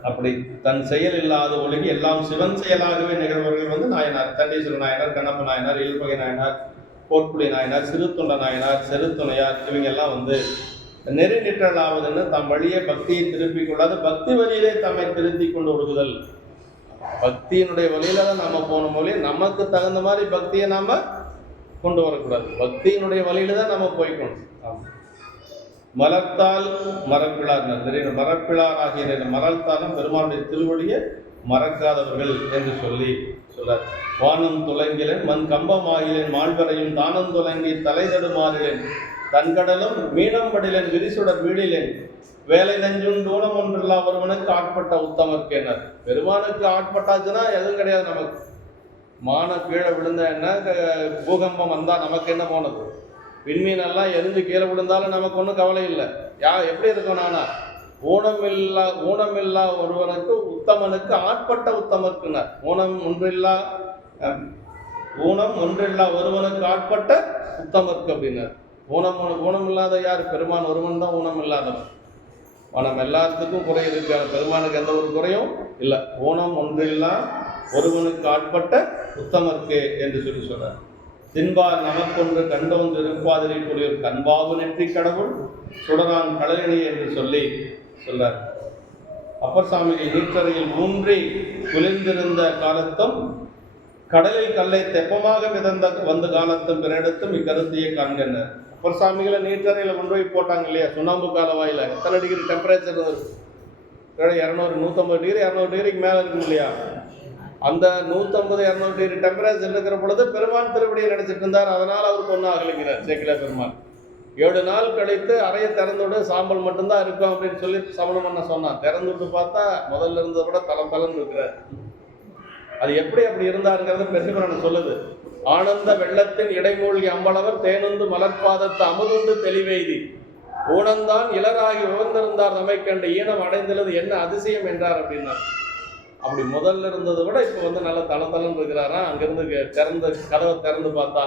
அப்படி தன் செயல் இல்லாத ஒழுகி எல்லாம் சிவன் செயலாகவே நிகழ்வர்கள் வந்து நாயனார், தண்டீஸ்வர நாயனார், கண்ணப்ப நாயனார், இயல்பகை நாயனார், கோட்புலி நாயனார், சிறுத்தொண்ட நாயனார், செருத்துணையார், இவங்க எல்லாம் வந்து நெறி நிற்றலாவதுன்னு தம் வழியே பக்தியை திருப்பிக் கொள்ளாது பக்தி வழியிலே தம்மை திருத்தி கொண்டு ஒடுகுதல். பக்தியினுடைய வழியில தான் நம்ம போன மொழி, நமக்கு தகுந்த மாதிரி பக்தியை நாம கொண்டு வரக்கூடாது. பக்தியினுடைய வழியில தான் நம்ம போய்க்கணும். மலர்த்தால் மரப்பிழார், மரப்பிழார் ஆகிய மரத்தாலும் பெருமானுடைய திருவடியை மறக்காதவர்கள் என்று சொல்லி சொல்றார். வானம் துலங்கிலேன் மண் கம்பமாகிலேன் மாழ்வரையும் தானம் துலங்கி தலை தடுமாறிலேன் தன்கடலும் மீனம்படிலேன் விரிசுடர் வீடிலேன் வேலை நெஞ்சும் தூணம் ஒன்றில்லா ஒருவனுக்கு ஆட்பட்ட உத்தமர்க்கேனர். பெருமானுக்கு ஆட்பட்டாச்சுன்னா எதுவும் கிடையாது நமக்கு. மான கீழே விழுந்த என்ன, பூகம்பம் வந்தா நமக்கு என்ன போனது, விண்மீனெல்லாம் எரிஞ்சு கீழே விழுந்தாலும் நமக்கு ஒன்றும் கவலை இல்லை. எப்படி இருக்கும், நானா ஊனமில்லா ஒருவனுக்கு உத்தமனுக்கு ஆட்பட்ட உத்தமர்க்குனர். ஊனம் ஒன்றில்லா ஒருவனுக்கு ஆட்பட்ட உத்தமர்க்கு அப்படின்னார். ஊனம் இல்லாத யார்? பெருமான் ஒருவன் தான் ஊனம் இல்லாதவன். மனம் எல்லாத்துக்கும் குறை இருக்கு, பெருமானுக்கு எந்த ஒரு குறையும் இல்லை. ஊனம் ஒன்றில்லா ஒருவனுக்கு ஆட்பட்ட உத்தமர்க்கு என்று சொல்லி சொல்றார். தின்பார் நமக்கொன்று கண்டோன்று இருப்பாதிரை கூறியோர் கண்பாவு நெற்றி கடவுள் சுடரான் கடலினி என்று சொல்லி சொல்றார். அப்பர் சாமிகள் நீற்றறையில் ஊன்றி குளிர்ந்திருந்த காலத்தும் கடலில் கல்லை தெப்பமாக மிதந்த வந்த காலத்தும் பிறடத்தும் இக்கருத்தையே காண்கின்றனர். அப்பர் சாமிகளை நீற்றறையில் கொண்டு போய் போட்டாங்க இல்லையா, சுண்ணாம்பு கால வாயில எத்தனை டிகிரி டெம்பரேச்சர் இருந்தது? 200 150 டிகிரி 200 டிகிரிக்கு மேலே இருக்கும் இல்லையா. அந்த 150-200 டிகிரி டெம்பரேச்சர் இருக்கிற பொழுது பெருமான் திருவடியை நினைச்சிட்டு இருந்தார். அதனால் அவருக்கு ஒன்றும் ஆகலைங்கிறார் சேக்கிழ பெருமான். 7 நாள் கழித்து அறையை திறந்துவிட்டு சாம்பல் மட்டும்தான் இருக்கும் அப்படின்னு சொல்லி சமணம் பண்ண சொன்னான். திறந்துவிட்டு பார்த்தா முதல்ல இருந்ததை விட தளம் இருக்கிறார். அது எப்படி அப்படி இருந்தாருங்கிறது பெருமான் சொல்லுது. ஆனந்த வெள்ளத்தின் இடைமூழ்கி அம்பளவர் தேனுந்து மலர்பாதத்து அமுதுண்டு தெளிவெய்தி ஊனந்தான் இளராகி உகந்திருந்தார் நம்மை கண்டு ஈனம் அடைந்துள்ளது என்ன அதிசயம் என்றார் அப்படின்னா. அப்படி முதல்ல இருந்ததை விட இப்போ வந்து நல்லா தளம் இருக்கிறாரா. அங்கிருந்து கதவை திறந்து பார்த்தா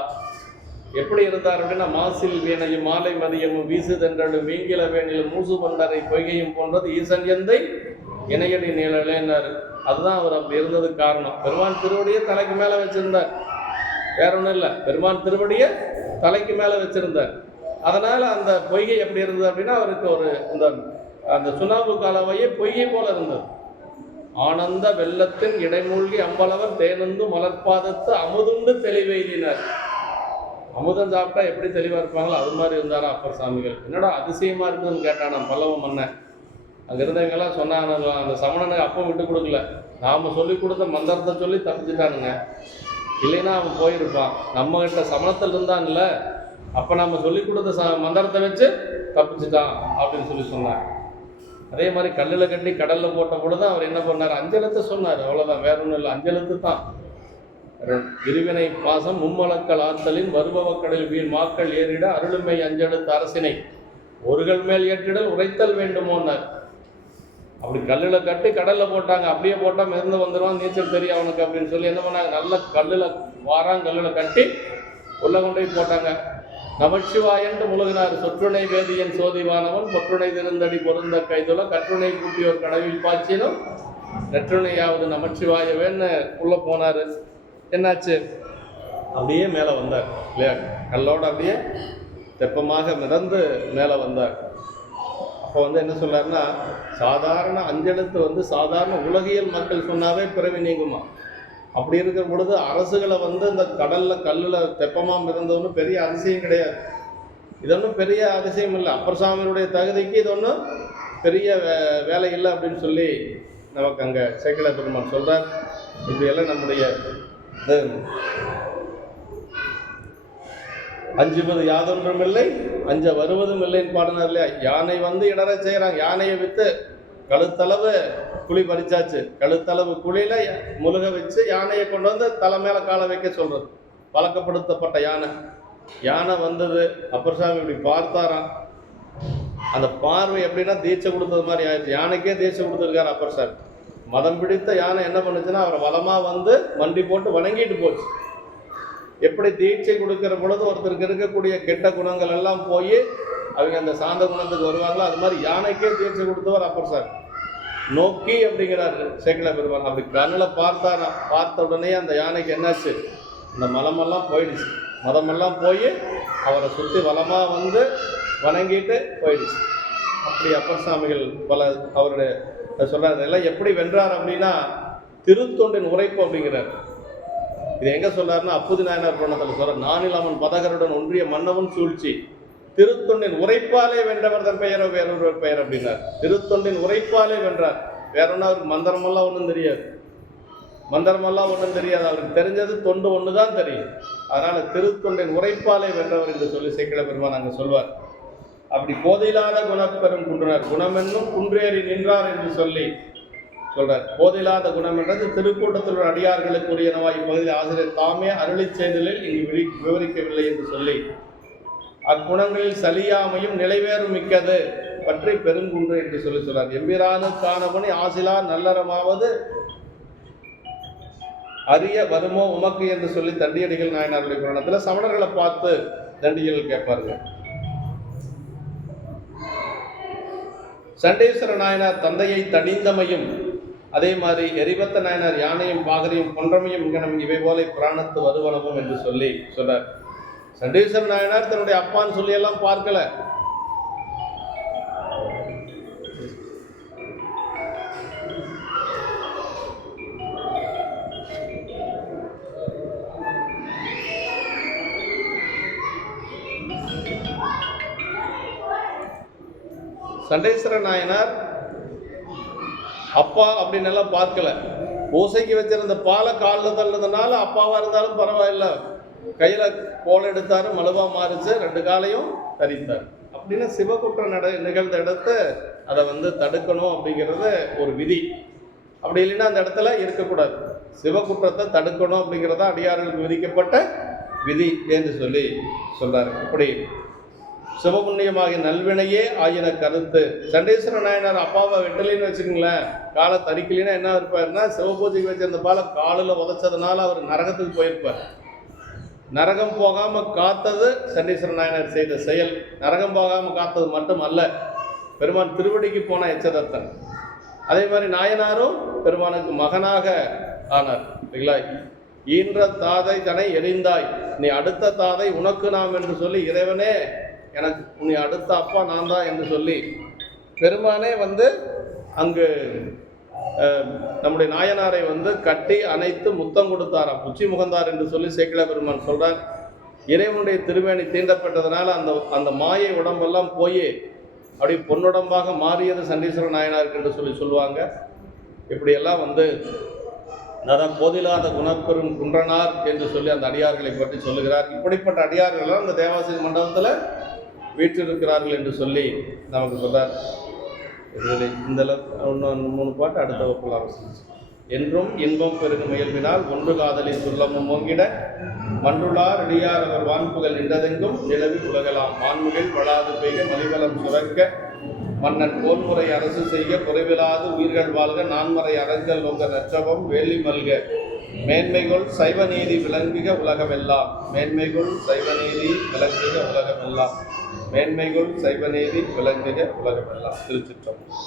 எப்படி இருந்தார் அப்படின்னா, மாசில் வீணையும் மாலை மதியமும் வீசு தென்றலும் வீங்கில வேணிலும் மூசு பண்டரை பொய்கையும் போன்றது ஈசன் எந்தை இணையடி நீழலேன்னாரு. அதுதான் அவர் அப்படி இருந்ததுக்கு காரணம். பெருமான் திருவடியை தலைக்கு மேலே வச்சிருந்தார், வேற ஒன்றும் இல்லை. பெருமான் திருவடியை தலைக்கு மேலே வச்சிருந்தார். அதனால அந்த பொய்கை எப்படி இருந்தது அப்படின்னா, அவருக்கு ஒரு அந்த சுண்ணாம்பு காலவையே பொய்கை போல இருந்தது. ஆனந்த வெள்ளத்தின் இடைமூழ்கி அம்பலவர் தேனந்து மலர்பாதத்து அமுதுண்டு தெளிவெய்தினார். அமுதம் சாப்பிட்டா எப்படி தெளிவாக இருப்பாங்களோ அது மாதிரி இருந்தாரா அப்பர் சாமிகள். என்னடா அதிசயமாக இருக்குதுன்னு கேட்டான் பல்லவ மன்னன். அங்கே இருந்தவங்கெல்லாம் சொன்னாங்க, அந்த சமணனை அப்போ விட்டு கொடுக்கல, நாம் சொல்லி கொடுத்த மந்திரத்தை சொல்லி தப்பிச்சுட்டானுங்க. இல்லைன்னா அவன் போயிருப்பான். நம்மகிட்ட சமணத்தில் இருந்தான்ல, அப்போ நம்ம சொல்லி கொடுத்த மந்திரத்தை வச்சு தப்பிச்சுட்டான் அப்படின்னு சொல்லி சொன்னார். அதே மாதிரி கல்லில் கட்டி கடலில் போட்ட பொழுது அவர் என்ன பண்ணார், 5 எழுத்து சொன்னார். அவ்வளோதான், வேற ஒன்றும் இல்லை, 5 எழுத்து தான். இருவினை பாசம் மும்மலக்கள் ஆத்தலின் வருபவக்கடல் வீண் மாக்கள் ஏறிட அருளுமை 5 எழுத்து அரசினை ஒருகள் மேல் ஏற்றிடல் உரைத்தல் வேண்டுமோன்னார். அப்படி கல்லில் கட்டி கடலில் போட்டாங்க. அப்படியே போட்டால் மிதந்து வந்துடுவான், நீச்சல் தெரியும் அவனுக்கு அப்படின்னு சொல்லி என்ன பண்ணாங்க, நல்ல கல்லில் கட்டி உள்ள கொண்டு போய் போட்டாங்க. நமச்சிவாயன்ட்டு முழுகினார். சொற்றுணை வேதியன் சோதிவானவன் பொற்றுணை திருந்தடி பொருந்த கைதுல கற்றுணை கூட்டியோர் கடவில் பாய்ச்சினும் நெற்றுணையாவது நமச்சிவாயவேன்னு உள்ள போனார். என்னாச்சு, அப்படியே மேலே வந்தார் இல்லையா, கல்லோடு அப்படியே தெப்பமாக மிதந்து மேலே வந்தார். அப்போ என்ன சொல்றாருன்னா, சாதாரண அஞ்செழுத்து சாதாரண உலகியல் மக்கள் சொன்னாவே பிறவி நீங்குமா. அப்படி இருக்கிற பொழுது அரசுகளை இந்த கடலில் கல்லில் தெப்பமாக மிதந்தவொன்னு பெரிய அதிசயம் கிடையாது. இது ஒன்றும் பெரிய அதிசயம் இல்லை. அப்பர் சாமியினுடைய தகுதிக்கு இது ஒன்றும் பெரிய வேலை இல்லை அப்படின்னு சொல்லி நமக்கு அங்கே சேக்கிழ பெருமான் சொல்கிறார். இப்படியெல்லாம் நம்முடைய அஞ்சுவது யாதொன்றும் இல்லை அஞ்ச வருவதும் இல்லைன்னு பாடினார் இல்லையா. யானை இடற செய்கிறாங்க. யானையை விற்று கழுத்தளவு குழி பறிச்சாச்சு. கழுத்தளவு குழியில முழுக வச்சு யானையை கொண்டு தலை மேலே காலை வைக்க சொல்றது. பழக்கப்படுத்தப்பட்ட யானை. யானை வந்தது. அப்பர் சாமி இப்படி பார்த்தாராம். அந்த பார்வை எப்படின்னா தீட்சை கொடுத்தது மாதிரி ஆயிடுச்சு. யானைக்கே தீட்சை கொடுத்துருக்காரு அப்பர் சாமி. மதம் பிடித்த யானை என்ன பண்ணுச்சுன்னா அவரை வளமா மண்டி போட்டு வணங்கிட்டு போச்சு. எப்படி தீட்சை கொடுக்கிற பொழுது ஒருத்தருக்கு இருக்கக்கூடிய கெட்ட குணங்கள் எல்லாம் போய் அவங்க அந்த சாந்த குணத்துக்கு வருவாங்களோ அது மாதிரி யானைக்கே தீட்சை கொடுத்தவர் அப்பர் சாமி. நோக்கி அப்படிங்கிறாரு சேக்கிழ பெருமான். அப்படி கண்ணில் பார்த்தாரா. பார்த்த உடனே அந்த யானைக்கு என்னாச்சு, இந்த மலமெல்லாம் போயிடுச்சு. மதமெல்லாம் போய் அவரை சுற்றி வளமாக வணங்கிட்டு போயிடுச்சு. அப்படி அப்பர் சாமிகள் பல அவருடைய சொல்றாரு. இதெல்லாம் எப்படி வென்றார் அப்படின்னா திருத்தொண்டின் உரைப்பு அப்படிங்கிறார். இது எங்க சொல்றாருன்னா அப்புதி நாயனார் புராணத்தில் சொல்ற, நானில் அவன் பதகருடன் ஒன்றிய மன்னவன் சூழ்ச்சி திருத்தொண்டின் உரைப்பாலே வென்றவர் தன் பெயரோ வேறொரு பெயர் அப்படின்னார். திருத்தொண்டின் உரைப்பாலே வென்றார். வேற ஒன்றும் அவருக்கு மந்திரமெல்லாம் ஒன்றும் தெரியாது. மந்திரமெல்லாம் ஒன்றும் தெரியாது. அவருக்கு தெரிஞ்சது தொண்டு ஒன்று தான் தெரியும். அதனால திருத்தொண்டின் உரைப்பாலே வென்றவர் என்று சொல்லி சேக்கிழ பெருமான் அங்கே சொல்வார். அப்படி போதில்லாத குணப்பெரும் குன்றினார். குணமென்னும் குன்றேறி நின்றார் என்று சொல்லி சொல்றார். போதில்லாத குணம் என்றது திருக்கூட்டத்தில் அடியார்களுக்கு உரியனவா இப்பகுதியில் ஆசிரியர் தாமே அருளி செய்தலில் இங்கு விவரிக்கவில்லை என்று சொல்லி அக்குணங்களில் சலியாமையும் நிலைவேறும் மிக்கது பற்றி பெருங்குன்று என்று சொல்லி சொல்றார். எம்பிரானுக்கானபடி ஆசிலா நல்லறமாவது அரிய வருமோ உமக்கு என்று சொல்லி தண்டியடிகள் நாயனாருடைய புராணத்தில் சமணர்களை பார்த்து தண்டியல் கேட்பார்கள். சண்டேஸ்வர நாயனார் தந்தையை தடிந்தமையும் அதே மாதிரி எரிபத்த நாயனார் யானையும் பாகரையும் கொன்றமையும் இங்கனம் இவை போல புராணத்து வருவனவும் என்று சொல்லி சொல்றார். சண்டேஸ்வர நாயனார் தன்னுடைய அப்பான்னு சொல்லி எல்லாம் பார்க்கல. சண்டேஸ்வர நாயனார் அப்பா அப்படின்னு எல்லாம் பார்க்கல. பூசைக்கு வச்சிருந்த பாலை காலில் தள்ளதுனால அப்பாவா இருந்தாலும் பரவாயில்ல, கையில கோல் எடுத்தாரு, மலுவா மாறிச்சு, 2 காலையும் தரித்தார். அப்படின்னு சிவகுற்றம் நிகழ்ந்த இடத்த அதை தடுக்கணும் அப்படிங்கிறது ஒரு விதி. அப்படி இல்லைன்னா அந்த இடத்துல இருக்கக்கூடாது. சிவகுற்றத்தை தடுக்கணும் அப்படிங்கிறதா அடியார்களுக்கு விதிக்கப்பட்ட விதி என்று சொல்லி சொல்றாரு. இப்படி சிவபுண்ணியமாகிய நல்வினையே ஆயின கருத்து. சண்டேஸ்வர நாயனார் அப்பாவை வெட்டலின்னு வச்சுக்கோங்களேன், காலை தரிக்கலின்னா என்ன இருப்பாருன்னா, சிவபூஜைக்கு வச்சிருந்த பாலை காலில் உதச்சதுனால அவர் நரகத்துக்கு போயிருப்பார். நரகம் போகாமல் காத்தது சண்டேஸ்வர நாயனார் செய்த செயல். நரகம் போகாமல் காத்தது மட்டும் அல்ல, பெருமான் திருவடிக்கு போன எச்சதத்தன். அதே மாதிரி நாயனாரும் பெருமானுக்கு மகனாக ஆனார். இல்லைங்களா? ஈன்ற தாதை தனை எரிந்தாய், நீ அடுத்த தாதை உனக்கு நாம் என்று சொல்லி இறைவனே எனக்கு உன்னை அடுத்த அப்பா நான் தான் என்று சொல்லி பெருமானே அங்கு நம்முடைய நாயனாரை கட்டி அணைத்து முத்தம் கொடுத்தாராம், உச்சி முகந்தார் என்று சொல்லி சேக்கிழ பெருமான் சொல்றார். இறைவனுடைய திருமேனி தீண்டப்பட்டதுனால அந்த மாயை உடம்பெல்லாம் போய் அப்படி பொன்னுடம்பாக மாறியது சண்டீஸ்வர நாயனாருக்கு என்று சொல்லி சொல்லுவாங்க. இப்படியெல்லாம் அதான் போதில்லாத குணப்பெரும் குன்றனார் என்று சொல்லி அந்த அடியார்களை பற்றி சொல்லுகிறார். இப்படிப்பட்ட அடியார்கள் அந்த தேவாசிரி மண்டபத்தில் வீற்றிருக்கிறார்கள் என்று சொல்லி நமக்கு சொல்றார். இதில் இந்த 3 பாட்டு அடுத்த வகுப்பில் அவசியம். என்றும் இன்பம் பெருகும் முயல்வினால் ஒன்று காதலின் துள்ளமும் ஓங்கிட மன்றுளார் அடியார் அவர் வான்புகள் நின்றதெங்கும் நிலவி உலகலாம் மான்முகில் வளாது பெய்க மலிவலம் சுரக்க மன்னன் போன்முறை அரசு செய்ய குறைவிலாது உயிர்கள் வாழ்க நான்மறை அரங்கல் உங்க நற்றவம் வேலி மல்க மேன்மைகொள் சைவ நீதி விளங்குக உலகமெல்லாம் மேன்மைகொள் சைவ நீதி விளங்குக உலகமெல்லாம் மேன்மைகொள் சைவ நீதி விளங்குக உலகமெல்லாம். திருச்சிற்றம்பலம்.